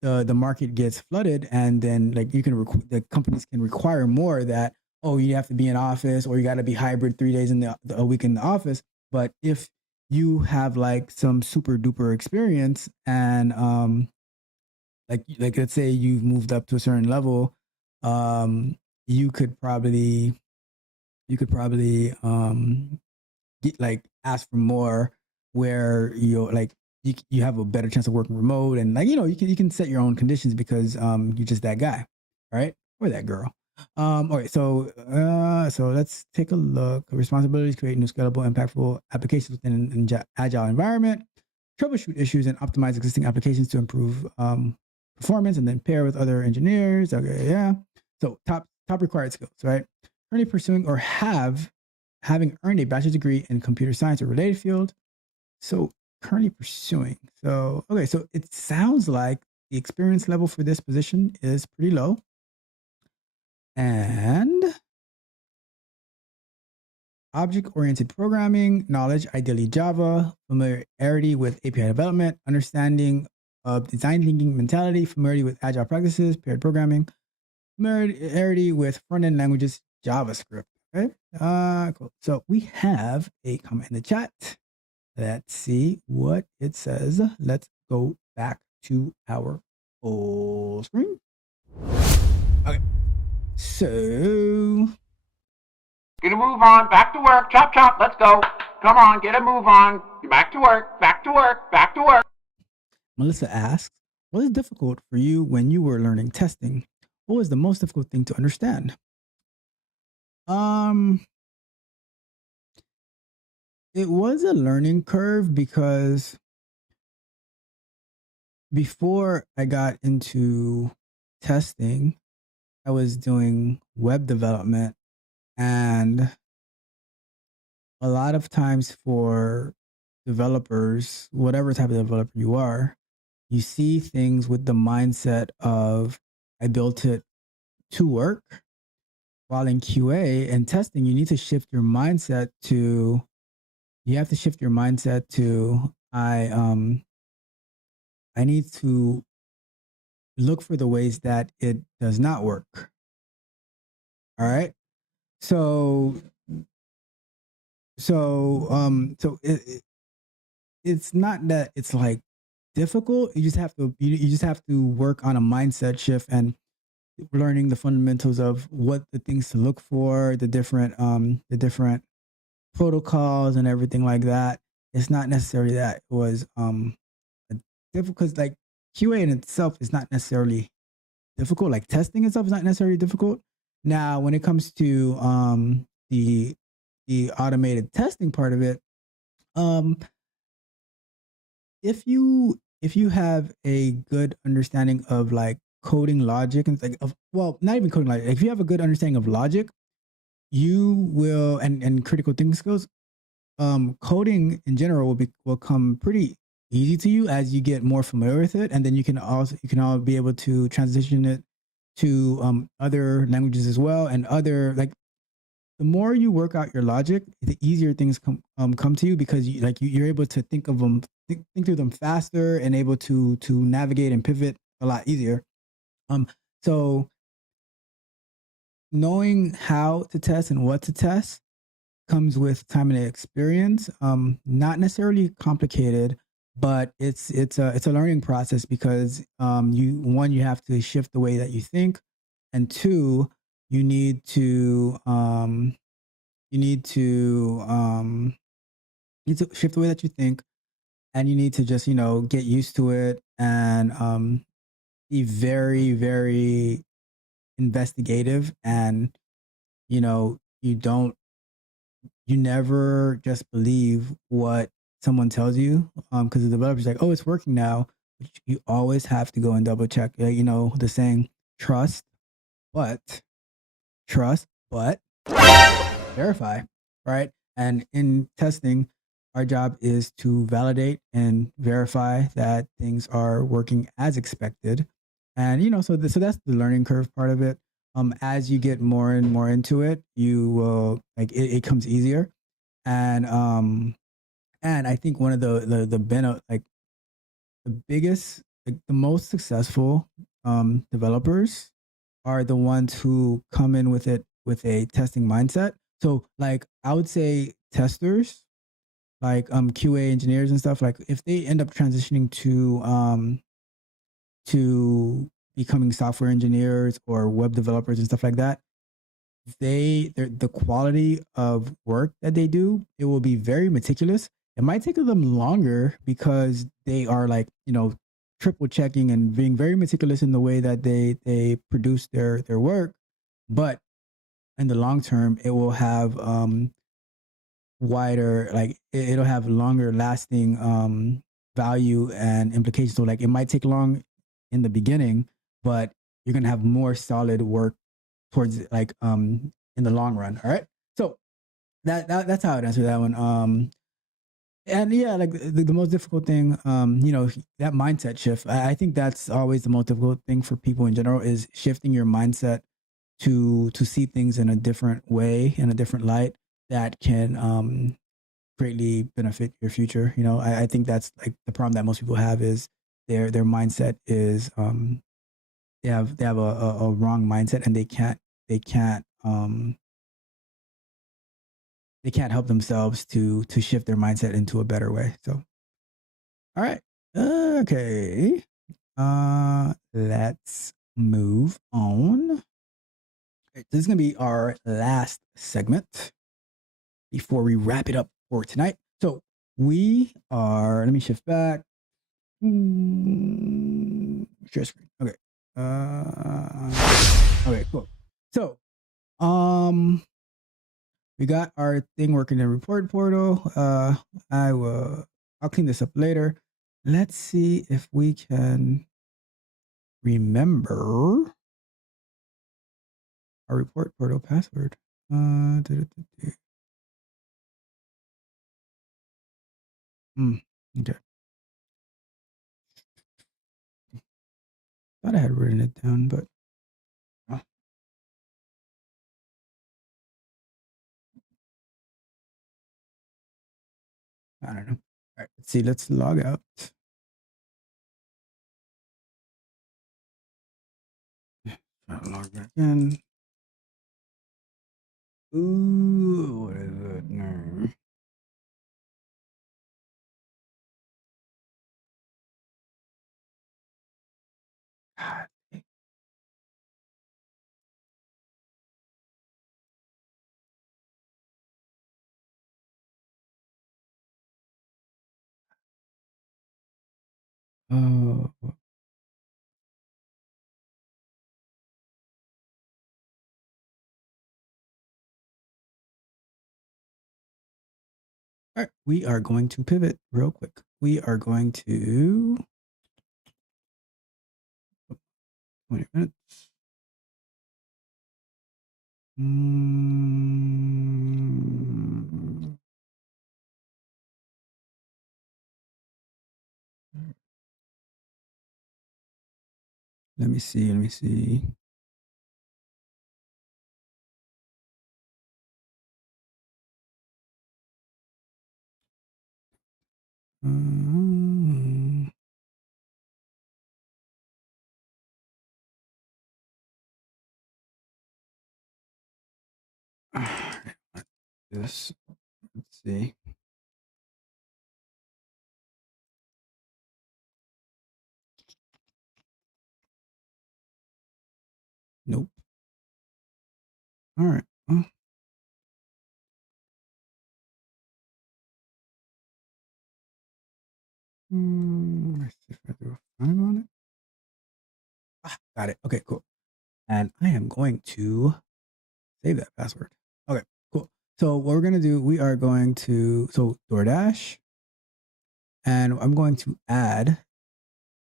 the market gets flooded, and then like the companies can require more that, oh, you have to be in office, or you got to be hybrid 3 days a week in the office. But if you have like some super duper experience and like let's say you've moved up to a certain level, you could probably like ask for more, where you have a better chance of working remote, and like you can set your own conditions because you're just that guy, right, or that girl. All right, so let's take a look. Responsibilities: create new scalable, impactful applications within an agile environment, troubleshoot issues, and optimize existing applications to improve performance, and then pair with other engineers. Okay, yeah. So top required skills, right? Currently pursuing or having earned a bachelor's degree in computer science or related field. So currently pursuing. So okay, so it sounds like the experience level for this position is pretty low. And object-oriented programming knowledge, ideally Java, familiarity with API development, understanding of design thinking mentality, familiarity with agile practices, paired programming, familiarity with front-end languages, JavaScript. Okay, cool. So we have a comment in the chat. Let's see what it says. Let's go back to our full screen. Okay. So Get a move on, back to work, chop chop, let's go. Come on, get a move on. Back to work, back to work, back to work. Melissa asks, what is difficult for you when you were learning testing? What was the most difficult thing to understand? It was a learning curve because before I got into testing, I was doing web development, and a lot of times for developers, whatever type of developer you are, you see things with the mindset of I built it to work. While in QA and testing, you need to shift your mindset to I need to look for the ways that it does not work. All right. So it's not that it's like difficult. You just have to work on a mindset shift, and learning the fundamentals of what the things to look for, the different protocols and everything like that. It's not necessarily that it was difficult, like QA in itself is not necessarily difficult. Like testing itself is not necessarily difficult. Now, when it comes to the automated testing part of it, um, if you have a good understanding of like coding logic and like of, well, not even coding logic. If you have a good understanding of logic, you will and critical thinking skills, coding in general will come pretty easy to you as you get more familiar with it, and then you can all be able to transition it to other languages as well, and other like the more you work out your logic, the easier things come to you because you're able to think of them, think through them faster, and able to navigate and pivot a lot easier. So knowing how to test and what to test comes with time and experience. Not necessarily complicated, but it's a learning process because you have to shift the way that you think, and two, you need to you need to um, you need to shift the way that you think, and you need to just get used to it and be very very investigative, and you don't you never just believe what someone tells you because the developer's like, oh, it's working now. But you always have to go and double check. The saying, trust, but trust, but verify, right? And in testing, our job is to validate and verify that things are working as expected. And so that's the learning curve part of it. As you get more and more into it, you will like it comes easier. And I think one of like the biggest, like the most successful developers are the ones who come in with it with a testing mindset. So like I would say testers, like QA engineers and stuff, like if they end up transitioning to becoming software engineers or web developers and stuff like that, the quality of work that they do, it will be very meticulous. It might take them longer because they are like triple checking and being very meticulous in the way that they produce their work, but in the long term it will have wider, like it'll have longer lasting value and implications. So like it might take long in the beginning, but you're gonna have more solid work towards like in the long run. All right. So that's how I'd answer that one. And yeah, like the most difficult thing, that mindset shift. I think that's always the most difficult thing for people in general is shifting your mindset to see things in a different way, in a different light that can greatly benefit your future. I think that's like the problem that most people have is their mindset is they have a wrong mindset, and they can't they can't help themselves to shift their mindset into a better way. So, all right, okay, let's move on. This is gonna be our last segment before we wrap it up for tonight. So we are. Let me shift back. Share screen. Okay. Okay. Cool. So, we got our thing working in report portal. I'll clean this up later. Let's see if we can remember our report portal password. Okay. Thought I had written it down, but I don't know. All right, let's see. Let's log out. Log back in. Ooh, what is it? No. God. Oh. All right, we are going to pivot real quick. We are going to 20 minutes. Let me see. Let me see. This. Let's see. Nope. All right. Well, let's see if I do a 5 on it. Got it. Okay, cool. And I am going to save that password. Okay, cool. So what we're gonna do, we are going to DoorDash, and I'm going to add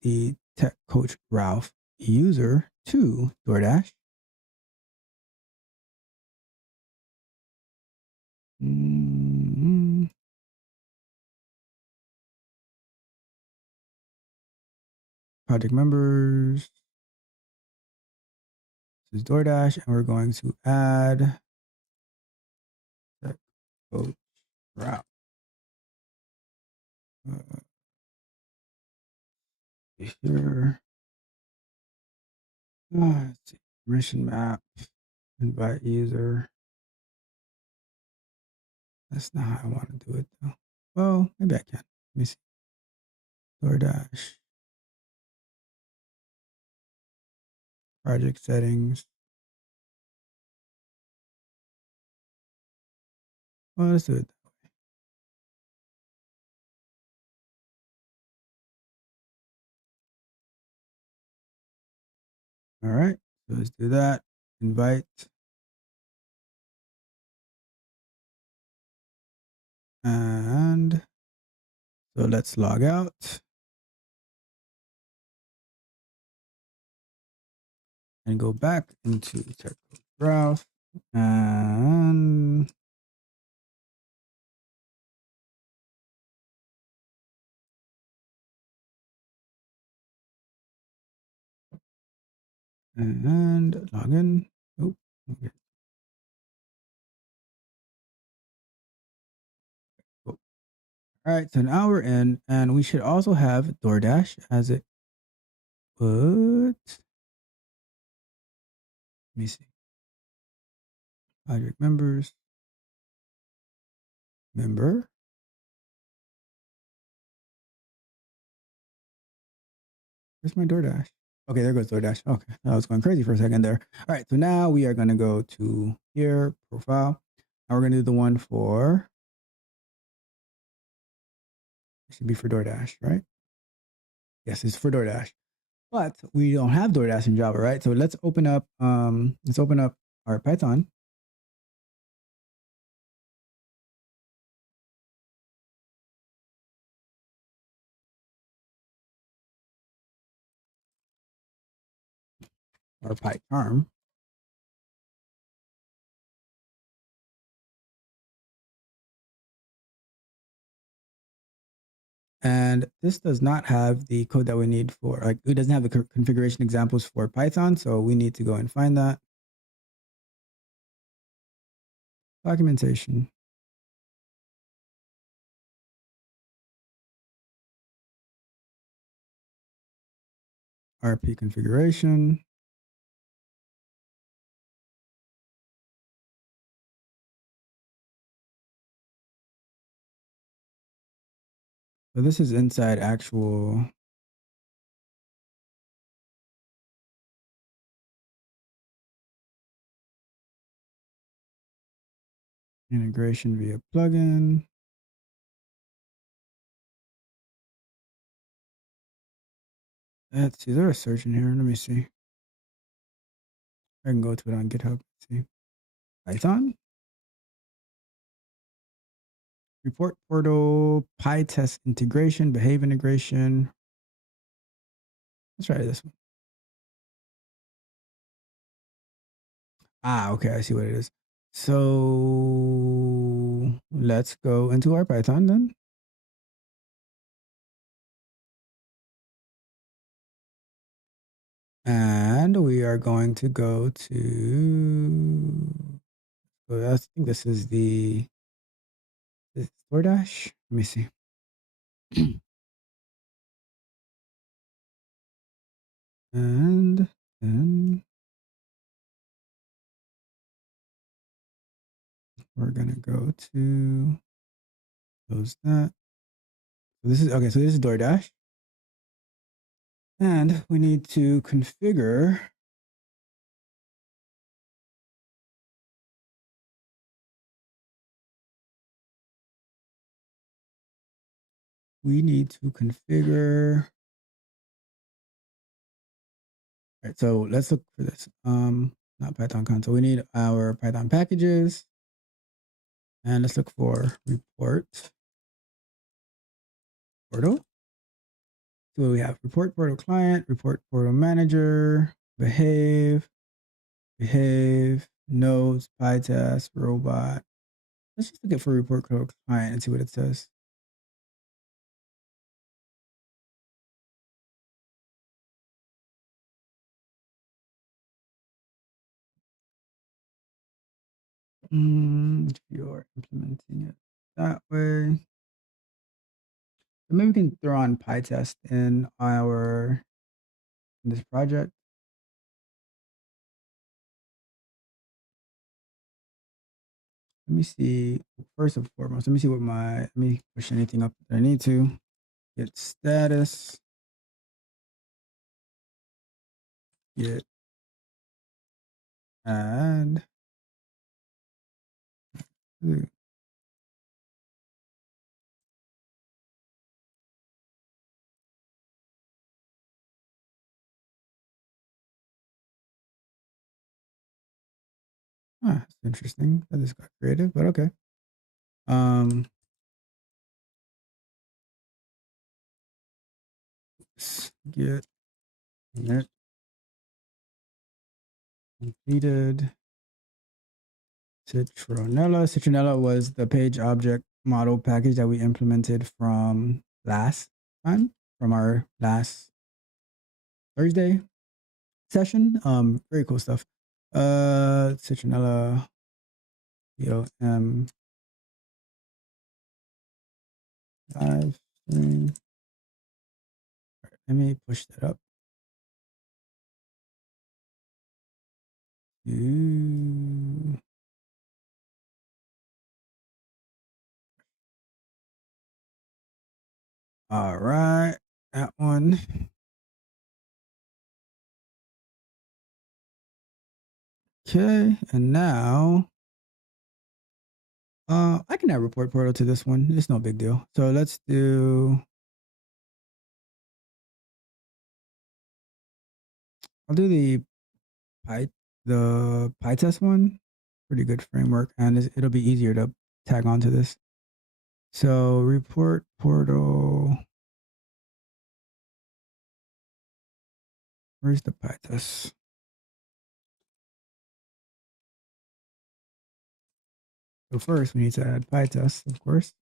the Tech Coach Ralph user to DoorDash. Project members. This is DoorDash, and we're going to add Tech Coach Ralph. Here. Let's see. Permission map. Invite user. That's not how I want to do it though. Well, maybe I can. Let me see. DoorDash. Project settings. Well, let's do it that way. All right. So let's do that. Invite. And so let's log out. And go back into Tech Coach Ralph. And log in. Oh, okay. Cool. All right, so now we're in, and we should also have DoorDash as it would. Let me see. Project members. Member. Where's my DoorDash? Okay, there goes DoorDash. Okay, I was going crazy for a second there. All right, so now we are going to go to here, profile. Now we're going to do the one for, it should be for DoorDash, right? Yes, it's for DoorDash. But we don't have DoorDash in Java, right? So let's open up our Python. Or PyCharm. And this does not have the code that we need for, like, it doesn't have the configuration examples for Python. So we need to go and find that. Documentation. RP configuration. So this is inside actual. Integration via plugin. Let's see. Is there a search in here? Let me see. I can go to it on GitHub. Let's see. Python. Report portal, PyTest integration, behave integration. Let's try this one. Okay, I see what it is. So let's go into our Python then. And we are going to go to, I think this is the DoorDash. Let me see. and then we're going to go to close that. So this is, okay, so this is DoorDash. And we need to configure all right, so let's look for this. Not Python console. We need our Python packages. And let's look for report portal. So we have report portal client, report portal manager, behave, nodes, PyTest, robot. Let's just look at for report portal client and see what it says. If you're implementing it that way. So maybe we can throw on PyTest in this project. Let me see. First and foremost, let me see what let me push anything up that I need to. Get status. Get add. That's interesting. That just got creative, but okay. Get init completed. Citronella. Citronella was the page object model package that we implemented from last time, from our last Thursday session. Very cool stuff. Citronella live stream. Right, let me push that up. All right, that one. Okay, and now I can add report portal to this one. It's no big deal. So let's do. I'll do the PyTest one. Pretty good framework, and it'll be easier to tag onto this. So report portal. Where's the PyTest? So first, we need to add PyTest, of course.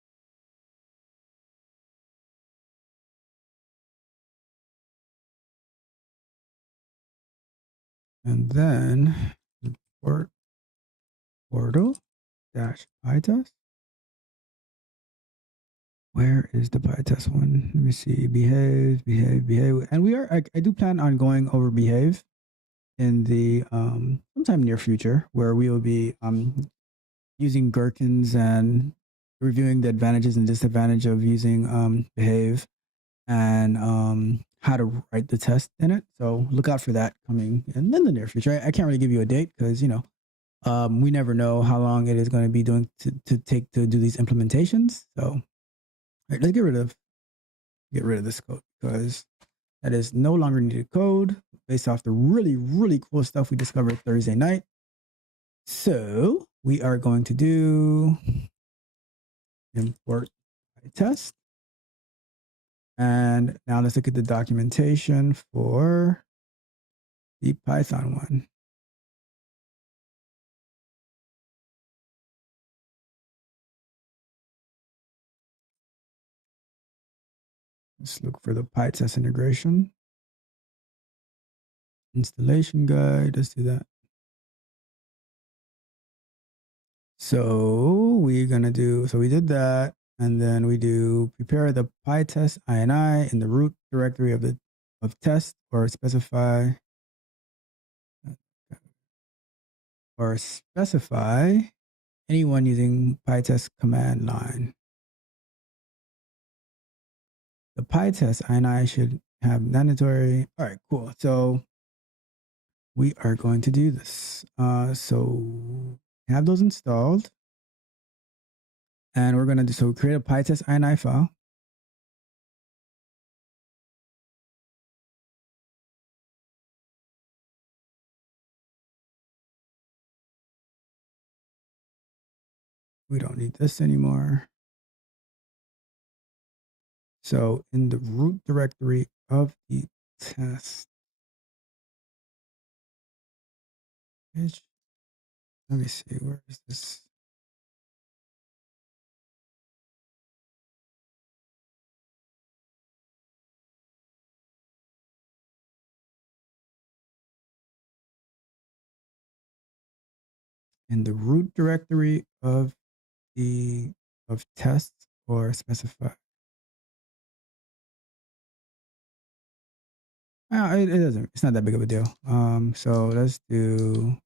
And then report portal dash PyTest. Where is the PyTest one? Let me see. Behave. And I do plan on going over behave in the sometime near future, where we will be using gherkins and reviewing the advantages and disadvantages of using behave and how to write the test in it. So look out for that coming in the near future. I can't really give you a date because we never know how long it is going to be doing to take to do these implementations. So all right, let's get rid of this code because that is no longer needed code based off the really, really cool stuff we discovered Thursday night. So we are going to do import test. And now let's look at the documentation for the Python one. Let's look for the PyTest integration. Installation guide, let's do that. So we're gonna do, so we did that, and then we do prepare the PyTest ini in the root directory of test or specify anyone using PyTest command line. The PyTest ini should have mandatory. All right, cool. So we are going to do this. So have those installed. And we're going to do, so create a PyTest ini file. We don't need this anymore. So in the root directory of the test, let me see, where is this? In the root directory of test or specify. It doesn't, it's not that big of a deal. So let's do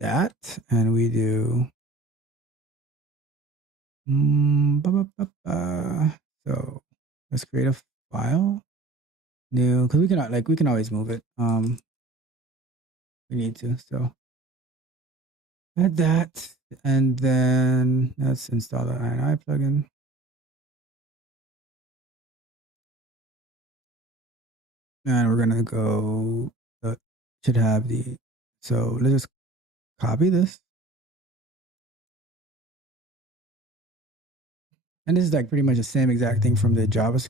that, and we do so let's create a file new, because we can always move it. We need to, so add that, and then let's install the ini plugin. And we're gonna go, should have the, so let's just copy this. And this is like pretty much the same exact thing from the Java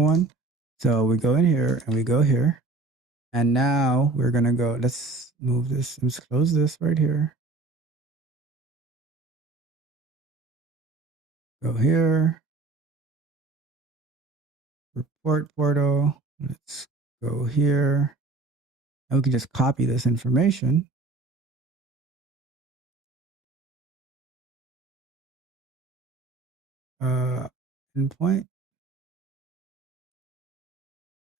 one. So we go in here and we go here. And now we're gonna go, let's move this, let's close this right here. Go here. ReportPortal. Let's go here. And we can just copy this information. Endpoint.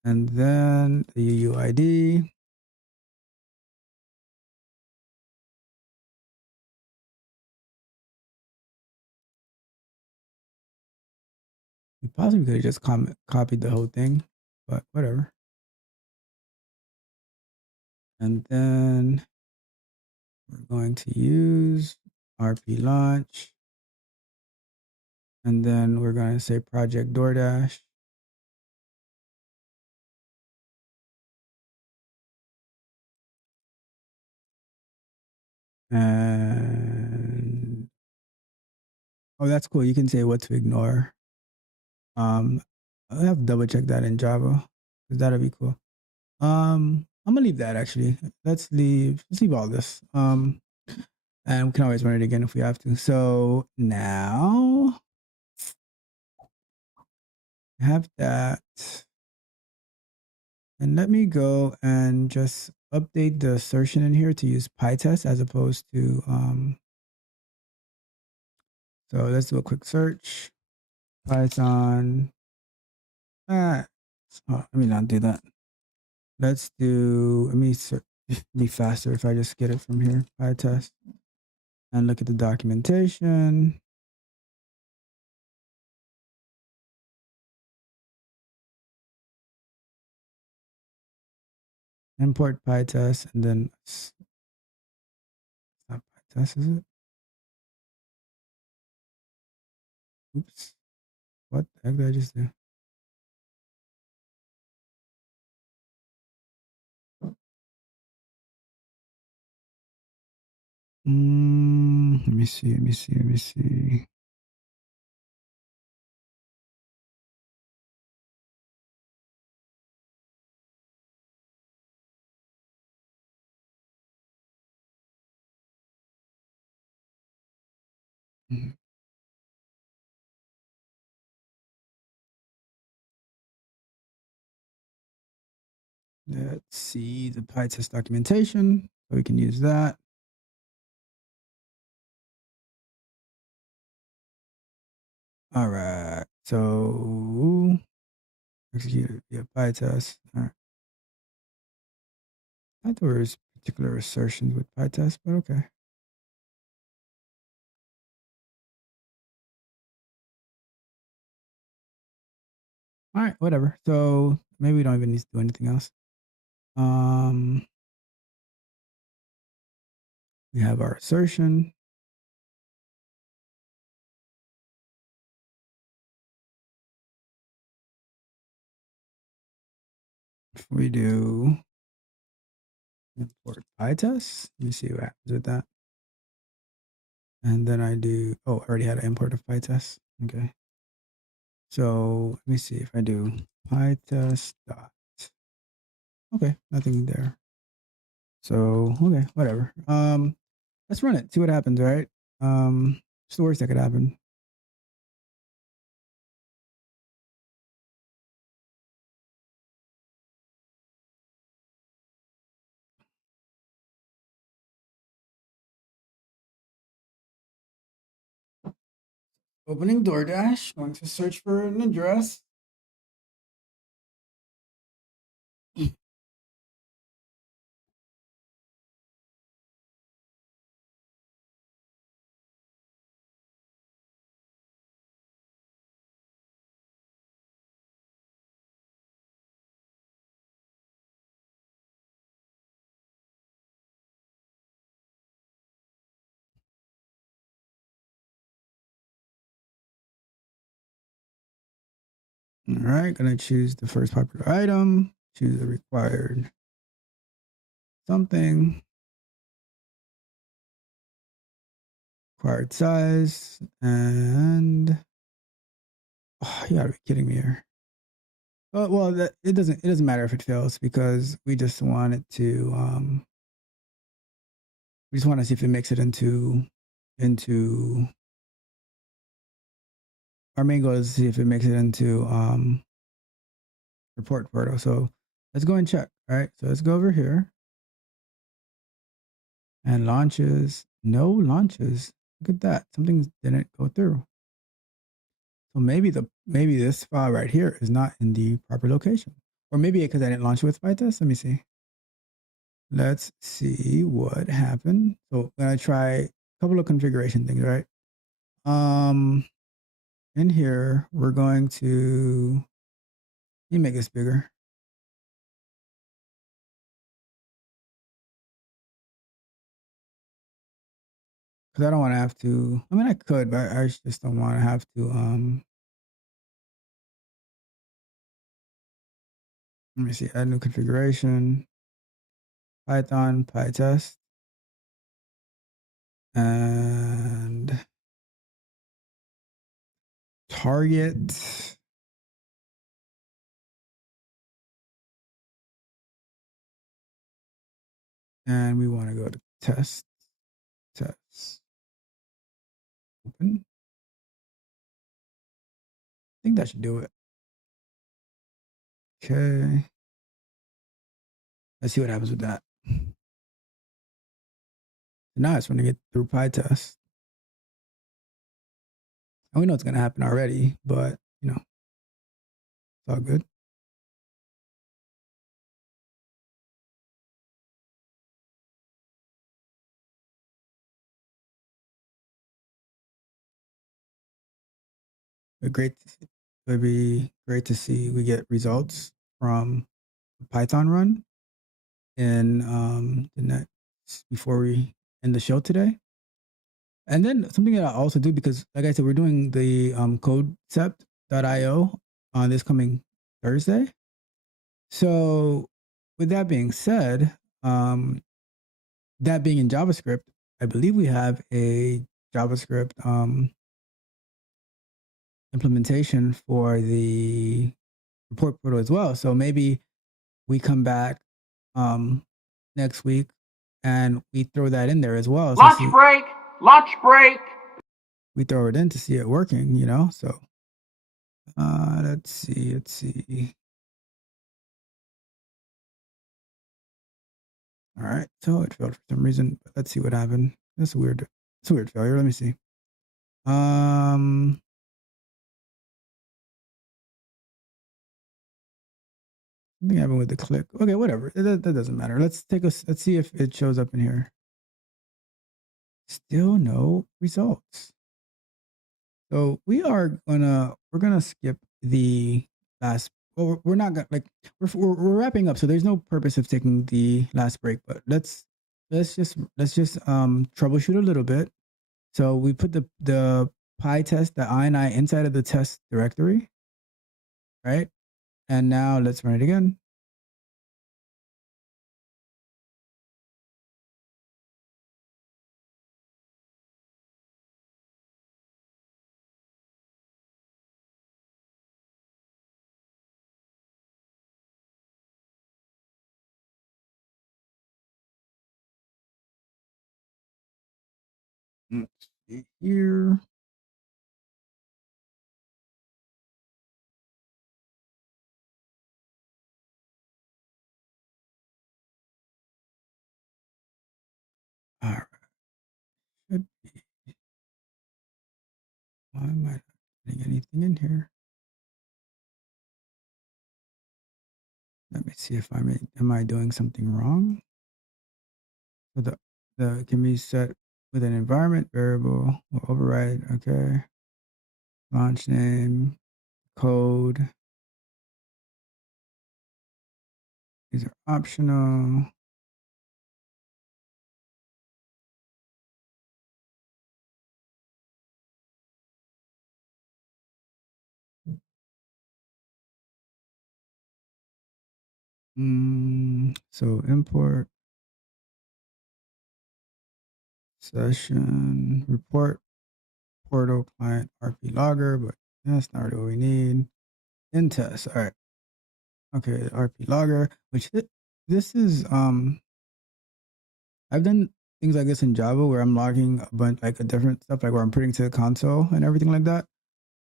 And then the UUID. We possibly could have just copied the whole thing, but whatever. And then we're going to use RP launch. And then we're going to say project DoorDash. And oh, that's cool. You can say what to ignore. I'll have to double check that in Java, because that'll be cool. I'm gonna leave that actually. Let's leave all this. And we can always run it again if we have to. So now I have that. And let me go and just update the assertion in here to use PyTest as opposed to so let's do a quick search. Python. Let me not do that. Let's do, let me be faster if I just get it from here. PyTest. And look at the documentation. Import PyTest, and then it's not PyTest, is it? Oops. What the heck did I just do? Let me see. Mhm. Let's see the PyTest documentation. So we can use that. All right. So execute via PyTest. All right. I thought there was particular assertions with PyTest, but okay. All right, whatever. So maybe we don't even need to do anything else. We have our assertion. If we do import PyTest, let me see what happens with that. And then I do, oh, I already had an import of PyTest. Okay. So let me see if I do PyTest dot. Okay, nothing there. So okay, whatever. Let's run it. See what happens. All right. It's the worst that could happen. Opening DoorDash. Going to search for an address. All right, gonna choose the first popular item, choose the required something, required size, and oh, you gotta be kidding me here. Well, it doesn't matter if it fails because we just want it to we just want to see if it makes it into our main goal is to see if it makes it into ReportPortal. So let's go and check. All right, so let's go over here and launches. No launches. Look at that. Something didn't go through. So maybe this file right here is not in the proper location, or maybe because I didn't launch it with PyTest. Let me see. Let's see what happened. So I'm gonna try a couple of configuration things, right? In here we're going to let me make this bigger. Because I don't want to have to. I mean, I could, but I just don't want to have to. Let me see. Add new configuration. Python, PyTest, and target. And we want to go to test. Open. I think that should do it. Okay. Let's see what happens with that. Now it's running it through PyTest. And we know it's going to happen already, but you know, it's all good. But it'd be great to see we get results from the Python run in the next before we end the show today. And then something that I also do, because like I said, we're doing the codecept.io on this coming Thursday. So with that being said, that being in JavaScript, I believe we have a JavaScript implementation for the report portal as well. So maybe we come back next week and we throw that in there as well. So Lunch break! Lunch break! we throw it in to see it working, you know? So let's see. All right, so it failed for some reason. But let's see what happened. That's a weird failure. Let me see. Something happened with the click. Okay, whatever. That doesn't matter. Let's see if it shows up in here. Still no results. So we're gonna skip the last. Well, we're not gonna we're wrapping up. So there's no purpose of taking the last break. But let's just troubleshoot a little bit. So we put the PyTest, the INI inside of the test directory, right? And now let's run it again. Let's see here. All right. Should be. Why am I not getting anything in here? Let me see if am I doing something wrong? So the can be set with an environment variable or override. Okay. Launch name, code. These are optional. So import session report portal client RP logger, but that's not really what we need. In test. All right. Okay, RP logger, which this is I've done things like this in Java where I'm logging a bunch like a different stuff, like where I'm putting to the console and everything like that.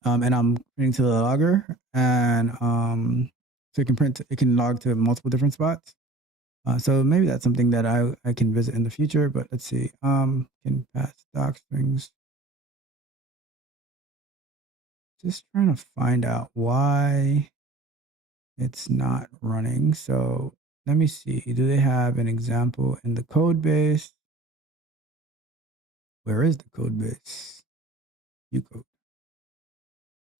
And I'm putting to the logger, and so it can log to multiple different spots. So maybe that's something that I can visit in the future. But let's see. Can pass doc strings. Just trying to find out why it's not running. So let me see. Do they have an example in the code base? Where is the code base? Ucode.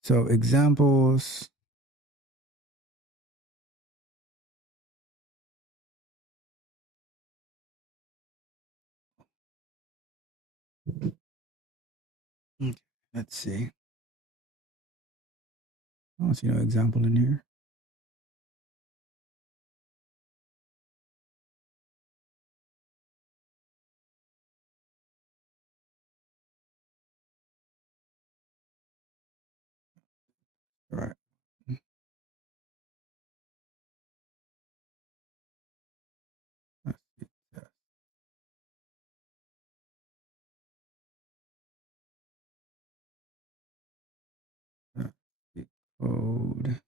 So examples. Let's see. I don't see no example in here. All right. Let's see that. Let's see code.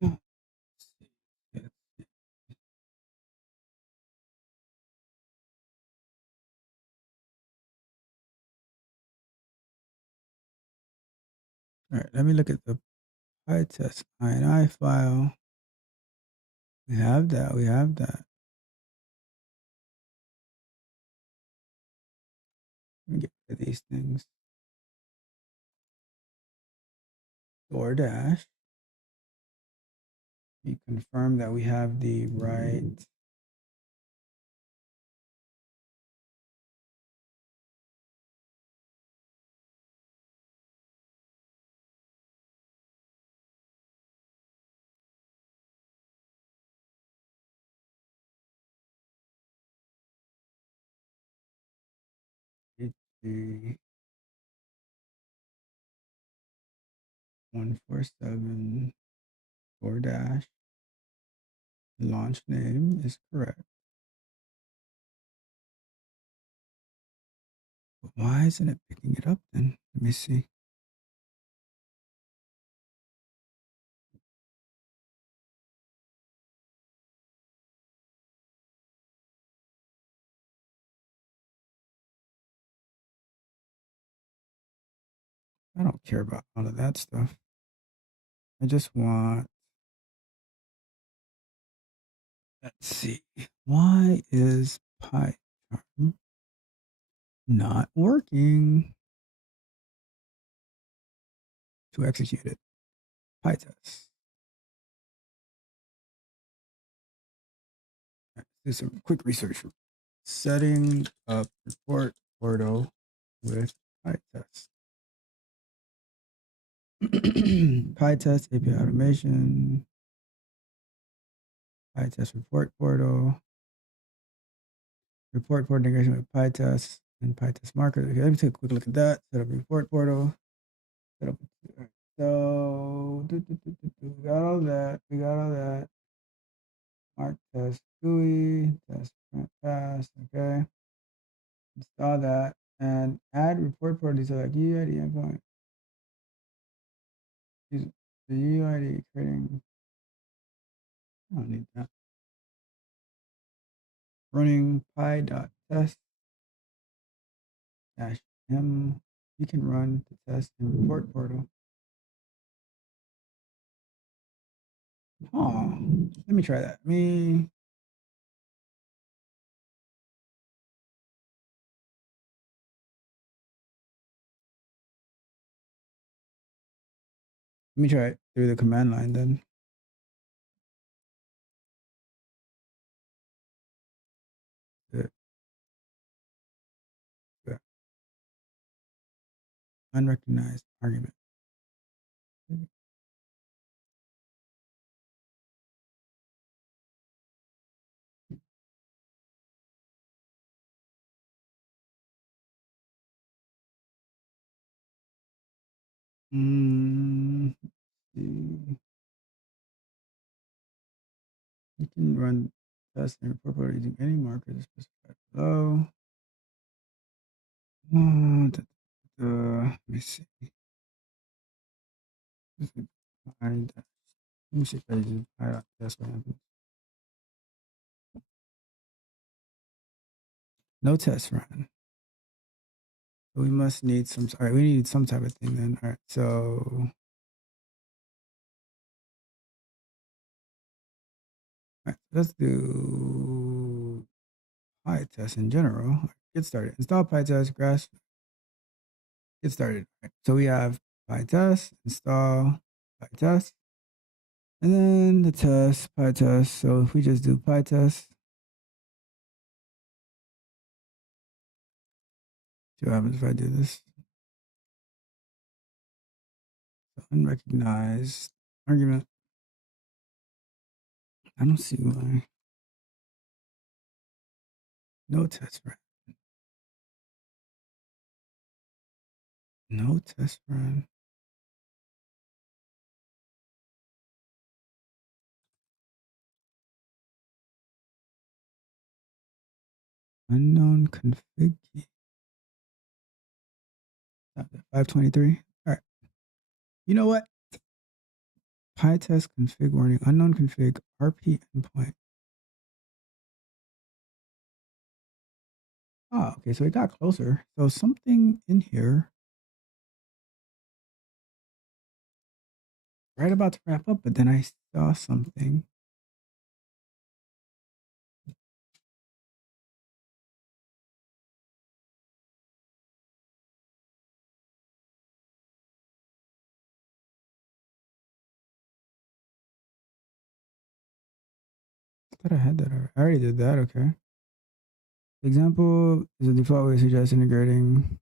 Let's see. All right, let me look at the PyTest INI file. We have that. We have that. Let me get to these things. DoorDash. We confirm that we have the right. see. 147 dash. Launch name is correct. But why isn't it picking it up then? Let me see. I don't care about all of that stuff. I just want, let's see. Why is PyCharm not working to execute it? PyTest. Right, do some quick research. Setting up report portal with PyTest. PyTest API automation. PyTest report portal. Report portal integration with PyTest and PyTest marker. Okay, let me take a quick look at that. Set up report portal. Set up. So we got all that. We got all that. Mark test GUI, test print pass. Okay. Install that and add report portal to like UID endpoint. Use the UID creating. I don't need that. Running py.test -m. You can run the test in report portal. Oh, let me try that. Let me try it through the command line then. Good. Good. Unrecognized argument. See. You can run tests and report portal using any marker specified below. Let me see. Let me see if I use test what happens. No test run. We must need some. All right, we need some type of thing then. All right, so. All right, let's do PyTest in general. Get started. Install PyTest, Grass. Get started. Right. So we have PyTest, install PyTest, and then the test, PyTest. So if we just do PyTest, see what happens if I do this. So unrecognized argument. I don't see why. No test run. No test run. Unknown config key. 523. All right. You know what? PyTest config warning. Unknown config RP endpoint. Oh, okay. So it got closer. So something in here. Right about to wrap up, but then I saw something. I thought I had that already. I already did that. Okay. Example is a default way to suggest integrating.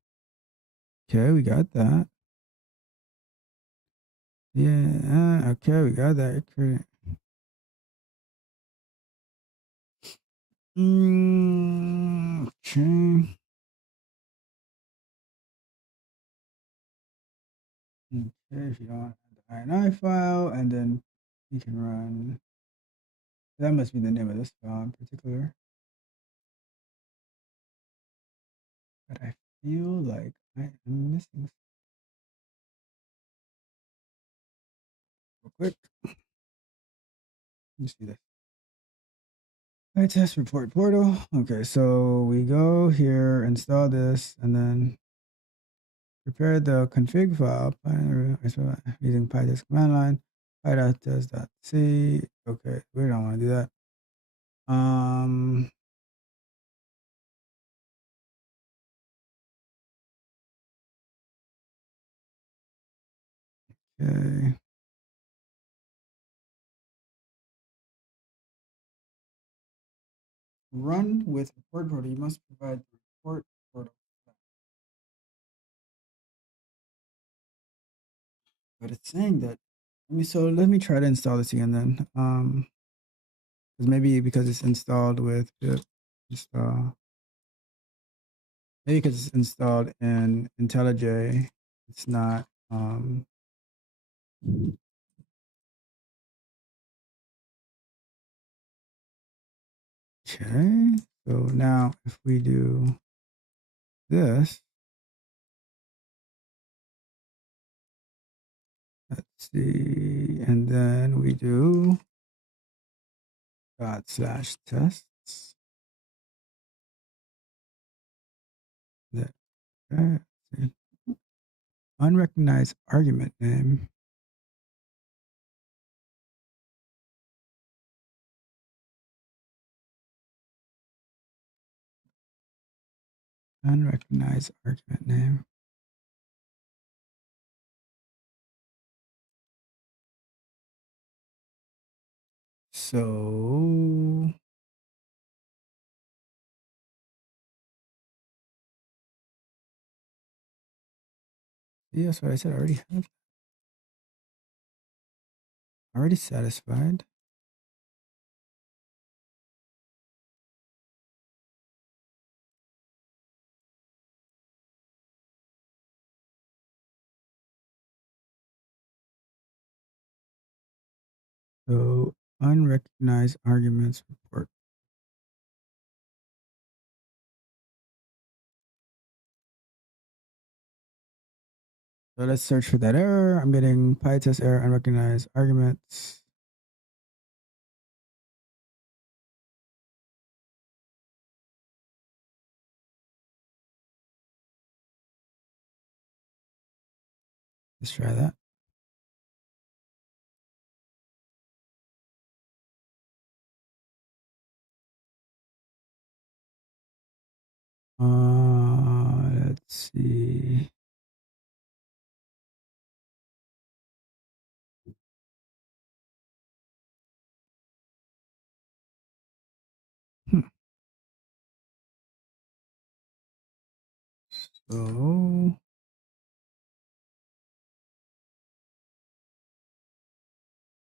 Okay, we got that. Yeah. Okay, we got that. Okay. Okay. Okay, if you don't want the INI file, and then you can run. That must be the name of this file in particular. But I feel like I am missing real quick. Let me see this. I test report portal. Okay, so we go here, install this, and then prepare the config file using pytest command line. pytest.c. Okay, we don't want to do that. Okay. Run with report portal. You must provide the report portal. But it's saying that. Let me try to install this again then. Because maybe because it's installed with pip install. Maybe because it's installed in IntelliJ, it's not. Okay, so now if we do this, let's see, and then we do /tests. Okay, unrecognized argument name. Unrecognized argument name. So yeah, that's what I said. I already have. Already satisfied. So unrecognized arguments report. So let's search for that error. I'm getting pytest error unrecognized arguments. Let's try that. Let's see. So,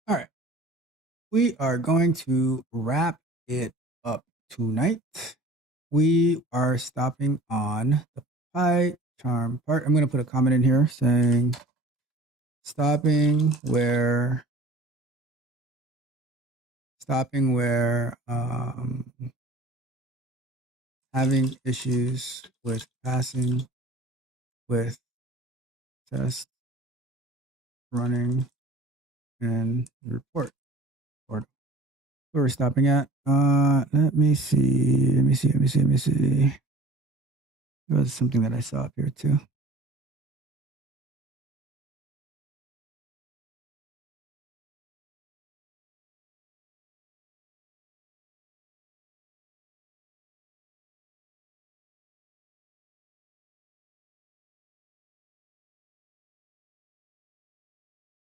all right. We are going to wrap it up tonight. We are stopping on the PyCharm part. I'm going to put a comment in here saying stopping where having issues with passing with test running and report portal. Where we're stopping at. Let me see. There was something that I saw up here too.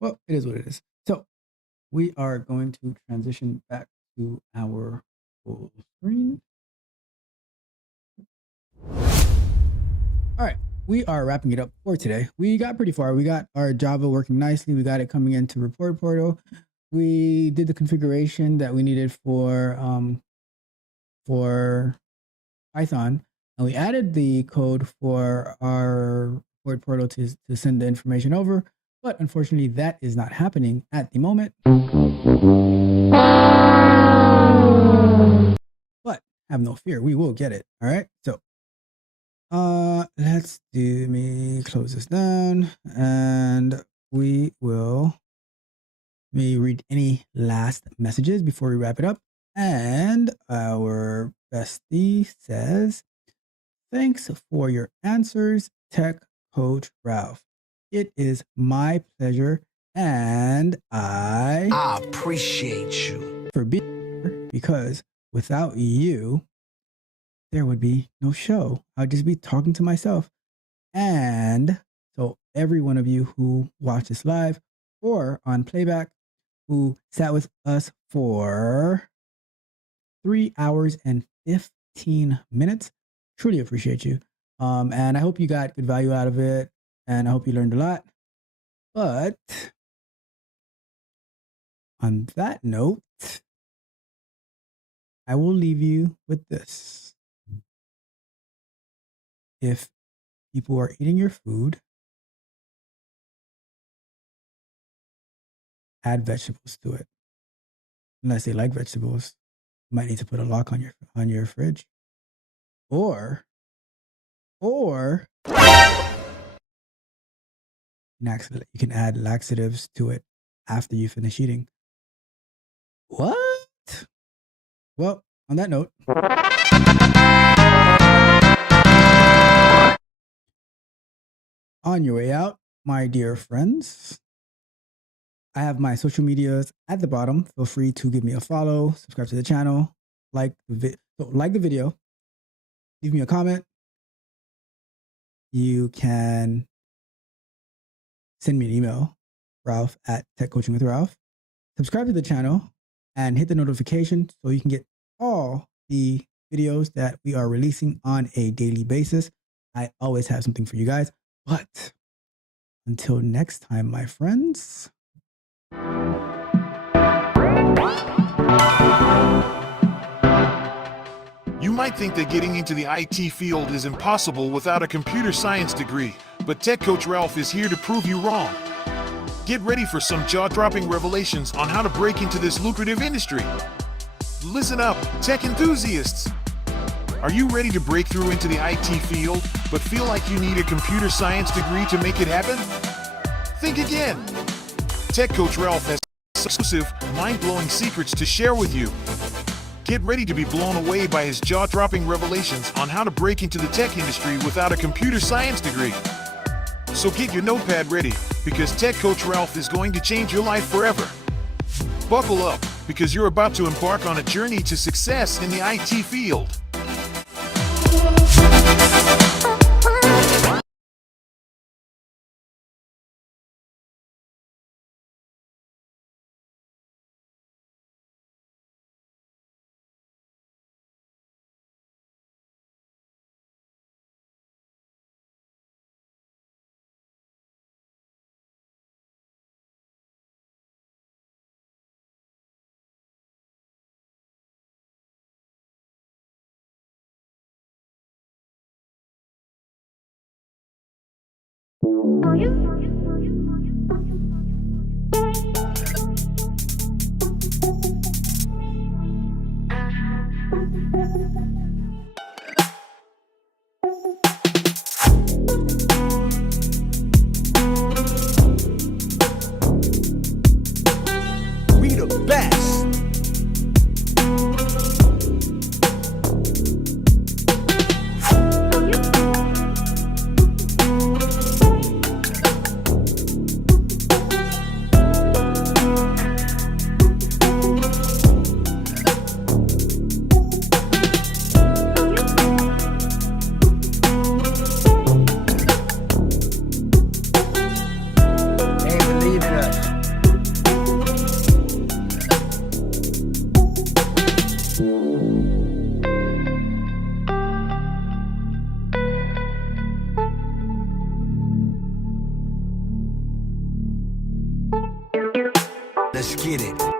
Well, it is what it is. So we are going to transition back to our full screen. All right, we are wrapping it up for today. We got pretty far. We got our Java working nicely. We got it coming into Report Portal. We did the configuration that we needed for Python, and we added the code for our Report Portal to send the information over. But unfortunately, that is not happening at the moment. But have no fear, we will get it. All right. So let me close this down, and we will read any last messages before we wrap it up. And our bestie says, thanks for your answers, Tech Coach Ralph. It is my pleasure, and I appreciate you for being here, because without you, there would be no show. I'd just be talking to myself. And so every one of you who watched this live or on playback, who sat with us for 3 hours and 15 minutes, truly appreciate you. And I hope you got good value out of it, and I hope you learned a lot. But on that note, I will leave you with this. If people are eating your food, add vegetables to it. Unless they like vegetables, you might need to put a lock on your fridge. Or you can add laxatives to it after you finish eating. What? Well, on that note, on your way out, my dear friends, I have my social medias at the bottom. Feel free to give me a follow, subscribe to the channel, like the video, leave me a comment. You can send me an email, Ralph@techcoachingwithralph. Subscribe to the channel and hit the notification so you can get all the videos that we are releasing on a daily basis. I always have something for you guys. But until next time, my friends. You might think that getting into the IT field is impossible without a computer science degree, but Tech Coach Ralph is here to prove you wrong. Get ready for some jaw-dropping revelations on how to break into this lucrative industry. Listen up, tech enthusiasts! Are you ready to break through into the IT field, but feel like you need a computer science degree to make it happen? Think again! Tech Coach Ralph has exclusive, mind-blowing secrets to share with you. Get ready to be blown away by his jaw-dropping revelations on how to break into the tech industry without a computer science degree. So get your notepad ready, because Tech Coach Ralph is going to change your life forever. Buckle up, because you're about to embark on a journey to success in the IT field. we the best. Let's get it.